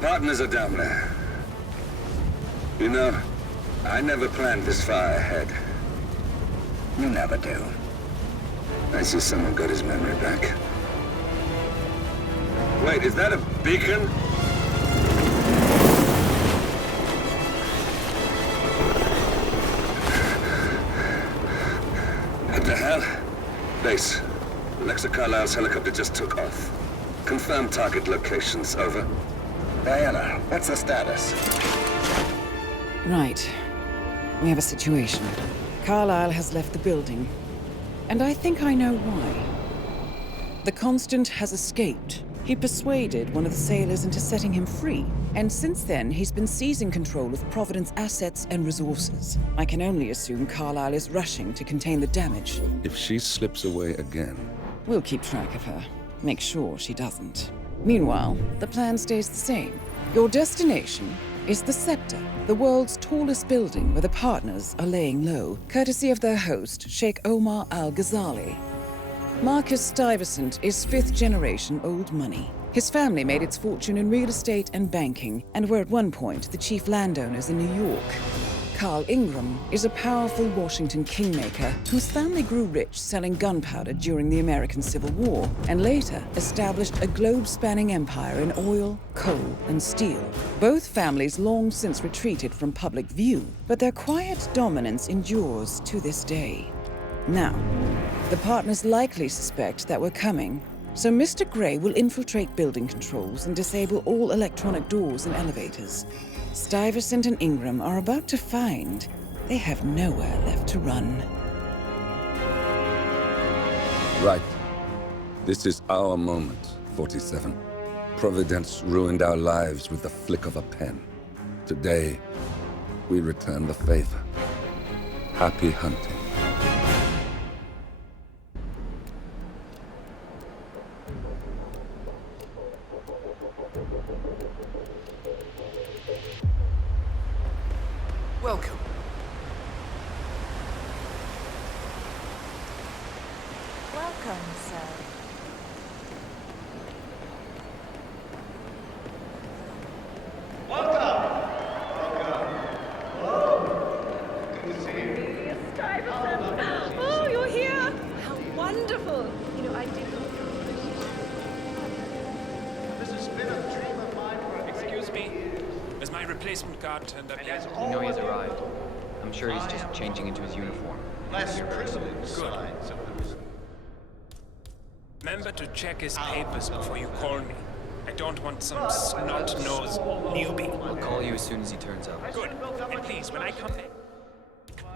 Partners are down there. You know, I never planned this far ahead. You never do. I see someone got his memory back. Wait, is that a beacon? What the hell? Base. Alexa Carlisle's helicopter just took off. Confirm target locations, over. Diana, what's the status? Right. We have a situation. Carlisle has left the building. And I think I know why. The Constant has escaped. He persuaded one of the sailors into setting him free. And since then, he's been seizing control of Providence assets and resources. I can only assume Carlisle is rushing to contain the damage. If she slips away again... We'll keep track of her. Make sure she doesn't. Meanwhile, the plan stays the same. Your destination is the Scepter, the world's tallest building where the partners are laying low, courtesy of their host, Sheikh Omar Al-Ghazali. Marcus Stuyvesant is 5th-generation old money. His family made its fortune in real estate and banking, and were at one point the chief landowners in New York. Carl Ingram is a powerful Washington kingmaker whose family grew rich selling gunpowder during the American Civil War, and later established a globe-spanning empire in oil, coal, and steel. Both families long since retreated from public view, but their quiet dominance endures to this day. Now, the partners likely suspect that we're coming, so Mr. Grey will infiltrate building controls and disable all electronic doors and elevators. Stuyvesant and Ingram are about to find they have nowhere left to run. Right. This is our moment, 47. Providence ruined our lives with the flick of a pen. Today, we return the favor. Happy hunting. Welcome. Welcome, sir. Oh, you're here! How wonderful! You know, I didn't... This has been a dream of mine for... Excuse me? Has my replacement guard turned up yet? You know he's arrived. I'm sure he's just changing into his uniform. Less privileged sides of the... Remember to check his papers before you call me. I don't want some snot-nosed newbie. I'll call you as soon as he turns up. Good. And please, when I come back,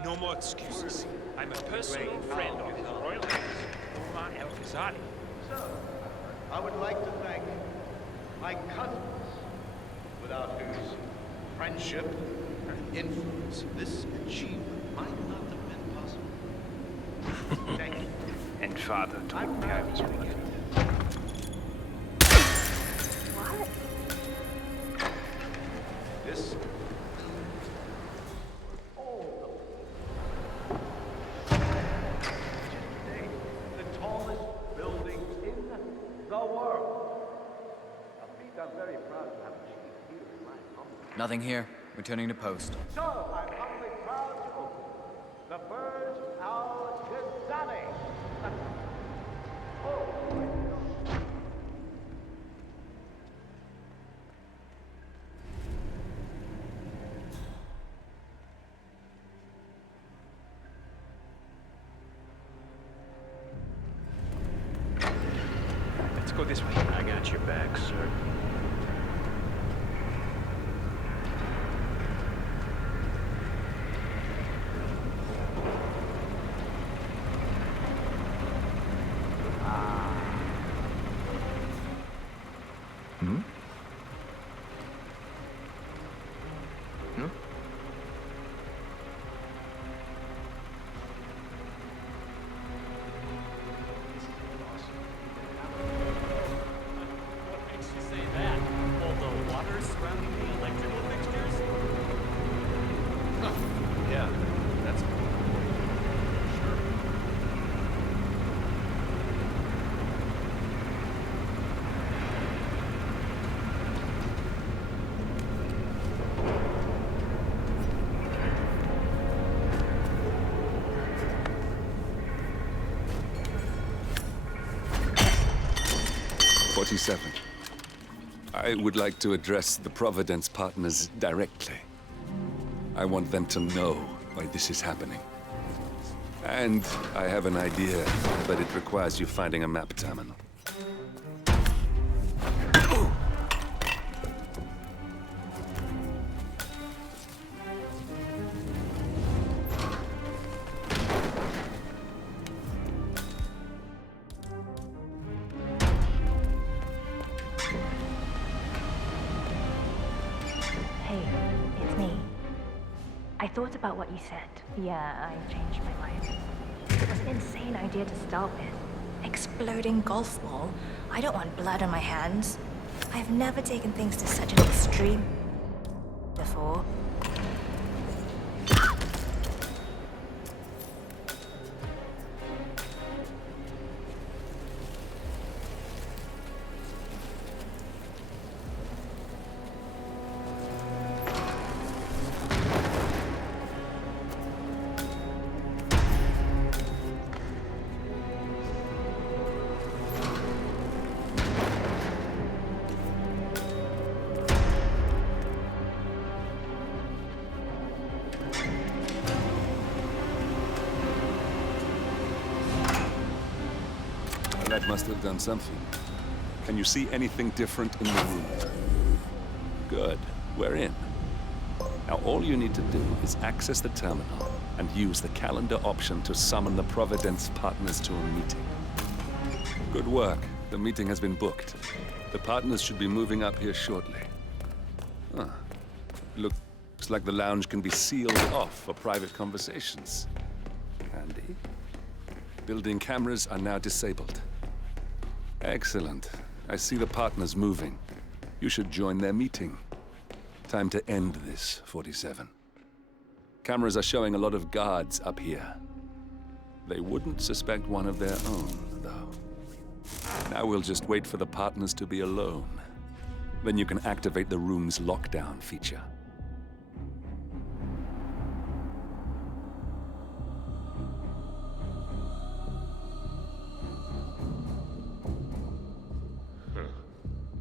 no more excuses. I'm a personal friend of His Royal Highness, Omar Al-Ghazali. So, I would like to thank my cousins, without whose friendship and influence this achievement might not have been possible. Thank you. And Father told me I was wicked. What? This... the tallest building in the world. A feat I'm very proud to have achieved here in my humble... Nothing here. Returning to post. So, I'm humbly proud to open the Burj Al Ghazali. Let's go this way. I got your back, sir. I would like to address the Providence partners directly. I want them to know why this is happening. And I have an idea, but it requires you finding a map terminal. Thought about what you said. Yeah, I changed my mind. It was an insane idea to start with. Exploding golf ball? I don't want blood on my hands. I've never taken things to such an extreme before. That must have done something. Can you see anything different in the room? Good. We're in. Now all you need to do is access the terminal and use the calendar option to summon the Providence partners to a meeting. Good work. The meeting has been booked. The partners should be moving up here shortly. Huh. Looks like the lounge can be sealed off for private conversations. Handy. Building cameras are now disabled. Excellent. I see the partners moving. You should join their meeting. Time to end this, 47. Cameras are showing a lot of guards up here. They wouldn't suspect one of their own, though. Now we'll just wait for the partners to be alone. Then you can activate the room's lockdown feature.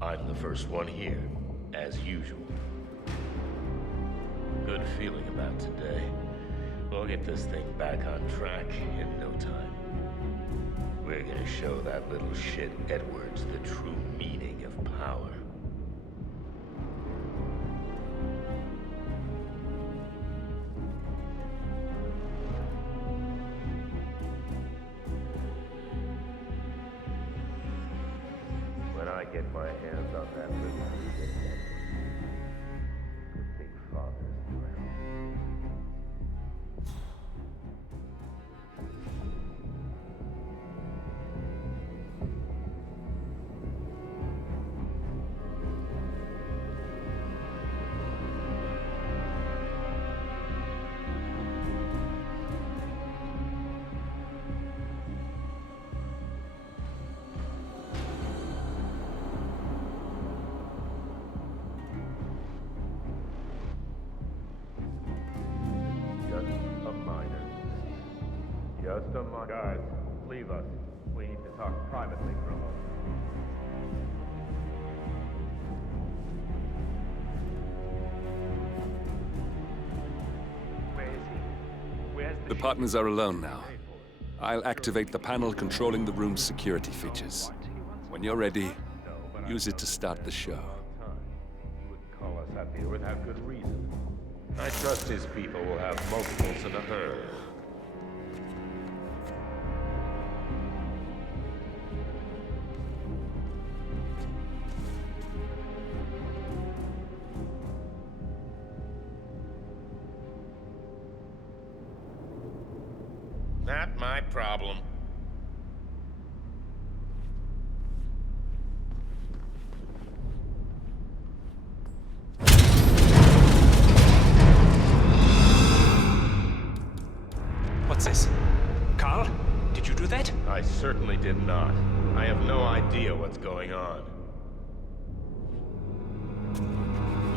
I'm the first one here, as usual. Good feeling about today. We'll get this thing back on track in no time. We're gonna show that little shit Edwards the true meaning of power. When I get my hands on that little shit Edwards, could take father's throne. Just a minor. Guys, leave us. We need to talk privately for a moment. Where is he? Where's The partners are alone now. I'll activate the panel controlling the room's security features. When When you're ready, use it to start the show. He wouldn't call us up here without good reason. I trust his people will have multiples in a herd. Not my problem. What's this? Carl? Did you do that? I certainly did not. I have no idea what's going on.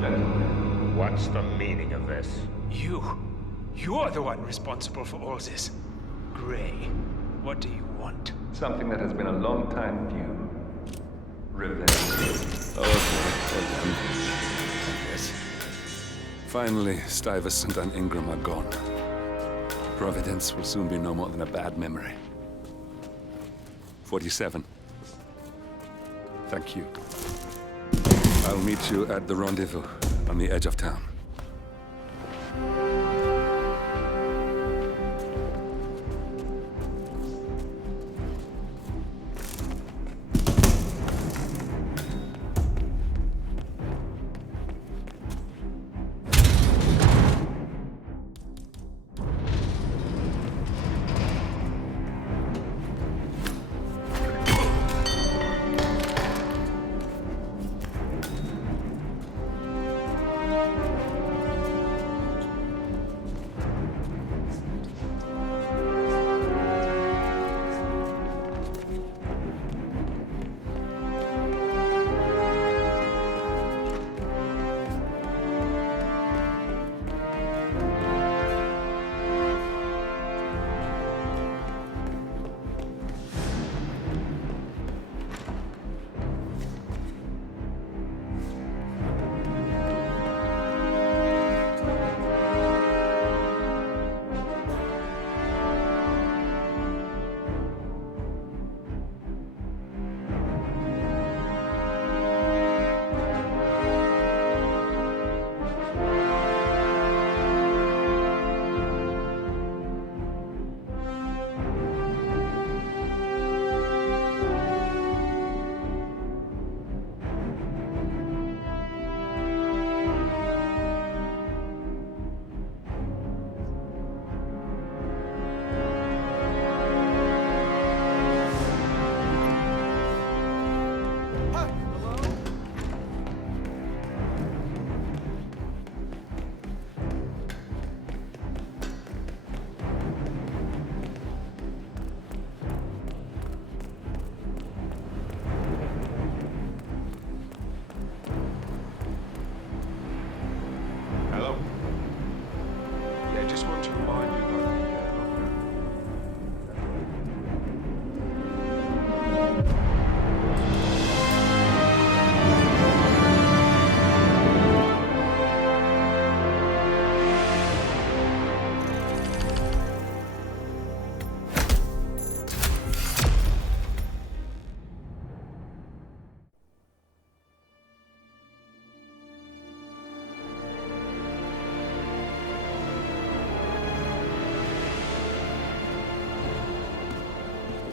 Gentlemen, what's the meaning of this? You're the one responsible for all this. Gray, what do you want? Something that has been a long time due. Revenge. Yes. Finally, Stuyvesant and Ingram are gone. Providence will soon be no more than a bad memory. 47. Thank you. I'll meet you at the rendezvous on the edge of town.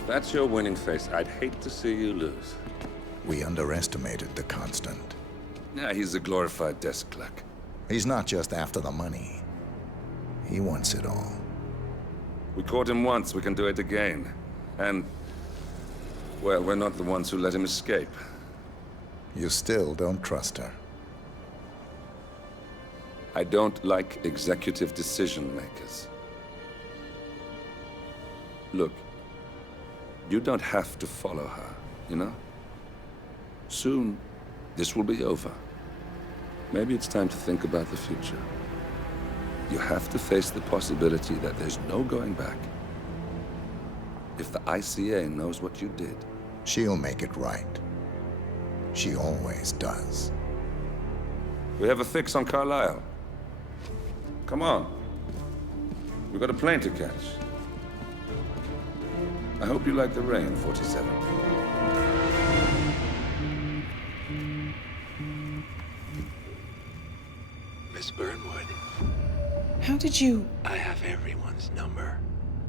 That's your winning face. I'd hate to see you lose. We underestimated the Constant. Yeah, he's a glorified desk clerk. He's not just after the money. He wants it all. We caught him once, we can do it again. And, well, we're not the ones who let him escape. You still don't trust her. I don't like executive decision makers. Look, you don't have to follow her, you know? Soon, this will be over. Maybe it's time to think about the future. You have to face the possibility that there's no going back. If the ICA knows what you did... She'll make it right. She always does. We have a fix on Carlisle. Come on. We've got a plane to catch. I hope you like the rain, 47. Miss Burnwood. How did you... I have everyone's number.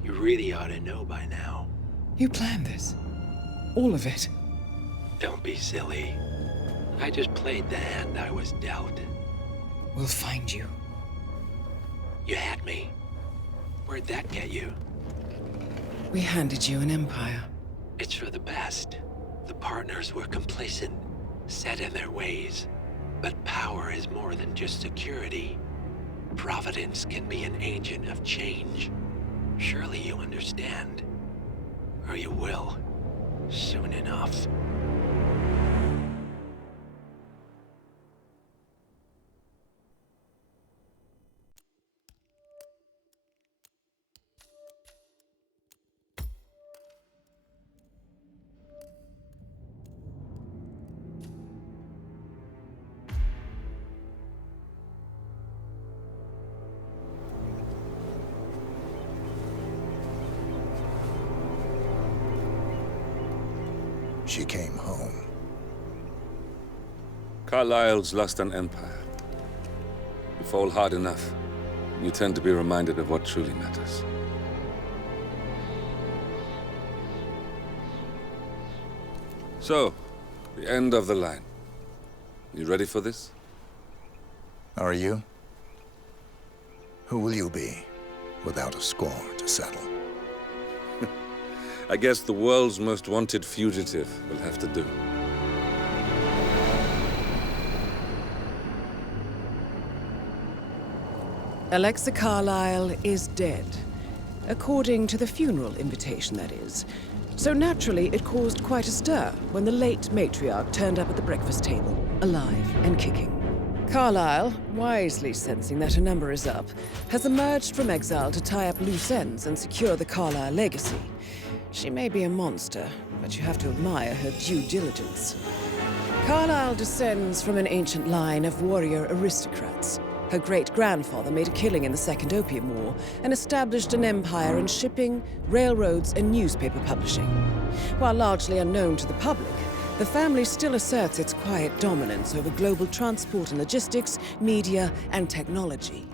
You really ought to know by now. You planned this? All of it? Don't be silly. I just played the hand I was dealt. We'll find you. You had me. Where'd that get you? We handed you an empire. It's for the best. The partners were complacent, set in their ways. But power is more than just security. Providence can be an agent of change. Surely you understand. Or you will. Soon enough. She came home. Carlyle's lost an empire. You fall hard enough, you tend to be reminded of what truly matters. So, the end of the line. You ready for this? Are you? Who will you be, without a score to settle? I guess the world's most wanted fugitive will have to do. Alexa Carlyle is dead. According to the funeral invitation, that is. So naturally, it caused quite a stir when the late matriarch turned up at the breakfast table, alive and kicking. Carlyle, wisely sensing that her number is up, has emerged from exile to tie up loose ends and secure the Carlyle legacy. She may be a monster, but you have to admire her due diligence. Carlyle descends from an ancient line of warrior aristocrats. Her great-grandfather made a killing in the Second Opium War and established an empire in shipping, railroads, and newspaper publishing. While largely unknown to the public, the family still asserts its quiet dominance over global transport and logistics, media, and technology.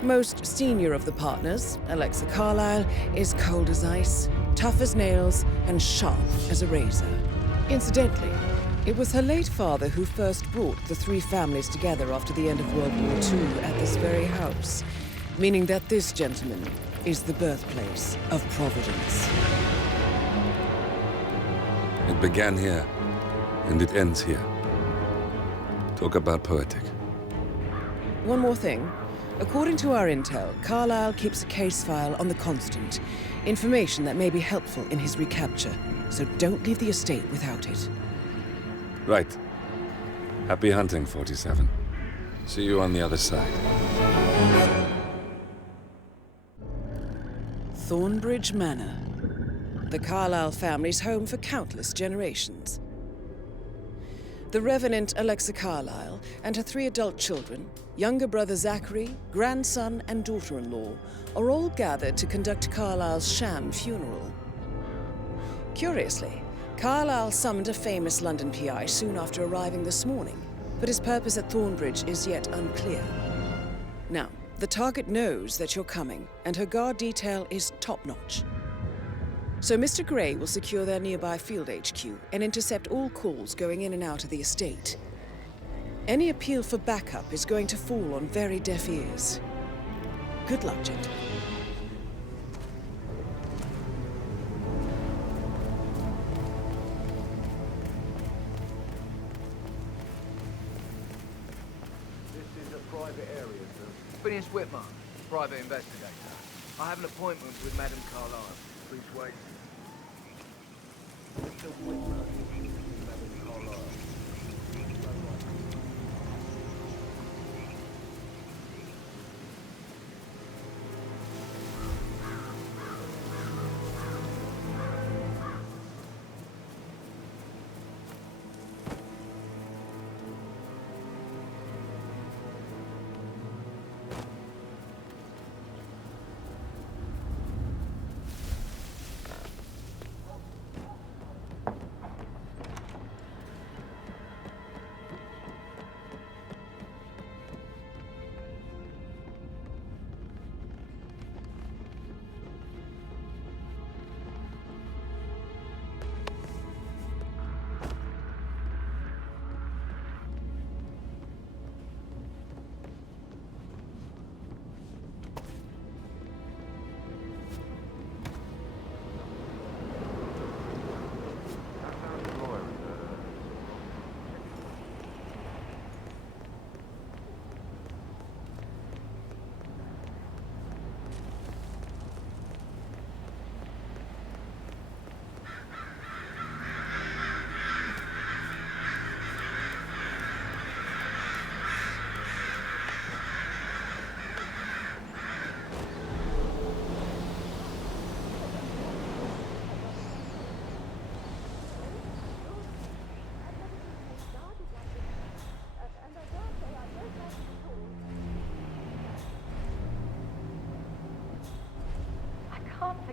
Most senior of the partners, Alexa Carlyle, is cold as ice, tough as nails, and sharp as a razor. Incidentally, it was her late father who first brought the three families together after the end of World War II at this very house, meaning that this gentleman is the birthplace of Providence. It began here, and it ends here. Talk about poetic. One more thing. According to our intel, Carlyle keeps a case file on the Constant. Information that may be helpful in his recapture, so don't leave the estate without it. Right. Happy hunting, 47. See you on the other side. Thornbridge Manor. The Carlyle family's home for countless generations. The Revenant Alexa Carlyle and her 3 adult children, younger brother Zachary, grandson, and daughter-in-law, are all gathered to conduct Carlyle's sham funeral. Curiously, Carlyle summoned a famous London PI soon after arriving this morning, but his purpose at Thornbridge is yet unclear. Now, the target knows that you're coming, and her guard detail is top-notch. So Mr. Gray will secure their nearby field HQ and intercept all calls going in and out of the estate. Any appeal for backup is going to fall on very deaf ears. Good luck, gentlemen. This is a private area, sir. Phineas Whitman, private investigator. I have an appointment with Madame Carlyle. Please wait. Mr. Whitman, Madame Carlyle.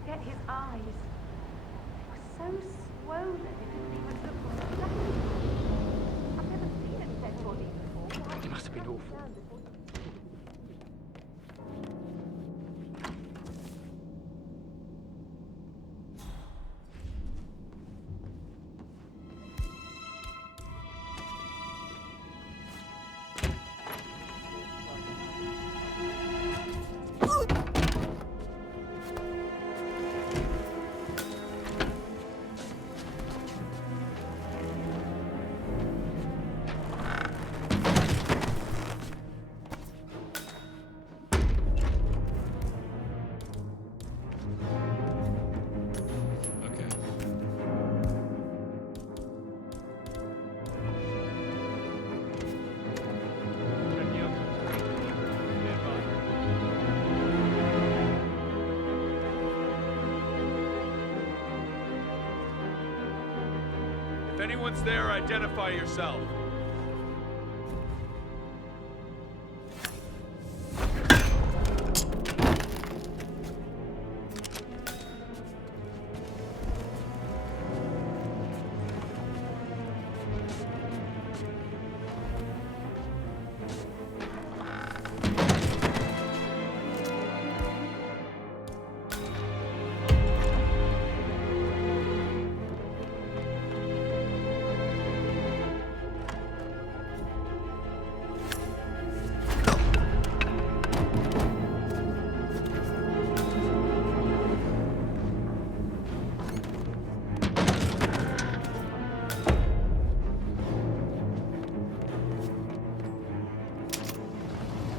look at his eyes. They were so swollen, it didn't even look like I've never seen a dead body before. It must have been awful. If anyone's there, identify yourself.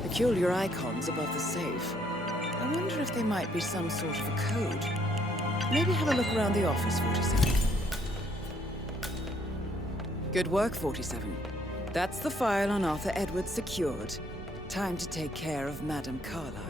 Peculiar icons above the safe. I wonder if they might be some sort of a code. Maybe have a look around the office, 47. Good work, 47. That's the file on Arthur Edwards secured. Time to take care of Madame Carlyle.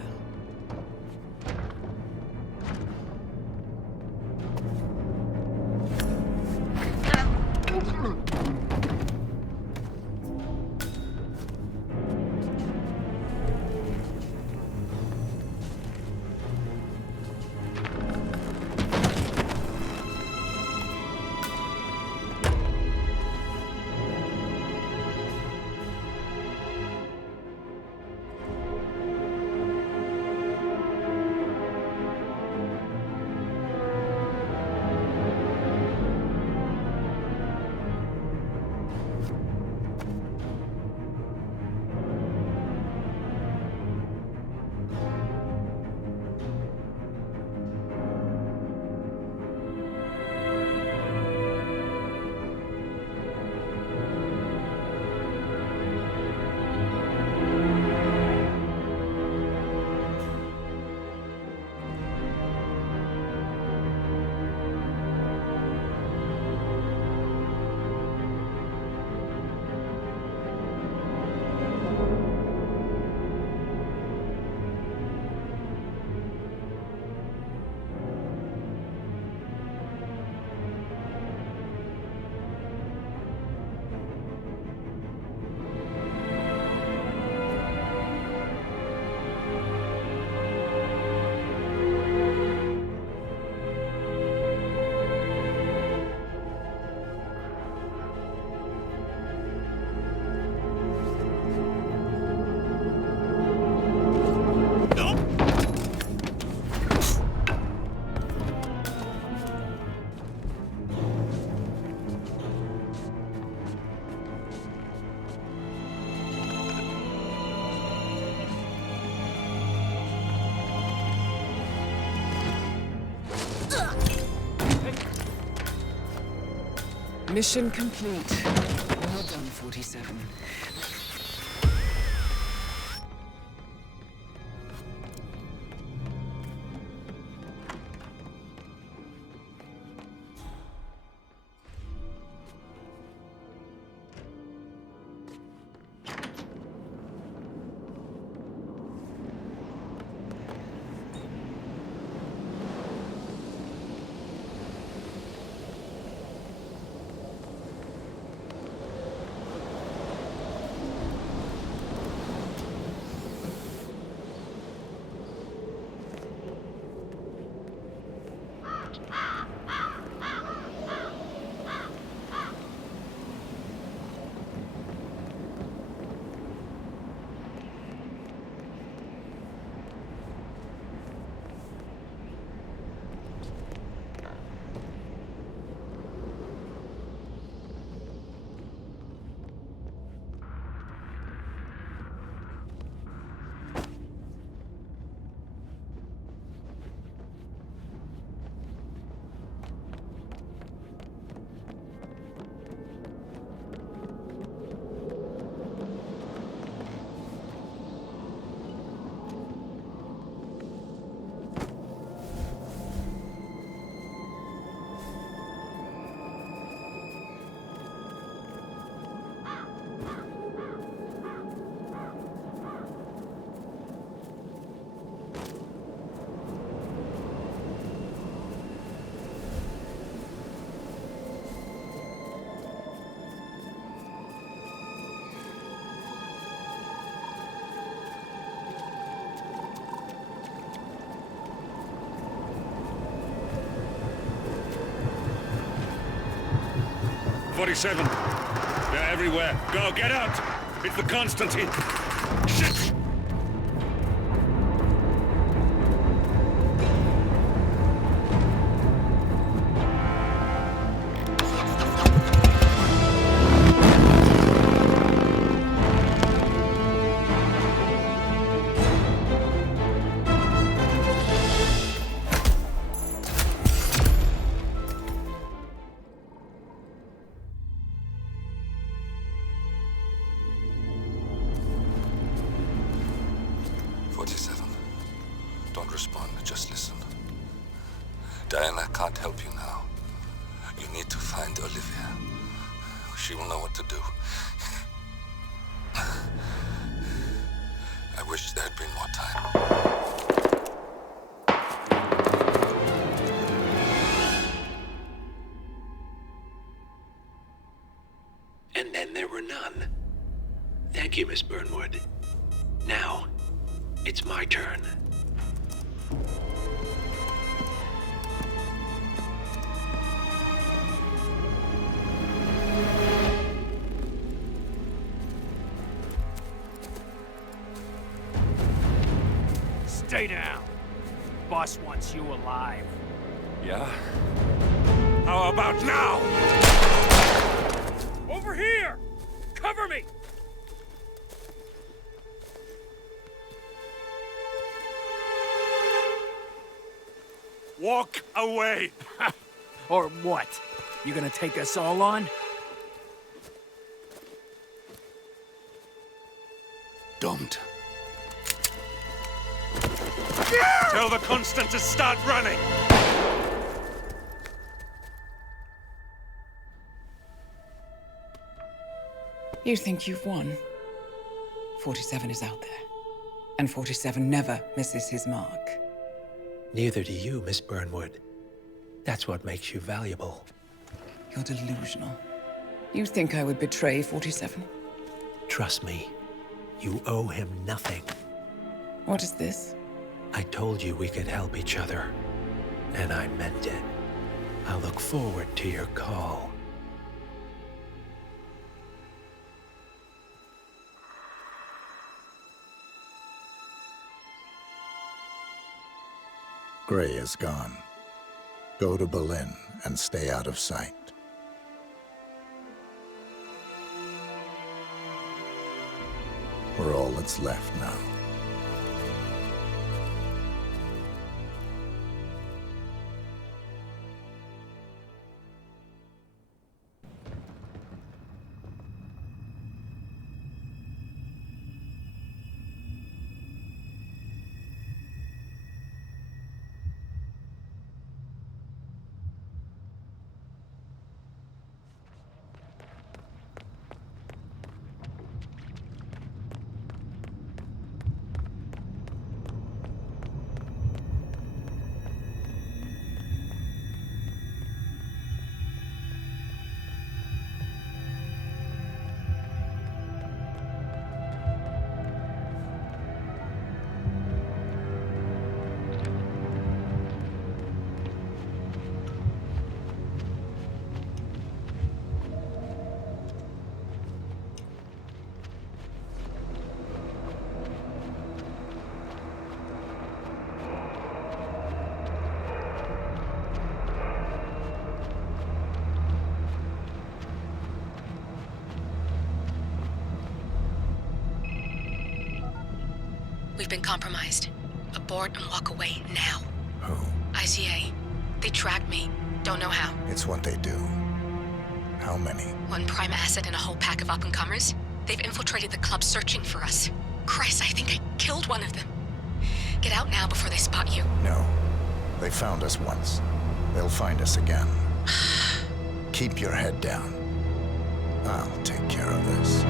Mission complete. Well done, 47. 47. They're everywhere. Go, get out! It's the Constantine. Shit! Diana can't help you now. You need to find Olivia. She will know what to do. I wish there had been more time. And then there were none. Thank you, Miss Burnwood. Now, it's my turn. Stay down. Boss wants you alive. Yeah? How about now? Over here! Cover me! Walk away! Or what? You gonna take us all on? Don't. Tell the Constant to start running! You think you've won? 47 is out there. And 47 never misses his mark. Neither do you, Miss Burnwood. That's what makes you valuable. You're delusional. You think I would betray 47? Trust me, you owe him nothing. What is this? I told you we could help each other, and I meant it. I look forward to your call. Gray is gone. Go to Berlin and stay out of sight. We're all that's left now. We've been compromised. Abort and walk away now. Who? ICA. They tracked me. Don't know how. It's what they do. How many? One prime asset and a whole pack of up-and-comers. They've infiltrated the club searching for us. Christ, I think I killed one of them. Get out now before they spot you. No. They found us once. They'll find us again. Keep your head down. I'll take care of this.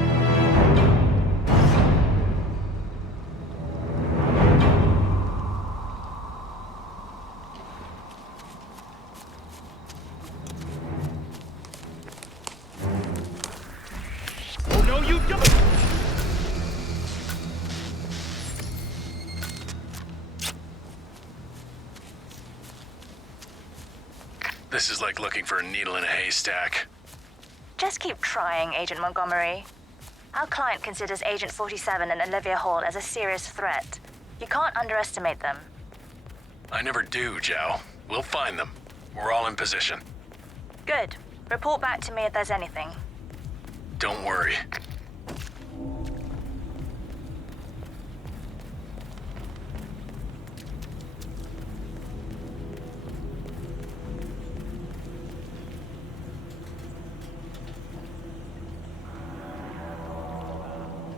This is like looking for a needle in a haystack. Just keep trying, Agent Montgomery. Our client considers Agent 47 and Olivia Hall as a serious threat. You can't underestimate them. I never do, Zhao. We'll find them. We're all in position. Good. Report back to me if there's anything. Don't worry.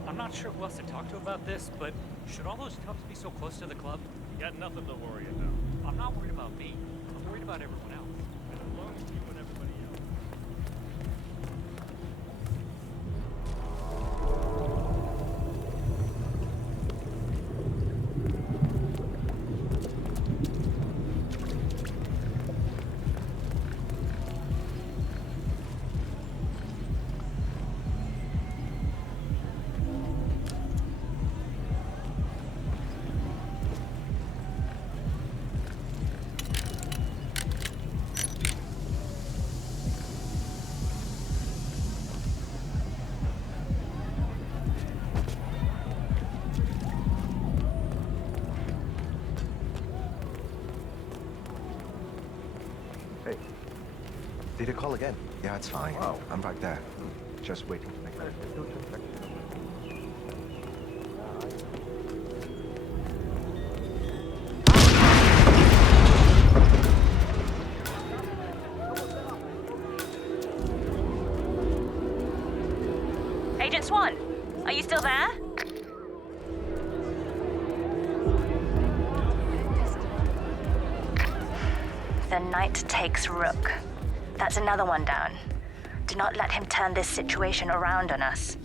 I'm not sure who else to talk to about this, but should all those tubs be so close to the club? You got nothing to worry about. I'm not worried about me. I'm worried about everyone else. And as long as you and everybody else. Did you call again? Yeah, it's fine. Wow. I'm back there. Just waiting to make that. Agent Swan, are you still there? The knight takes rook. That's another one down. Do not let him turn this situation around on us.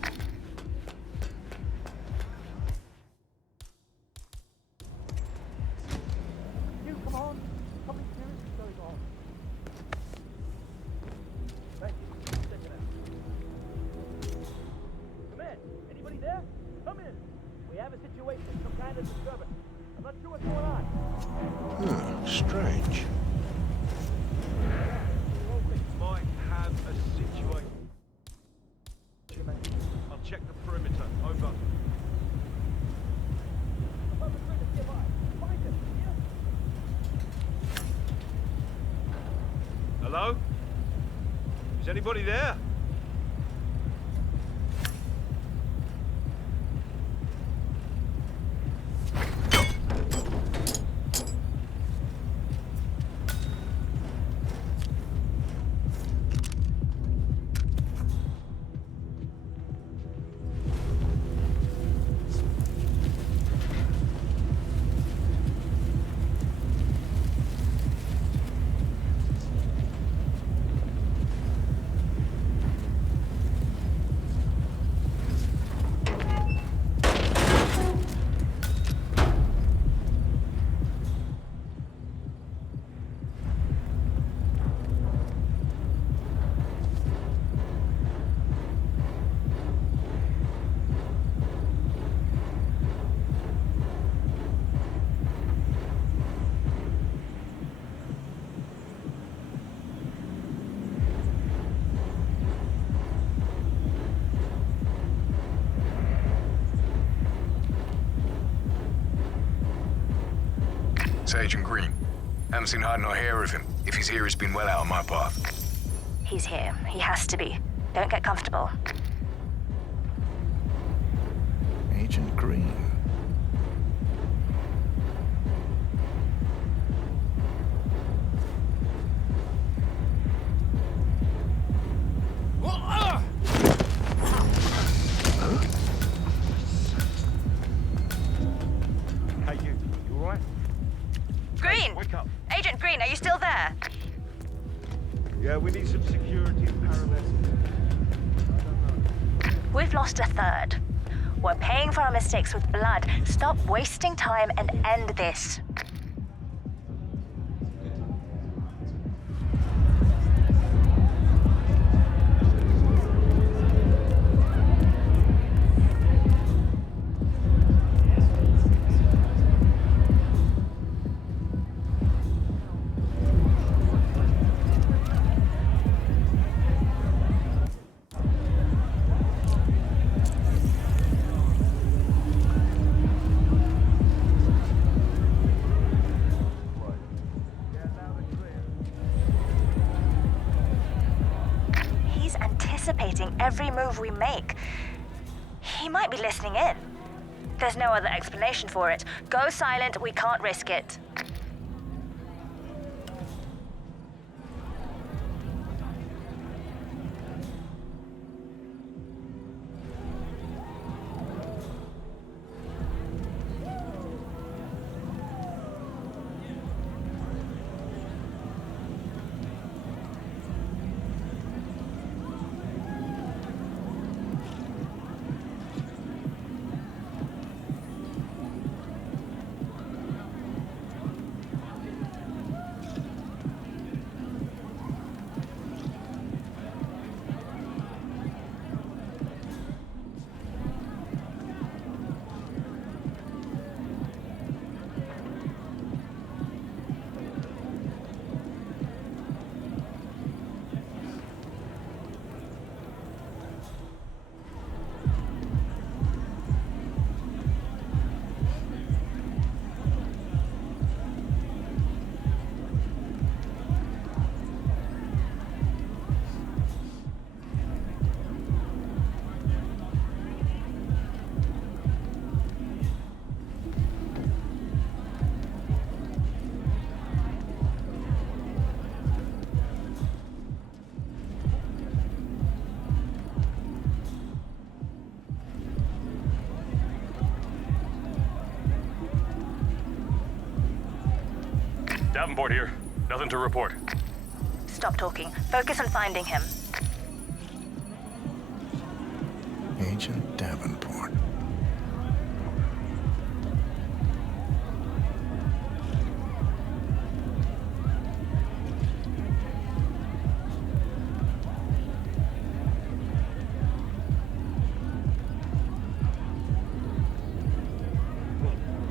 You, come on. Something serious is going on. Thank you. Check it out. Come in. Anybody there? Come in. We have a situation. Some kind of disturbance. I'm not sure what's going on. Strange. Might have a situation. I'll check the perimeter. Over. Hello? Is anybody there? It's Agent Green. Haven't seen hide nor hair of him. If he's here, it's been well out of my path. He's here. He has to be. Don't get comfortable. Agent Green. Hey, you all right? Green! Wake up. Agent Green, are you still there? Yeah, we need some security paramedics. We've lost a third. We're paying for our mistakes with blood. Stop wasting time and end this. move we make. He might be listening in. There's no other explanation for it. Go silent, we can't risk it. Davenport here. Nothing to report. Stop talking. Focus on finding him. Agent Davenport.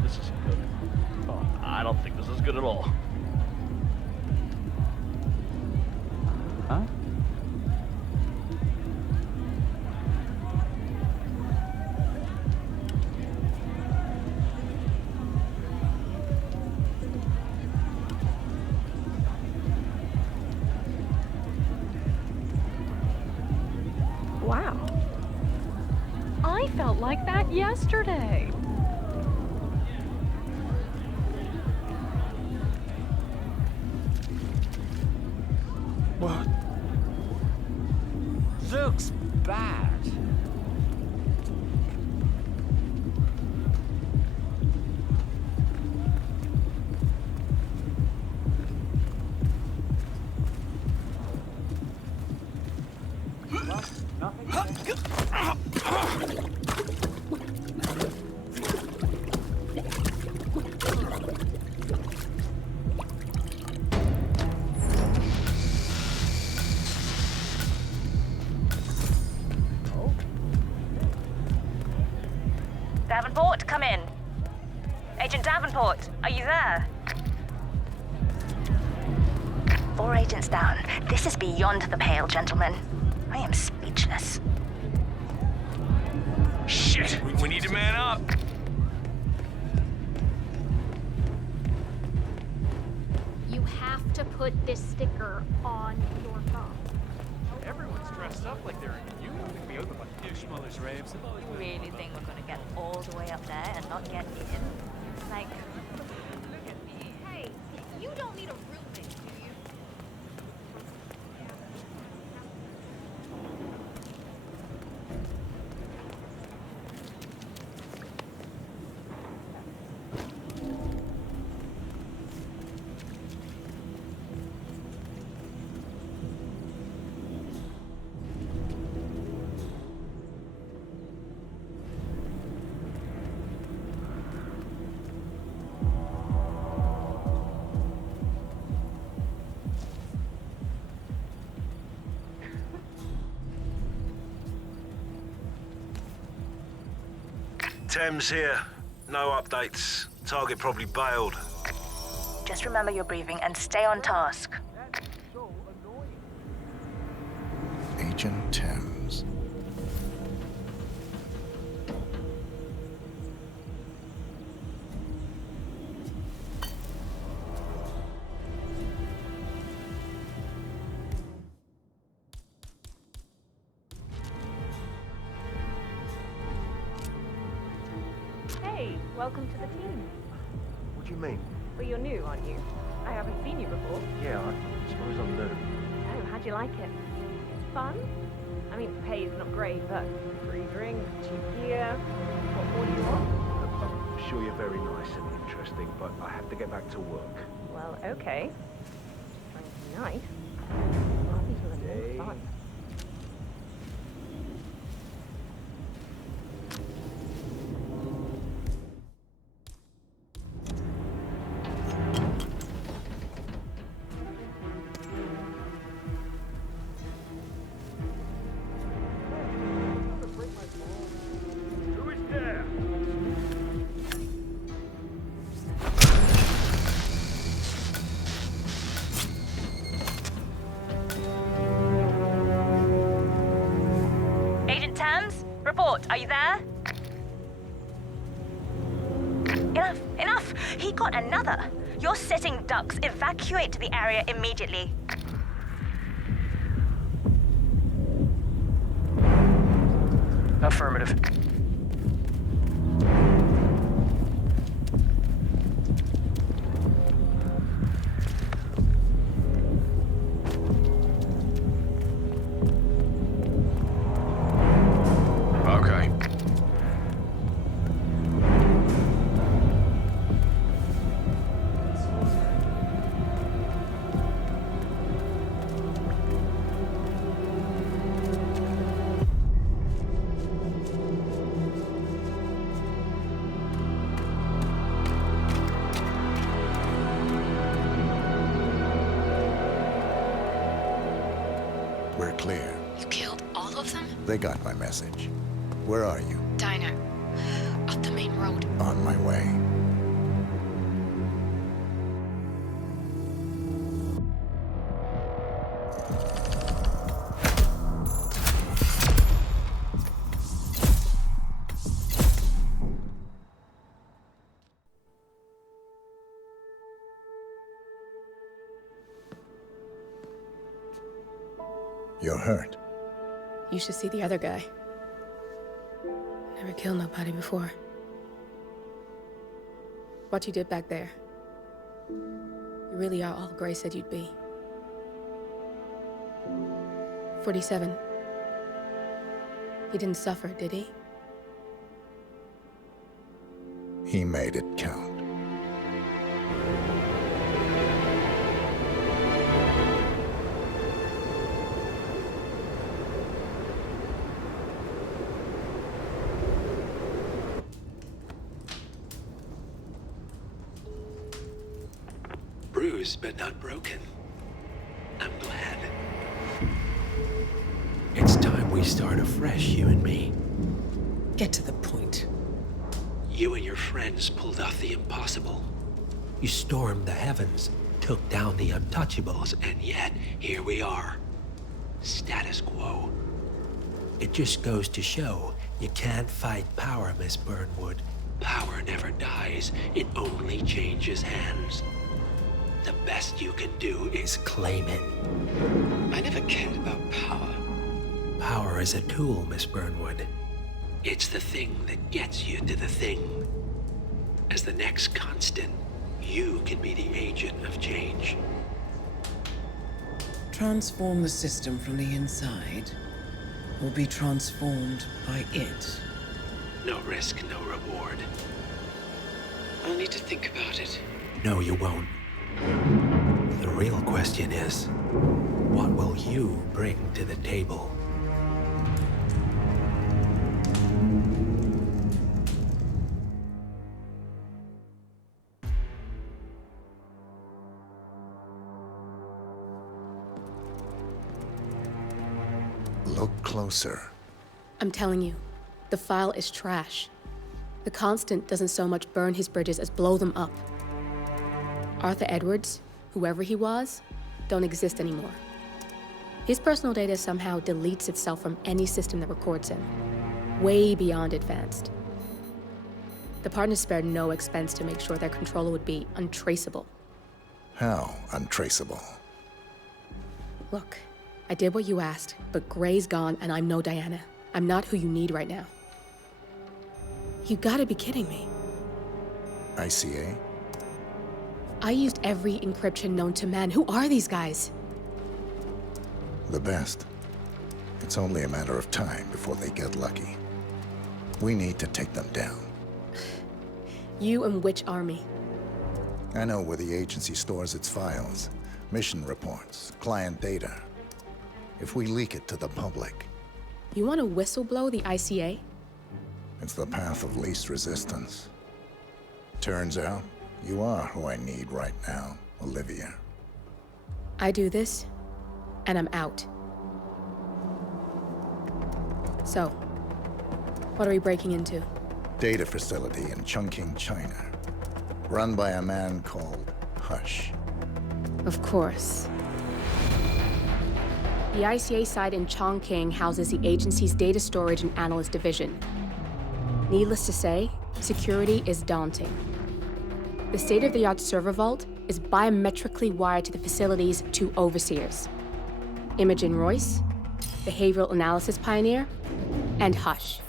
This isn't good. Oh, I don't think this is good at all. Huh? Wow. I felt like that yesterday. What? Looks bad. Davenport, come in. Agent Davenport, are you there? 4 agents down. This is beyond the pale, gentlemen. I am speechless. Shit! We need to man up! You have to put this sticker on your phone. Everyone's dressed up like they're in uniform. You really think we're gonna get all the way up there and not get in? Like, look at me. Hey, you don't need a roommate, do you? Thames here. No updates. Target probably bailed. just remember your breathing and stay on task. Agent Thames. Hey, welcome to the team. What do you mean? Well, you're new, aren't you? I haven't seen you before. Yeah, I suppose I'm new. Oh, how'd you like it? Fun? I mean, pay's not great, but free drink, cheap gear. What more do you want? I'm sure you're very nice and interesting, but I have to get back to work. Well, okay. Trying to be nice. Parties are the most fun. Who is there? Agent Tams, report. Are you there? Enough, enough! He got another. You're sitting ducks. Evacuate to the area immediately. Affirmative. Okay. We're clear. You killed all of them? They got my message. Where are you? Diner. Up the main road. On my way. You're hurt. You should see the other guy. Never killed nobody before. What you did back there. You really are all Gray said you'd be. 47. He didn't suffer, did he? He made it count. Bruised but not broken. I'm glad. It's time we start afresh, you and me. Get to the point. You and your friends pulled off the impossible. You stormed the heavens, took down the Untouchables, and yet here we are. Status quo. It just goes to show you can't fight power, Miss Burnwood. Power never dies, it only changes hands. The best you can do is claim it. I never cared about power. Power is a tool, Miss Burnwood. It's the thing that gets you to the thing. As the next constant, you can be the agent of change. Transform the system from the inside, or be transformed by it. No risk, no reward. I'll need to think about it. No, you won't. The real question is, what will you bring to the table? Look closer. I'm telling you, the file is trash. The Constant doesn't so much burn his bridges as blow them up. Arthur Edwards, whoever he was, don't exist anymore. His personal data somehow deletes itself from any system that records him. Way beyond advanced. The partners spared no expense to make sure their controller would be untraceable. How untraceable? Look, I did what you asked, but Gray's gone and I'm no Diana. I'm not who you need right now. You gotta be kidding me. ICA? I used every encryption known to man. Who are these guys? The best. It's only a matter of time before they get lucky. We need to take them down. You and which army? I know where the agency stores its files, mission reports, client data. If we leak it to the public... You want to whistleblow the ICA? It's the path of least resistance. Turns out, you are who I need right now, Olivia. I do this, and I'm out. So, what are we breaking into? Data facility in Chongqing, China. Run by a man called Hush. Of course. The ICA site in Chongqing houses the agency's data storage and analyst division. Needless to say, security is daunting. The state-of-the-art server vault is biometrically wired to the facility's 2 overseers. Imogen Royce, behavioral analysis pioneer, and Hush,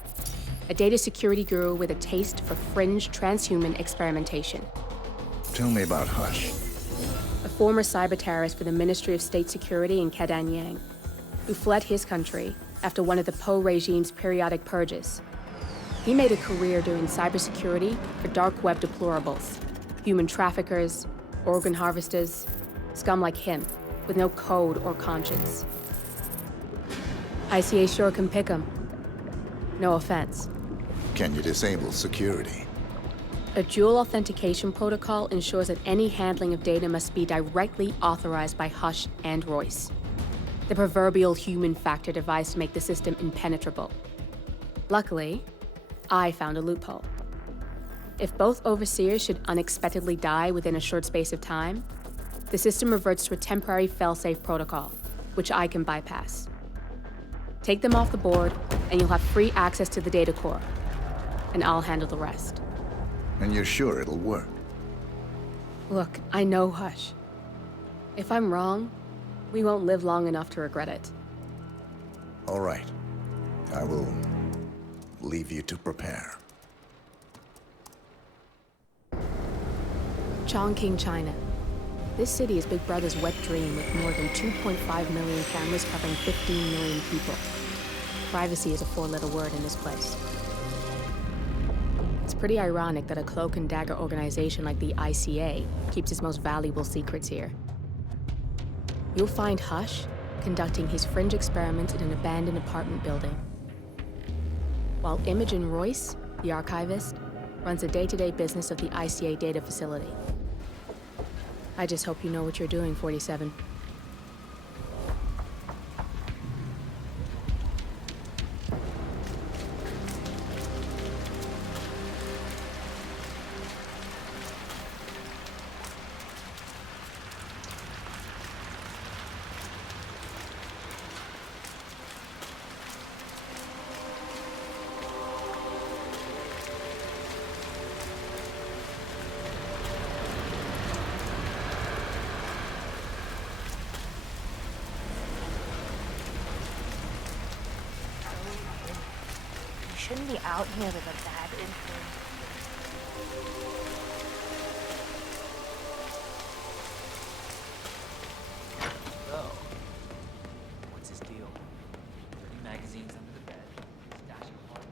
a data security guru with a taste for fringe transhuman experimentation. Tell me about Hush. A former cyber terrorist for the Ministry of State Security in Kadanyang, who fled his country after one of the Po regime's periodic purges. He made a career doing cybersecurity for dark web deplorables, human traffickers, organ harvesters, scum like him, with no code or conscience. ICA sure can pick 'em. No offense. Can you disable security? A dual authentication protocol ensures that any handling of data must be directly authorized by Hush and Royce. The proverbial human factor device to make the system impenetrable. Luckily, I found a loophole. If both overseers should unexpectedly die within a short space of time, the system reverts to a temporary fail-safe protocol, which I can bypass. Take them off the board, and you'll have free access to the data core. And I'll handle the rest. And you're sure it'll work? Look, I know Hush. If I'm wrong, we won't live long enough to regret it. All right. I will leave you to prepare. Chongqing, China. This city is Big Brother's wet dream with more than 2.5 million cameras covering 15 million people. Privacy is a 4-letter word in this place. It's pretty ironic that a cloak and dagger organization like the ICA keeps its most valuable secrets here. You'll find Hush conducting his fringe experiments in an abandoned apartment building, while Imogen Royce, the archivist, runs the day-to-day business of the ICA data facility. I just hope you know what you're doing, 47. Shouldn't be out here with a bad influence. So, what's his deal? 30 magazines under the bed, stashing hard.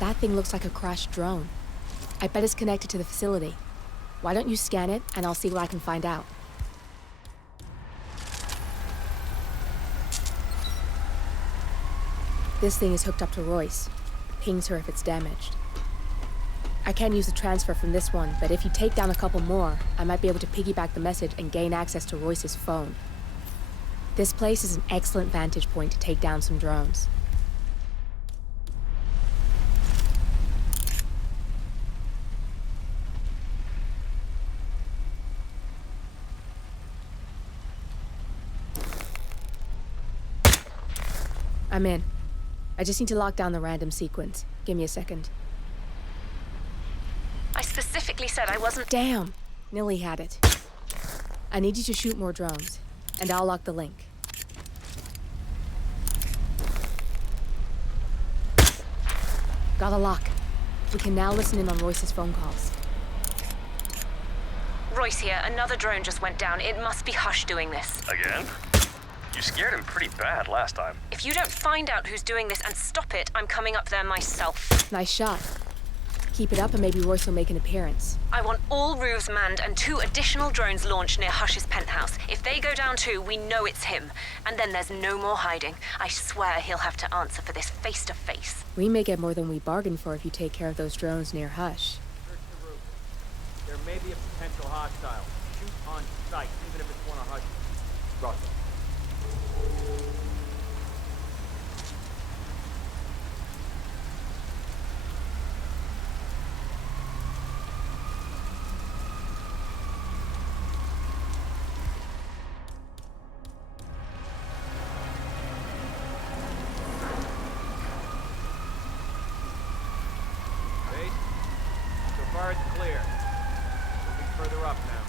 That thing looks like a crashed drone. I bet it's connected to the facility. Why don't you scan it, and I'll see what I can find out. This thing is hooked up to Royce. Pings her if it's damaged. I can't use the transfer from this one, but if you take down a couple more, I might be able to piggyback the message and gain access to Royce's phone. This place is an excellent vantage point to take down some drones. I'm in. I just need to lock down the random sequence. Give me a second. I specifically said I wasn't— Damn! Nilly had it. I need you to shoot more drones, and I'll lock the link. Got a lock. We can now listen in on Royce's phone calls. Royce here, another drone just went down. It must be Hush doing this. Again? You scared him pretty bad last time. If you don't find out who's doing this and stop it, I'm coming up there myself. Nice shot. Keep it up and maybe Royce will make an appearance. I want all roofs manned and 2 additional drones launched near Hush's penthouse. If they go down too, we know it's him. And then there's no more hiding. I swear he'll have to answer for this face to face. We may get more than we bargained for if you take care of those drones near Hush. Search the roof. There may be a potential hostile. Shoot on sight, even if it's one of Hush's. Roger. It's clear. Moving further up now.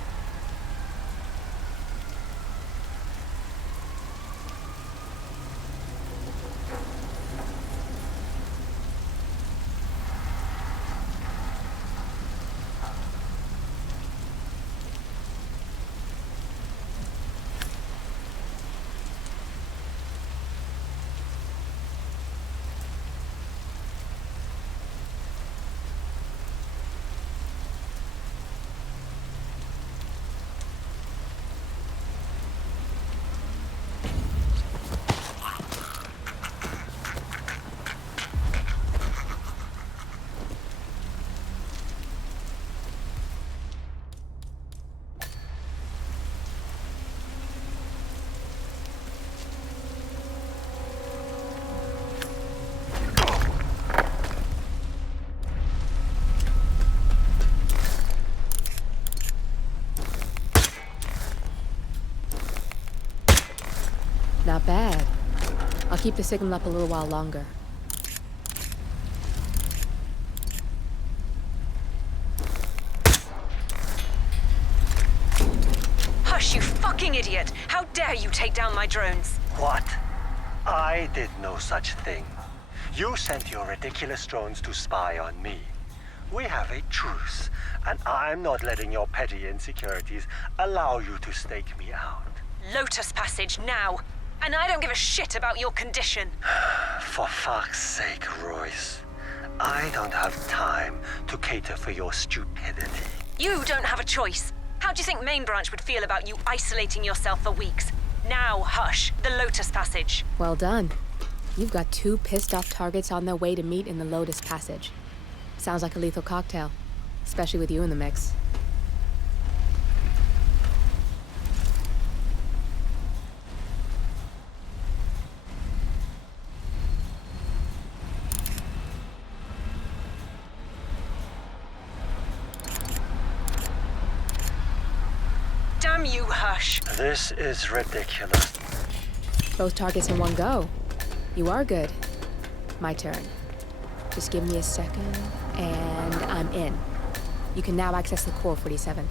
Not bad. I'll keep the signal up a little while longer. Hush, you fucking idiot! How dare you take down my drones? What? I did no such thing. You sent your ridiculous drones to spy on me. We have a truce, and I'm not letting your petty insecurities allow you to stake me out. Lotus Passage, now! And I don't give a shit about your condition. For fuck's sake, Royce. I don't have time to cater for your stupidity. You don't have a choice. How do you think Main Branch would feel about you isolating yourself for weeks? Now, Hush, the Lotus Passage. Well done. You've got 2 pissed-off targets on their way to meet in the Lotus Passage. Sounds like a lethal cocktail, especially with you in the mix. Damn you, Hush. This is ridiculous. Both targets in one go. You are good. My turn. Just give me a second, and I'm in. You can now access the core, 47.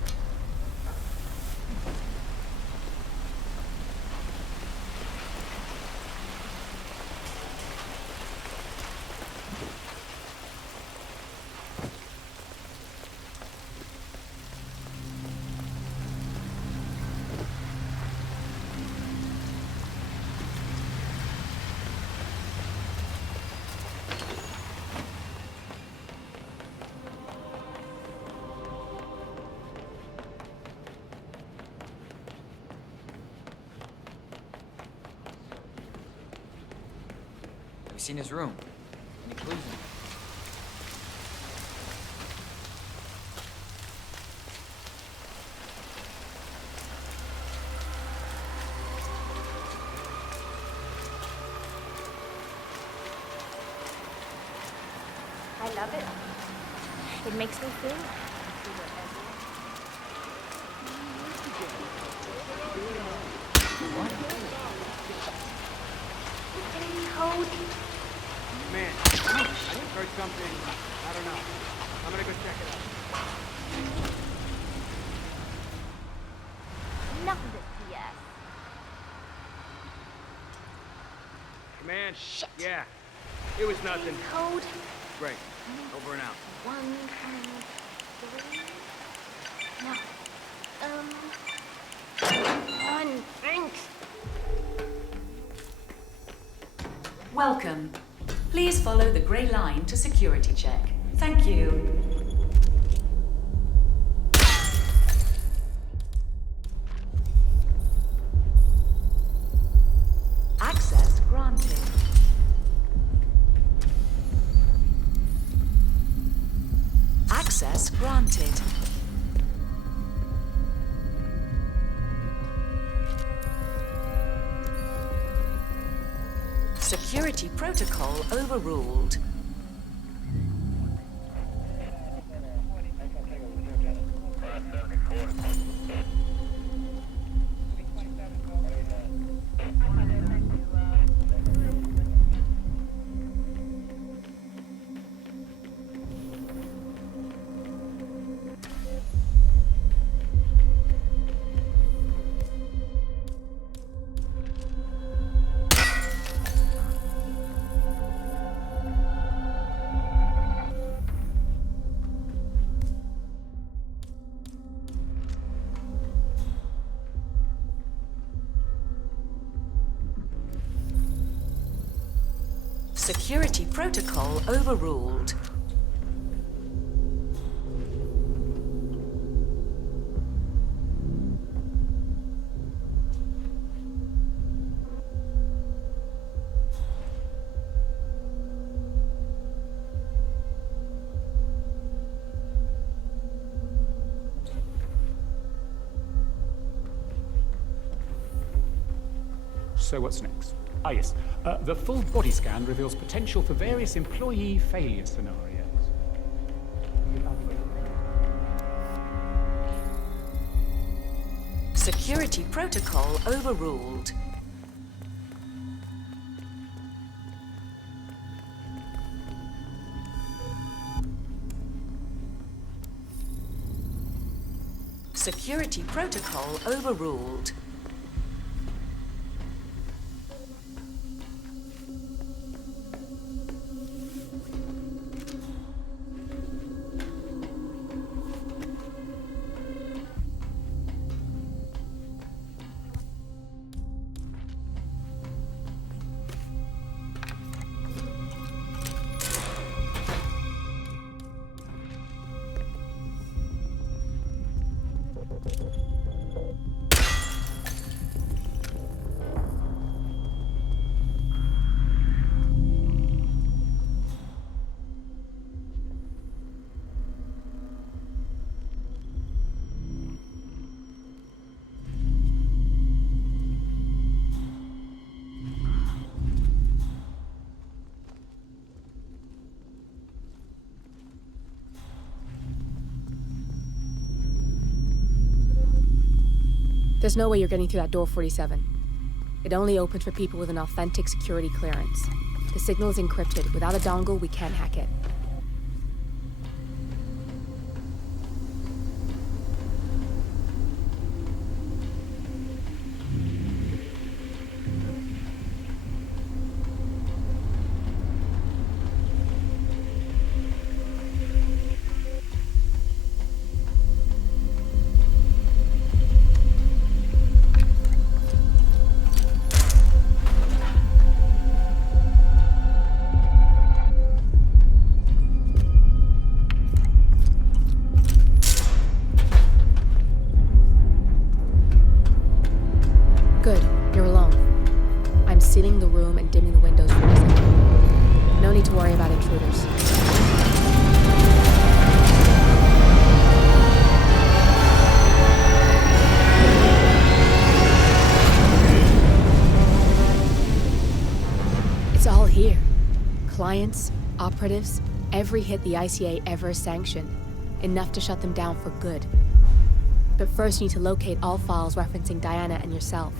we seen his room? Any clues? I love it. It makes me feel Code. Man, I just heard something. I don't know. I'm gonna go check it out. Enough of this BS. Man, yeah. It was nothing. Code. Great. Over and out. 1 and 3. No. 1. Thanks. Welcome. Please follow the grey line to security check. Thank you. Access granted. Access granted. Security protocol overruled. Security protocol overruled. So what's next? Ah, yes. The full body scan reveals potential for various employee failure scenarios. Security protocol overruled. Security protocol overruled. There's no way you're getting through that door 47. It only opens for people with an authentic security clearance. The signal is encrypted. Without a dongle, we can't hack it. about intruders. It's all here. Clients, operatives, every hit the ICA ever sanctioned. Enough to shut them down for good. But first you need to locate all files referencing Diana and yourself.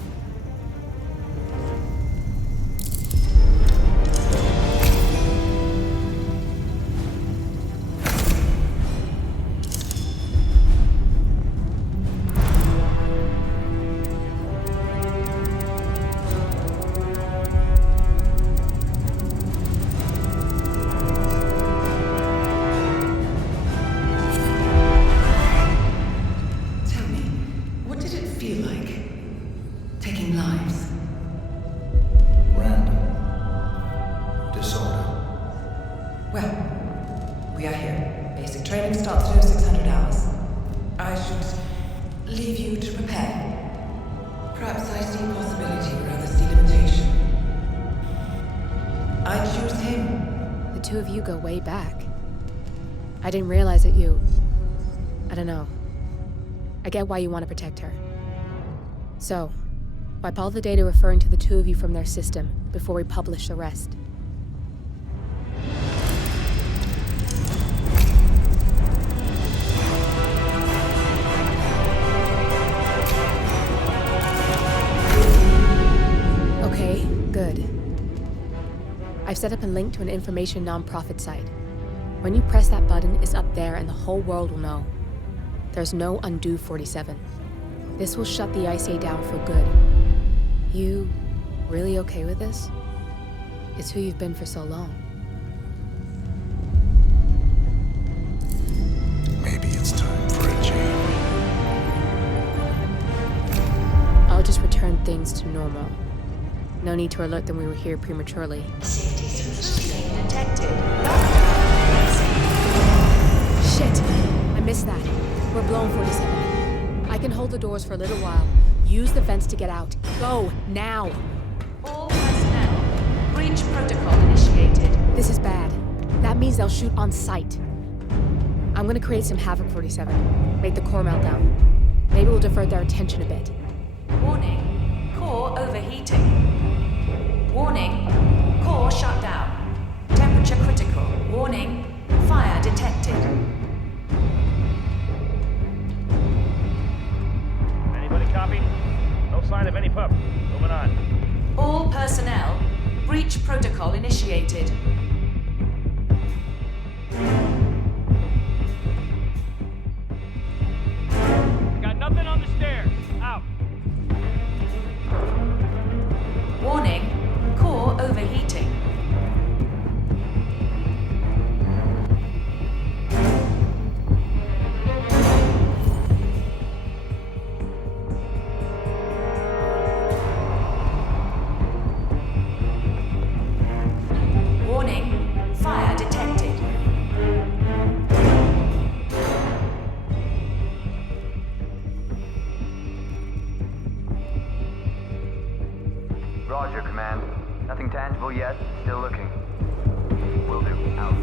Go way back. I didn't realize that you... I don't know. I get why you want to protect her. So, wipe all the data referring to the two of you from their system before we publish the rest. Okay, good. I've set up a link to an information non-profit site. When you press that button, it's up there and the whole world will know. There's no undo 47. This will shut the ICA down for good. You really okay with this? It's who you've been for so long. Maybe it's time for a change. I'll just return things to normal. No need to alert them we were here prematurely. Detected. Shit! I missed that. We're blown 47. I can hold the doors for a little while. Use the vents to get out. Go, now! All personnel. Breach protocol initiated. This is bad. That means they'll shoot on sight. I'm gonna create some havoc, 47. Make the core melt down. Maybe we'll divert their attention a bit. Warning. Core overheating. Warning. Core shut down. Temperature critical. Warning. Fire detected. Anybody copy? No sign of any pup. Moving on. All personnel. Breach protocol initiated. Got nothing on the stairs. Out. Warning. Core overheating. Warning. Fire detected. Roger, Command. Nothing tangible yet. Still looking. Will do. Out.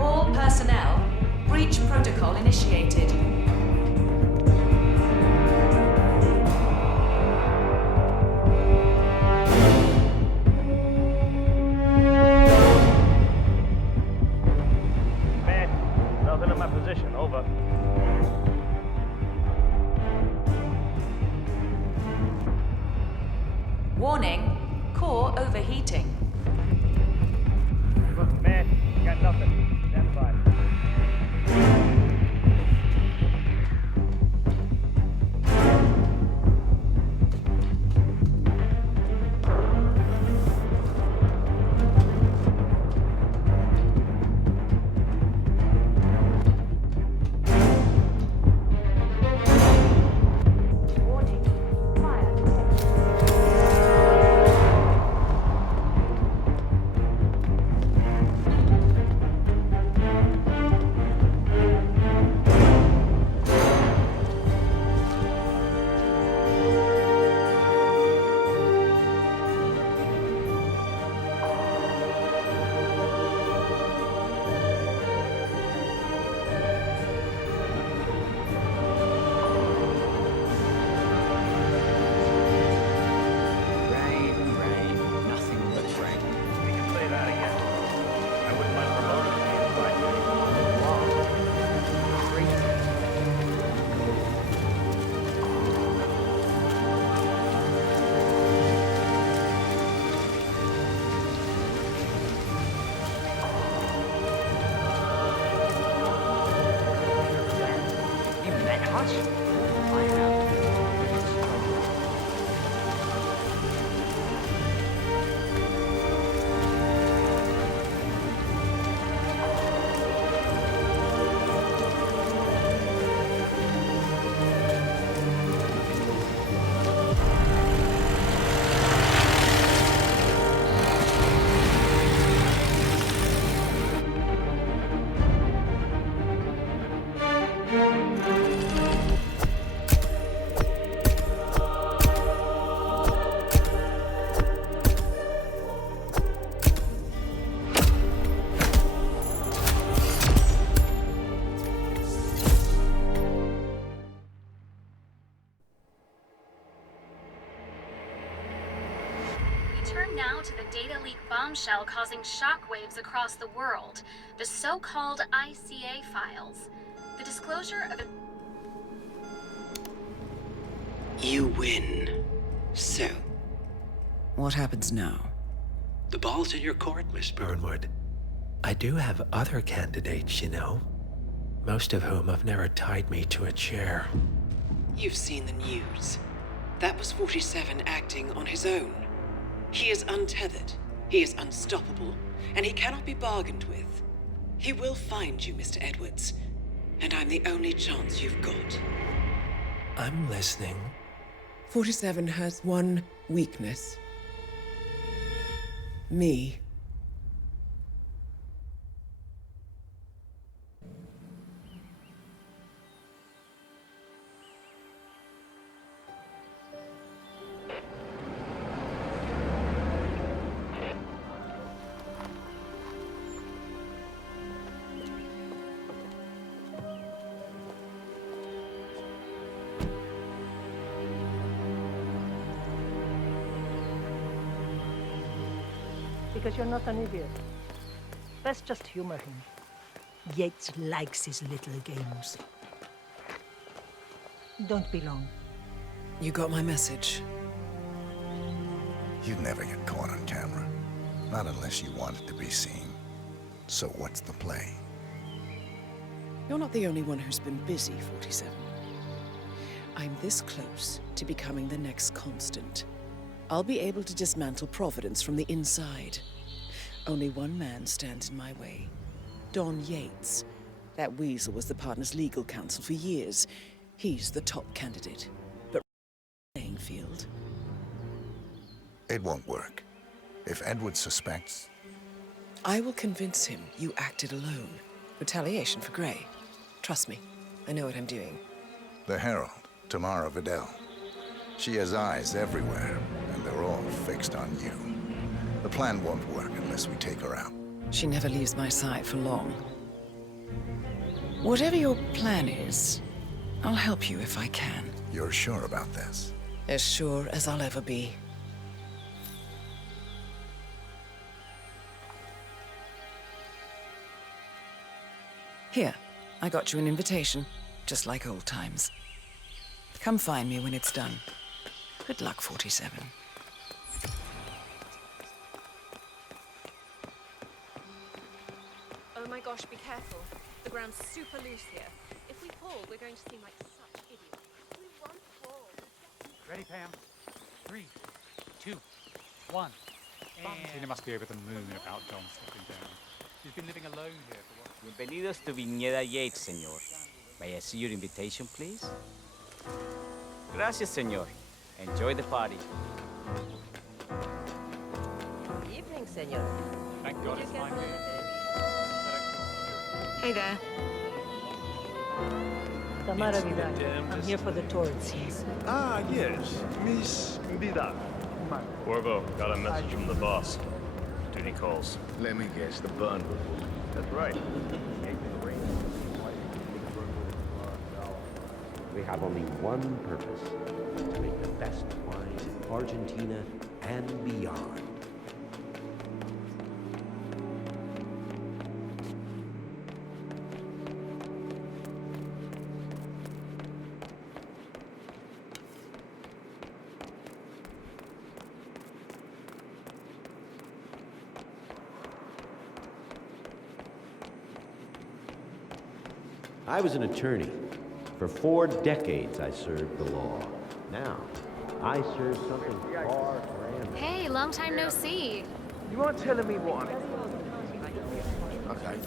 All personnel. Breach protocol initiated. Man, nothing in my position. Over. Warning. Core overheating. Look, man, got nothing. Stand by. much I have. Now to the data leak bombshell causing shockwaves across the world, the so-called ICA files. The disclosure of You win. So, what happens now? The ball's in your court, Miss Burnwood. I do have other candidates, you know. Most of whom have never tied me to a chair. You've seen the news. That was 47 acting on his own. He is untethered, he is unstoppable, and he cannot be bargained with. He will find you, Mr. Edwards, and I'm the only chance you've got. I'm listening. 47 has one weakness. Me. Because you're not an idiot. Let's just humor him. Yates likes his little games. Don't be long. You got my message. You'd never get caught on camera. Not unless you wanted to be seen. So what's the play? You're not the only one who's been busy, 47. I'm this close to becoming the next constant. I'll be able to dismantle Providence from the inside. Only one man stands in my way. Don Yates. That weasel was the partner's legal counsel for years. He's the top candidate. But playing field. It won't work. If Edward suspects... I will convince him you acted alone. Retaliation for Gray. Trust me, I know what I'm doing. The Herald, Tamara Vidal. She has eyes everywhere, and they're all fixed on you. The plan won't work unless we take her out. She never leaves my side for long. Whatever your plan is, I'll help you if I can. You're sure about this? As sure as I'll ever be. Here, I got you an invitation, just like old times. Come find me when it's done. Good luck, 47. Oh my gosh, be careful. The ground's super loose here. If we fall, we're going to seem like such idiots. We won't fall. Ready, Pam? 3, 2, 1. Tina must be over the moon about John stepping down. She's been living alone here for what? Bienvenidos to Viñeda Yates, señor. May I see your invitation, please? Gracias, señor. Enjoy the party. Evening, senor. Thank God it's fine here. Hey there. Tamara Vidal. I'm here for the tour, it seems. Ah, yes. Miss Vidal. Corvo, got a message from the boss. Duty calls. Let me guess, the bun. That's right. We have only one purpose, to make the best wines in Argentina and beyond. I was an attorney. For 4 decades I served the law. Now, I serve something far grander. Hey, long time no see. You aren't telling me what I'm... Okay.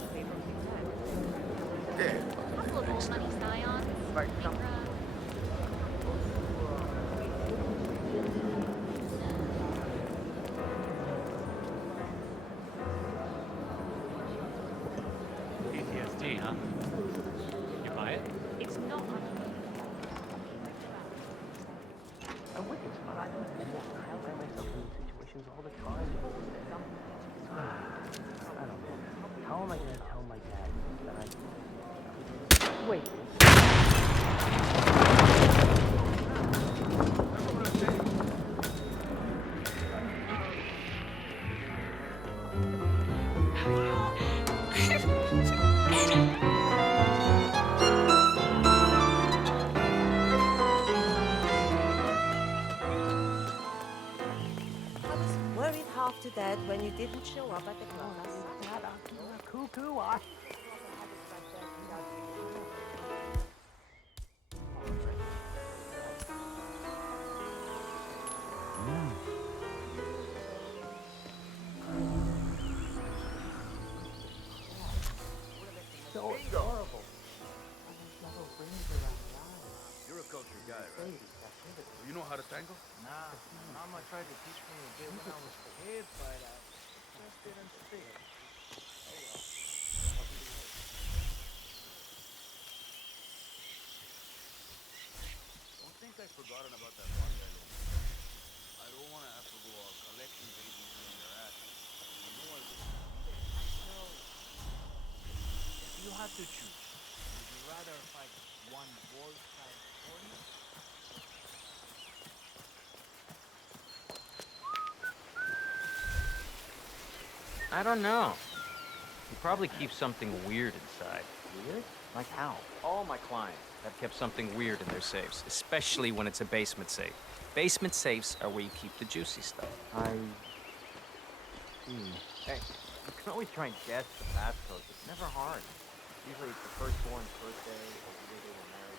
Yeah. Couple of old money scions. Right, come. PTSD, huh? You buy it? It's not my I'm wicked, but I don't know what the hell I myself in situations all the time. I don't know. How am I gonna tell my dad that I... Wait. To that when you didn't show up at the class. Cuckoo, So adorable. You're a cultured guy, right? You know how to tango? Nah, Mama tried to teach me a bit when I was a kid, but I just didn't stick. Don't think I've forgotten about that one guy. I don't want to have to go all collection babies in their ass. You know I will. So, if you had to choose, would you rather fight one wolf-sized pony? I don't know. You probably keep something weird inside. Weird? Like how? All my clients have kept something weird in their safes, especially when it's a basement safe. Basement safes are where you keep the juicy stuff. Hey, you can always try and guess the passcode. It's never hard. Usually it's the firstborn's birthday or the year they were married.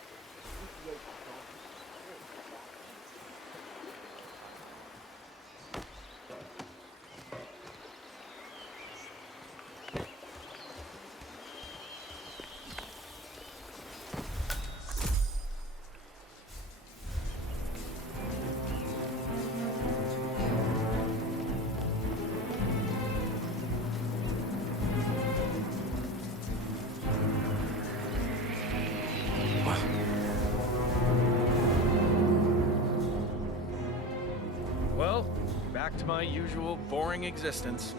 Well, back to my usual boring existence.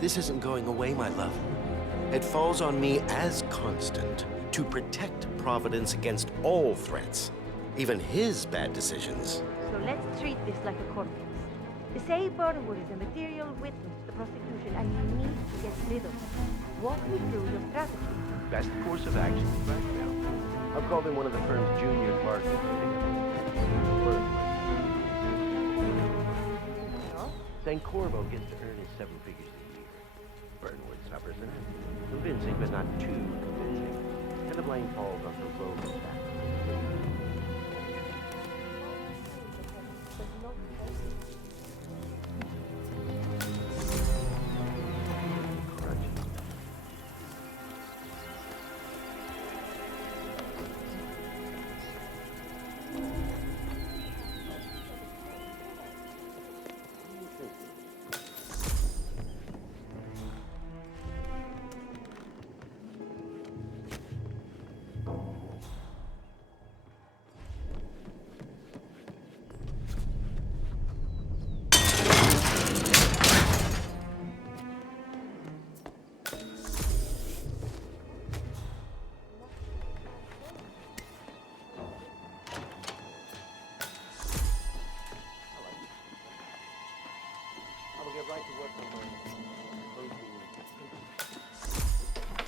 This isn't going away, my love. It falls on me as constant to protect Providence against all threats, even his bad decisions. So let's treat this like a court case. The safe Burnwood is a material witness to the prosecution, and you need to get rid of them. Walk me through your strategy. Best course of action is blackmail. I've called in one of the firm's junior partners. Then Corvo gets to earn his 7 figures a year. Burnwood suffers in it. Convincing, but not too convincing. And the blame falls on the road back.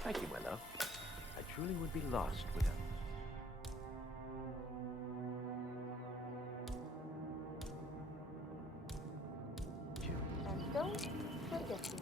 Thank you, my love. I truly would be lost without you. And don't forget me.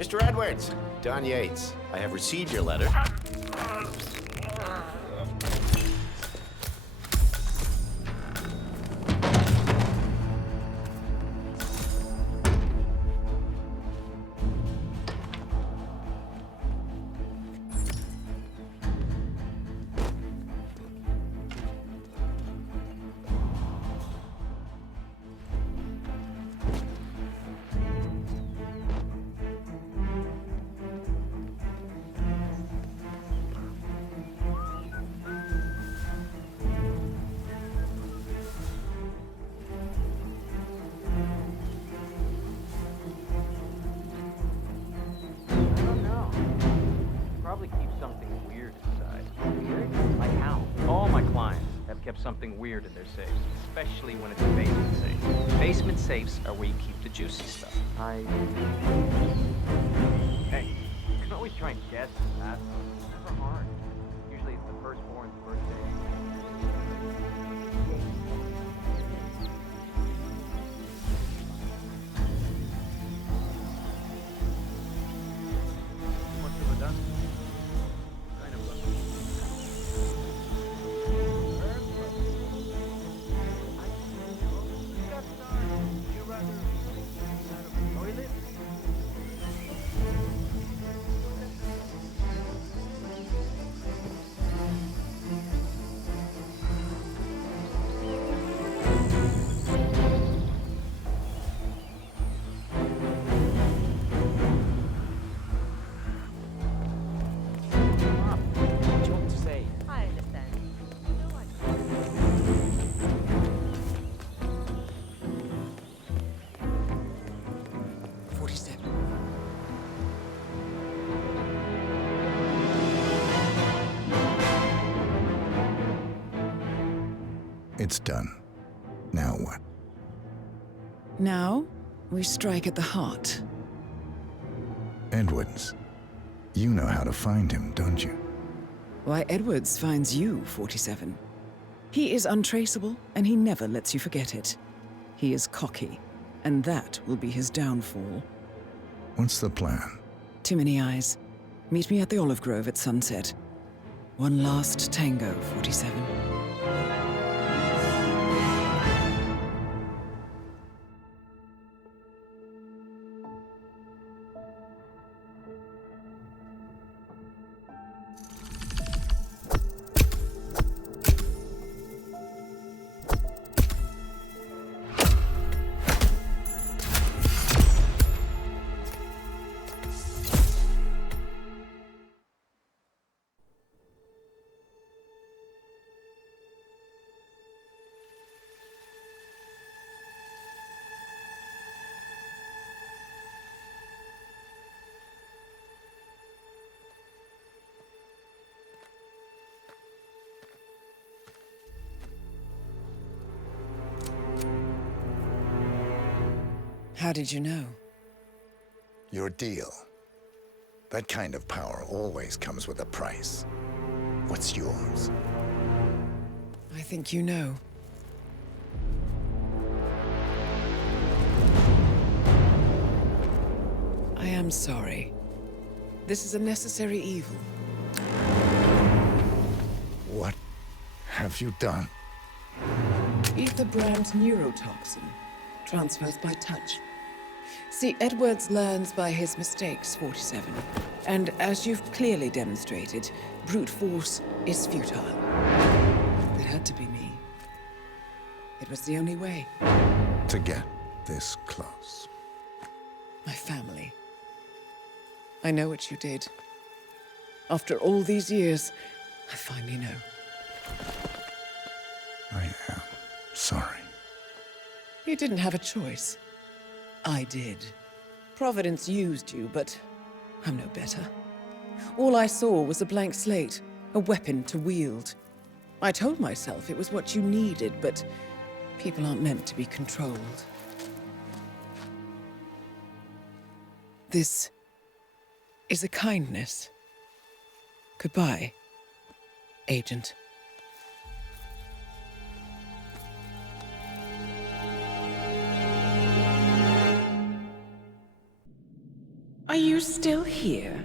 Mr. Edwards, Don Yates. I have received your letter. Something weird in their safes, especially when it's a basement safe. Basement safes are where you keep the juicy stuff. Hey, you can always try and guess the past. It's never hard. Usually it's the firstborn's birthday. What's it done? Kind of It's done. Now what? Now, we strike at the heart. Edwards. You know how to find him, don't you? Why, Edwards finds you, 47. He is untraceable, and he never lets you forget it. He is cocky, and that will be his downfall. What's the plan? Too many eyes. Meet me at the olive grove at sunset. One last tango, 47. How did you know? Your deal. That kind of power always comes with a price. What's yours? I think you know. I am sorry. This is a necessary evil. What have you done? Ether brand neurotoxin. Transfers by touch. See, Edwards learns by his mistakes, 47. And as you've clearly demonstrated, brute force is futile. It had to be me. It was the only way. To get this close. My family. I know what you did. After all these years, I finally know. I am sorry. You didn't have a choice. I did. Providence used you, but I'm no better. All I saw was a blank slate, a weapon to wield. I told myself it was what you needed, but people aren't meant to be controlled. This is a kindness. Goodbye, Agent. Are you still here?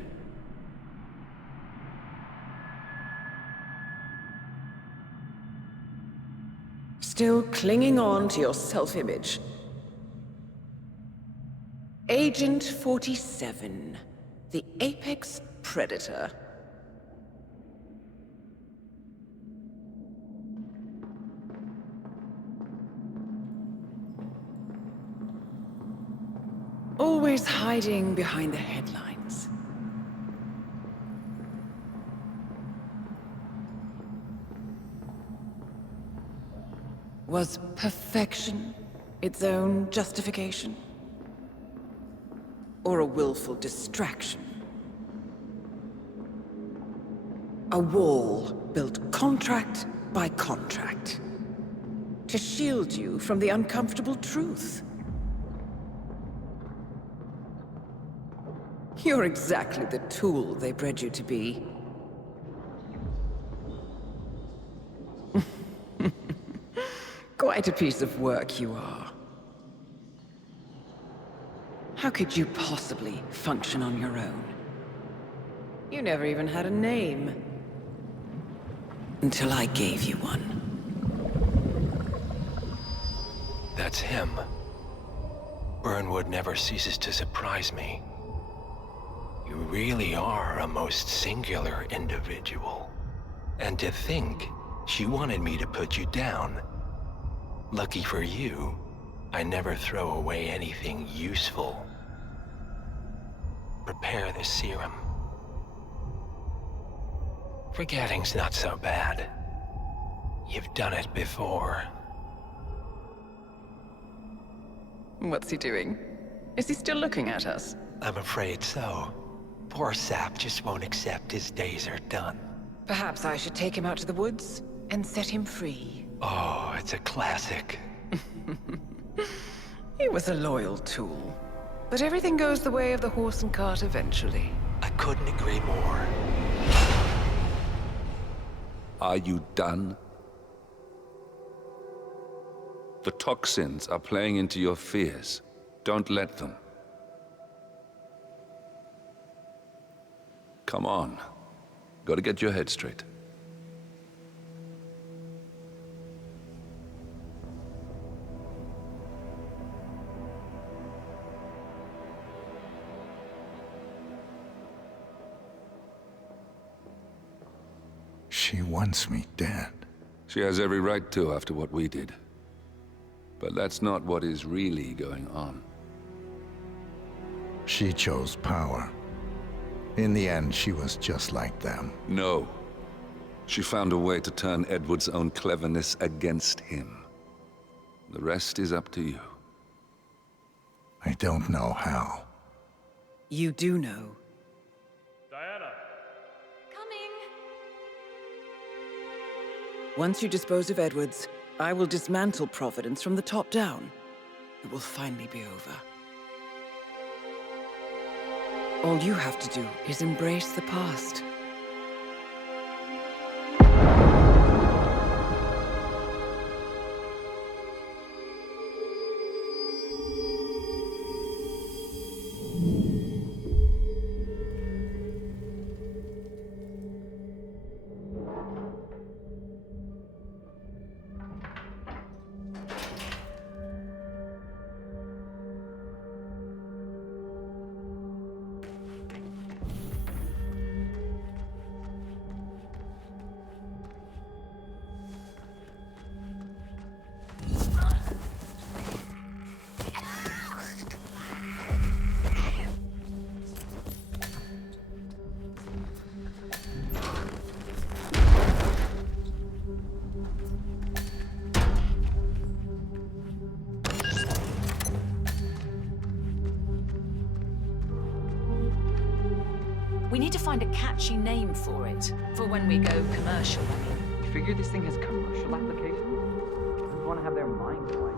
Still clinging on to your self-image? Agent 47, the apex predator. Always hiding behind the headlines. Was perfection its own justification? Or a willful distraction? A wall built contract by contract to shield you from the uncomfortable truth. You're exactly the tool they bred you to be. Quite a piece of work you are. How could you possibly function on your own? You never even had a name. Until I gave you one. That's him. Burnwood never ceases to surprise me. You really are a most singular individual. And to think she wanted me to put you down. Lucky for you, I never throw away anything useful. Prepare the serum. Forgetting's not so bad. You've done it before. What's he doing? Is he still looking at us? I'm afraid so. Poor Sap just won't accept his days are done. Perhaps I should take him out to the woods and set him free. Oh, it's a classic. He was a loyal tool. But everything goes the way of the horse and cart eventually. I couldn't agree more. Are you done? The toxins are playing into your fears. Don't let them. Come on. Gotta get your head straight. She wants me dead. She has every right to after what we did. But that's not what is really going on. She chose power. In the end, she was just like them. No. She found a way to turn Edward's own cleverness against him. The rest is up to you. I don't know how. You do know. Diana! Coming! Once you dispose of Edwards, I will dismantle Providence from the top down. It will finally be over. All you have to do is embrace the past. We need to find a catchy name for it, for when we go commercial. You figure this thing has commercial application? People want to have their minds right.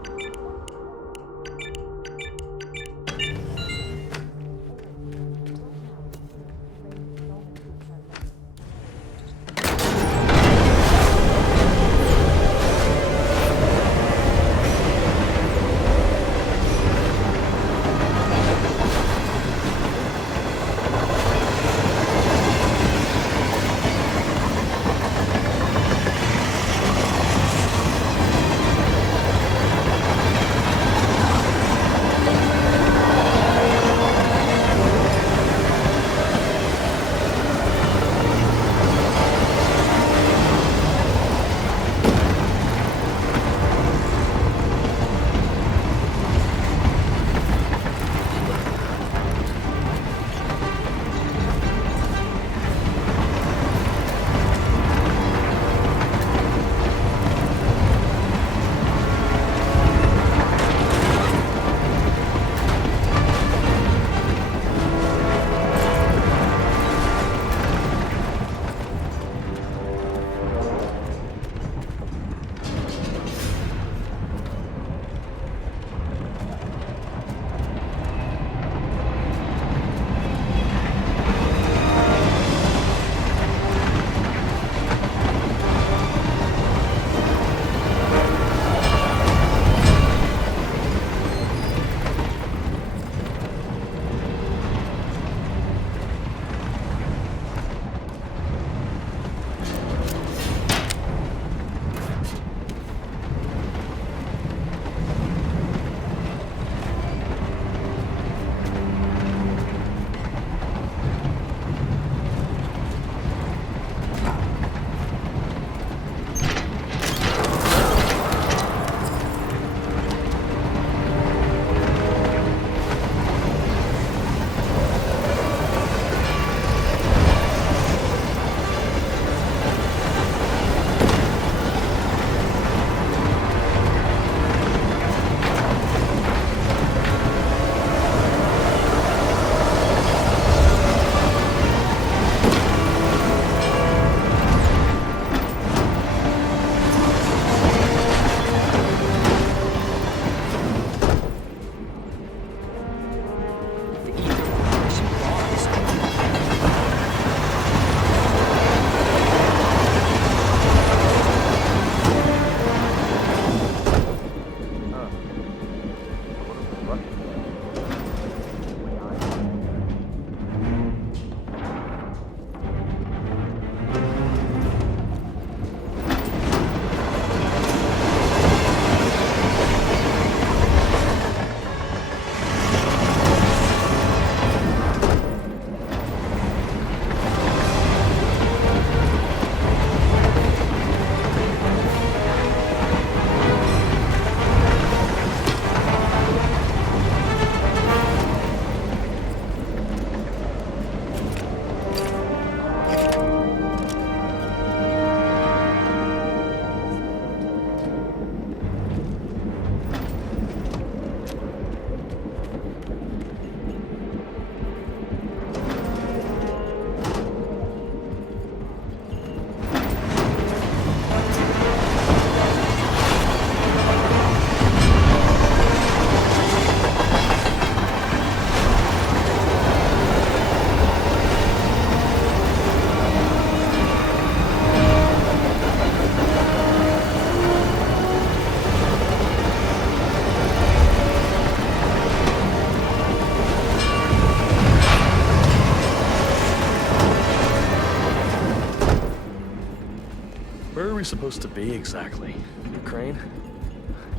supposed to be exactly? Ukraine?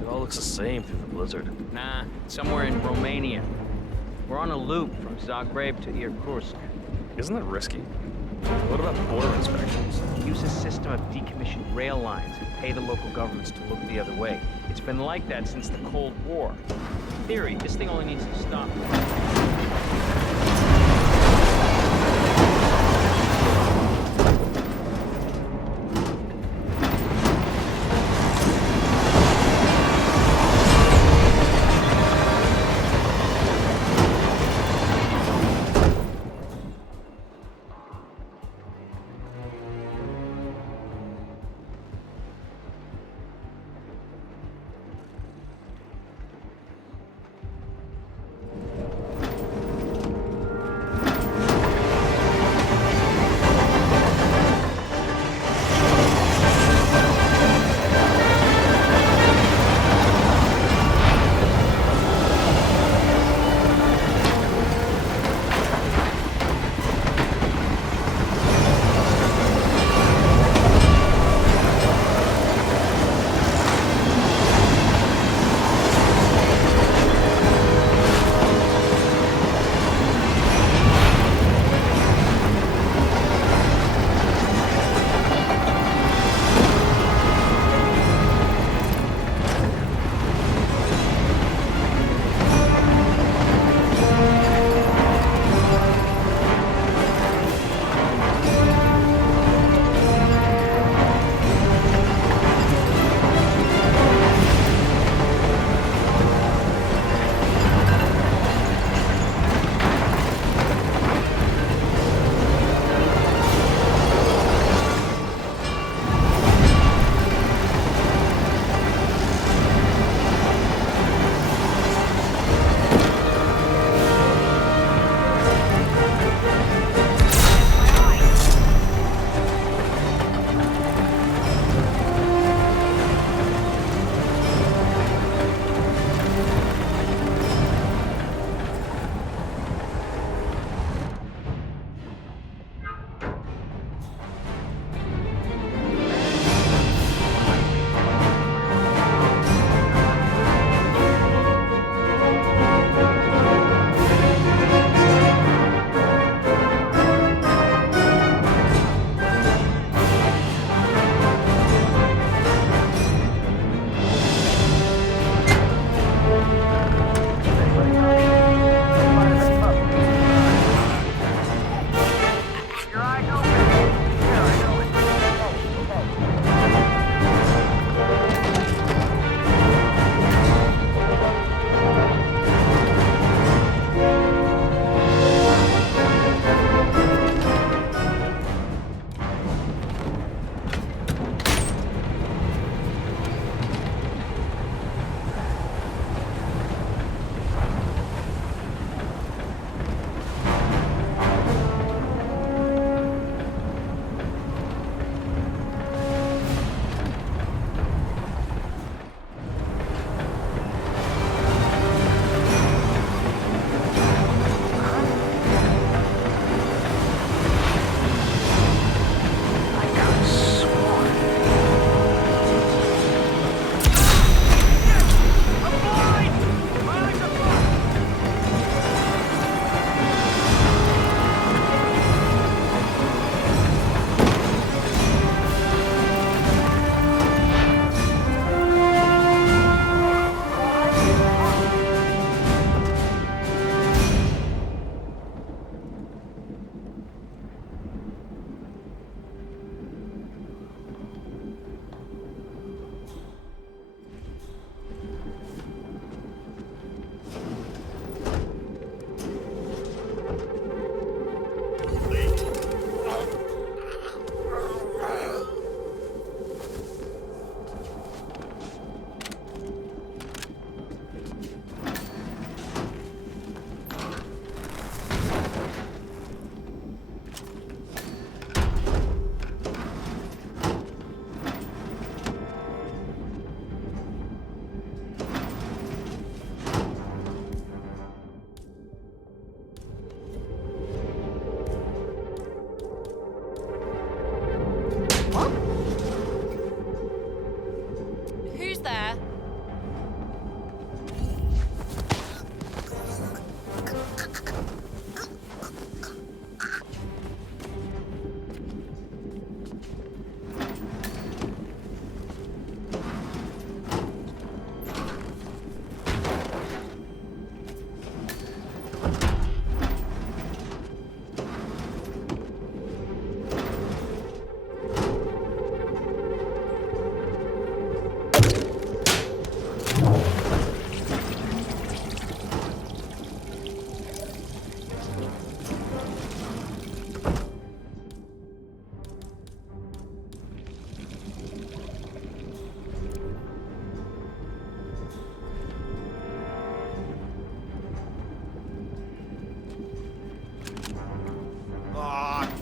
It all looks the same through the blizzard. Nah, somewhere in Romania. We're on a loop from Zagreb to Irkutsk. Isn't that risky? What about border inspections? Use a system of decommissioned rail lines and pay the local governments to look the other way. It's been like that since the Cold War. In theory, this thing only needs to stop.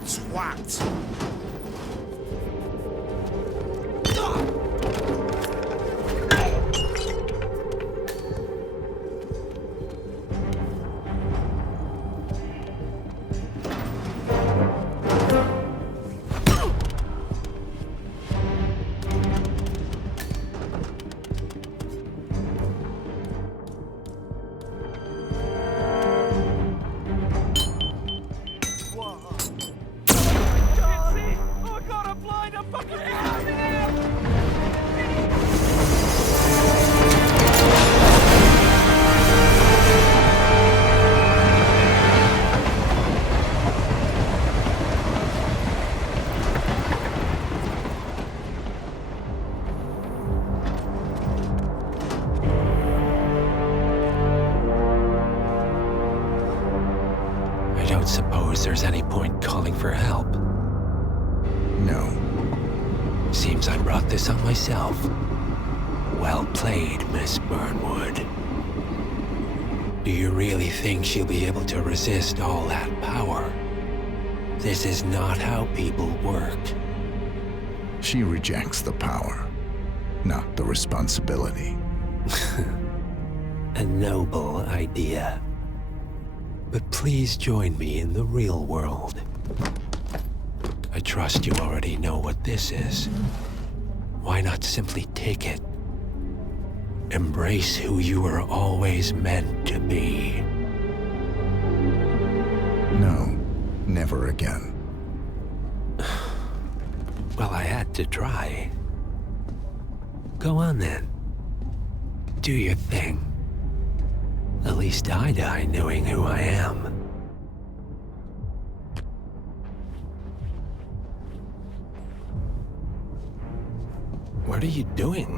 twat! There's any point calling for help? No. Seems I brought this on myself. Well played, Miss Burnwood. Do you really think she'll be able to resist all that power? This is not how people work. She rejects the power, not the responsibility. A noble idea. But please join me in the real world. I trust you already know what this is. Why not simply take it? Embrace who you were always meant to be. No, never again. Well, I had to try. Go on then. Do your thing. At least I die knowing who I am. What are you doing?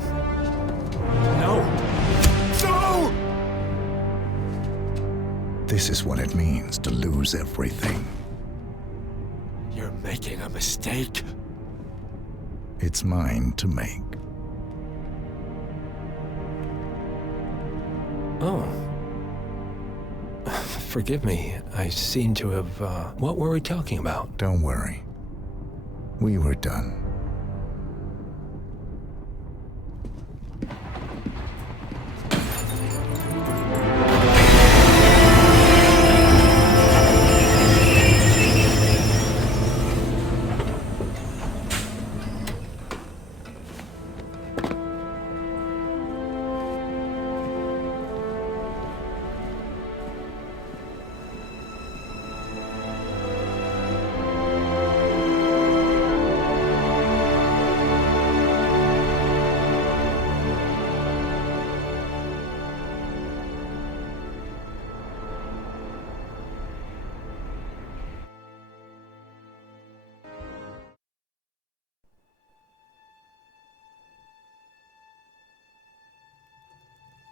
No! No! This is what it means to lose everything. You're making a mistake. It's mine to make. Oh. Forgive me, I seem to have, what were we talking about? Don't worry. We were done.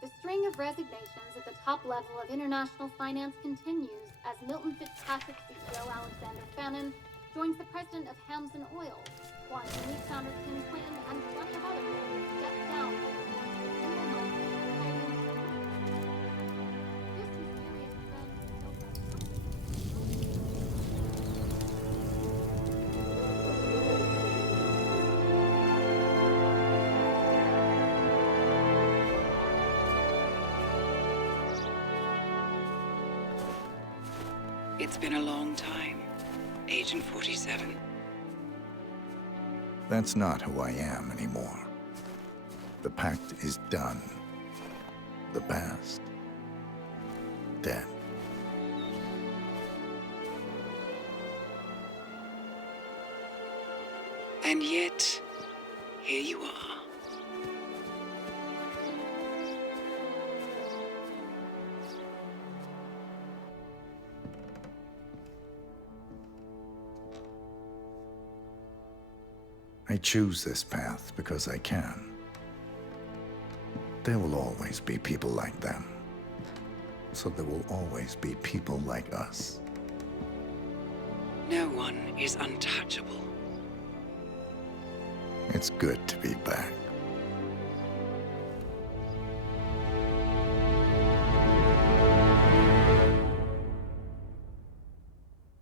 The string of resignations at the top level of international finance continues as Milton Fitzpatrick CEO Alexander Fannin joins the president of Hamson Oil, while unique founder Tim Quinn and plenty of other leaders step down. It's been a long time, Agent 47. That's not who I am anymore. The pact is done. The past, dead. And yet, here you are. I choose this path because I can. There will always be people like them. So there will always be people like us. No one is untouchable. It's good to be back.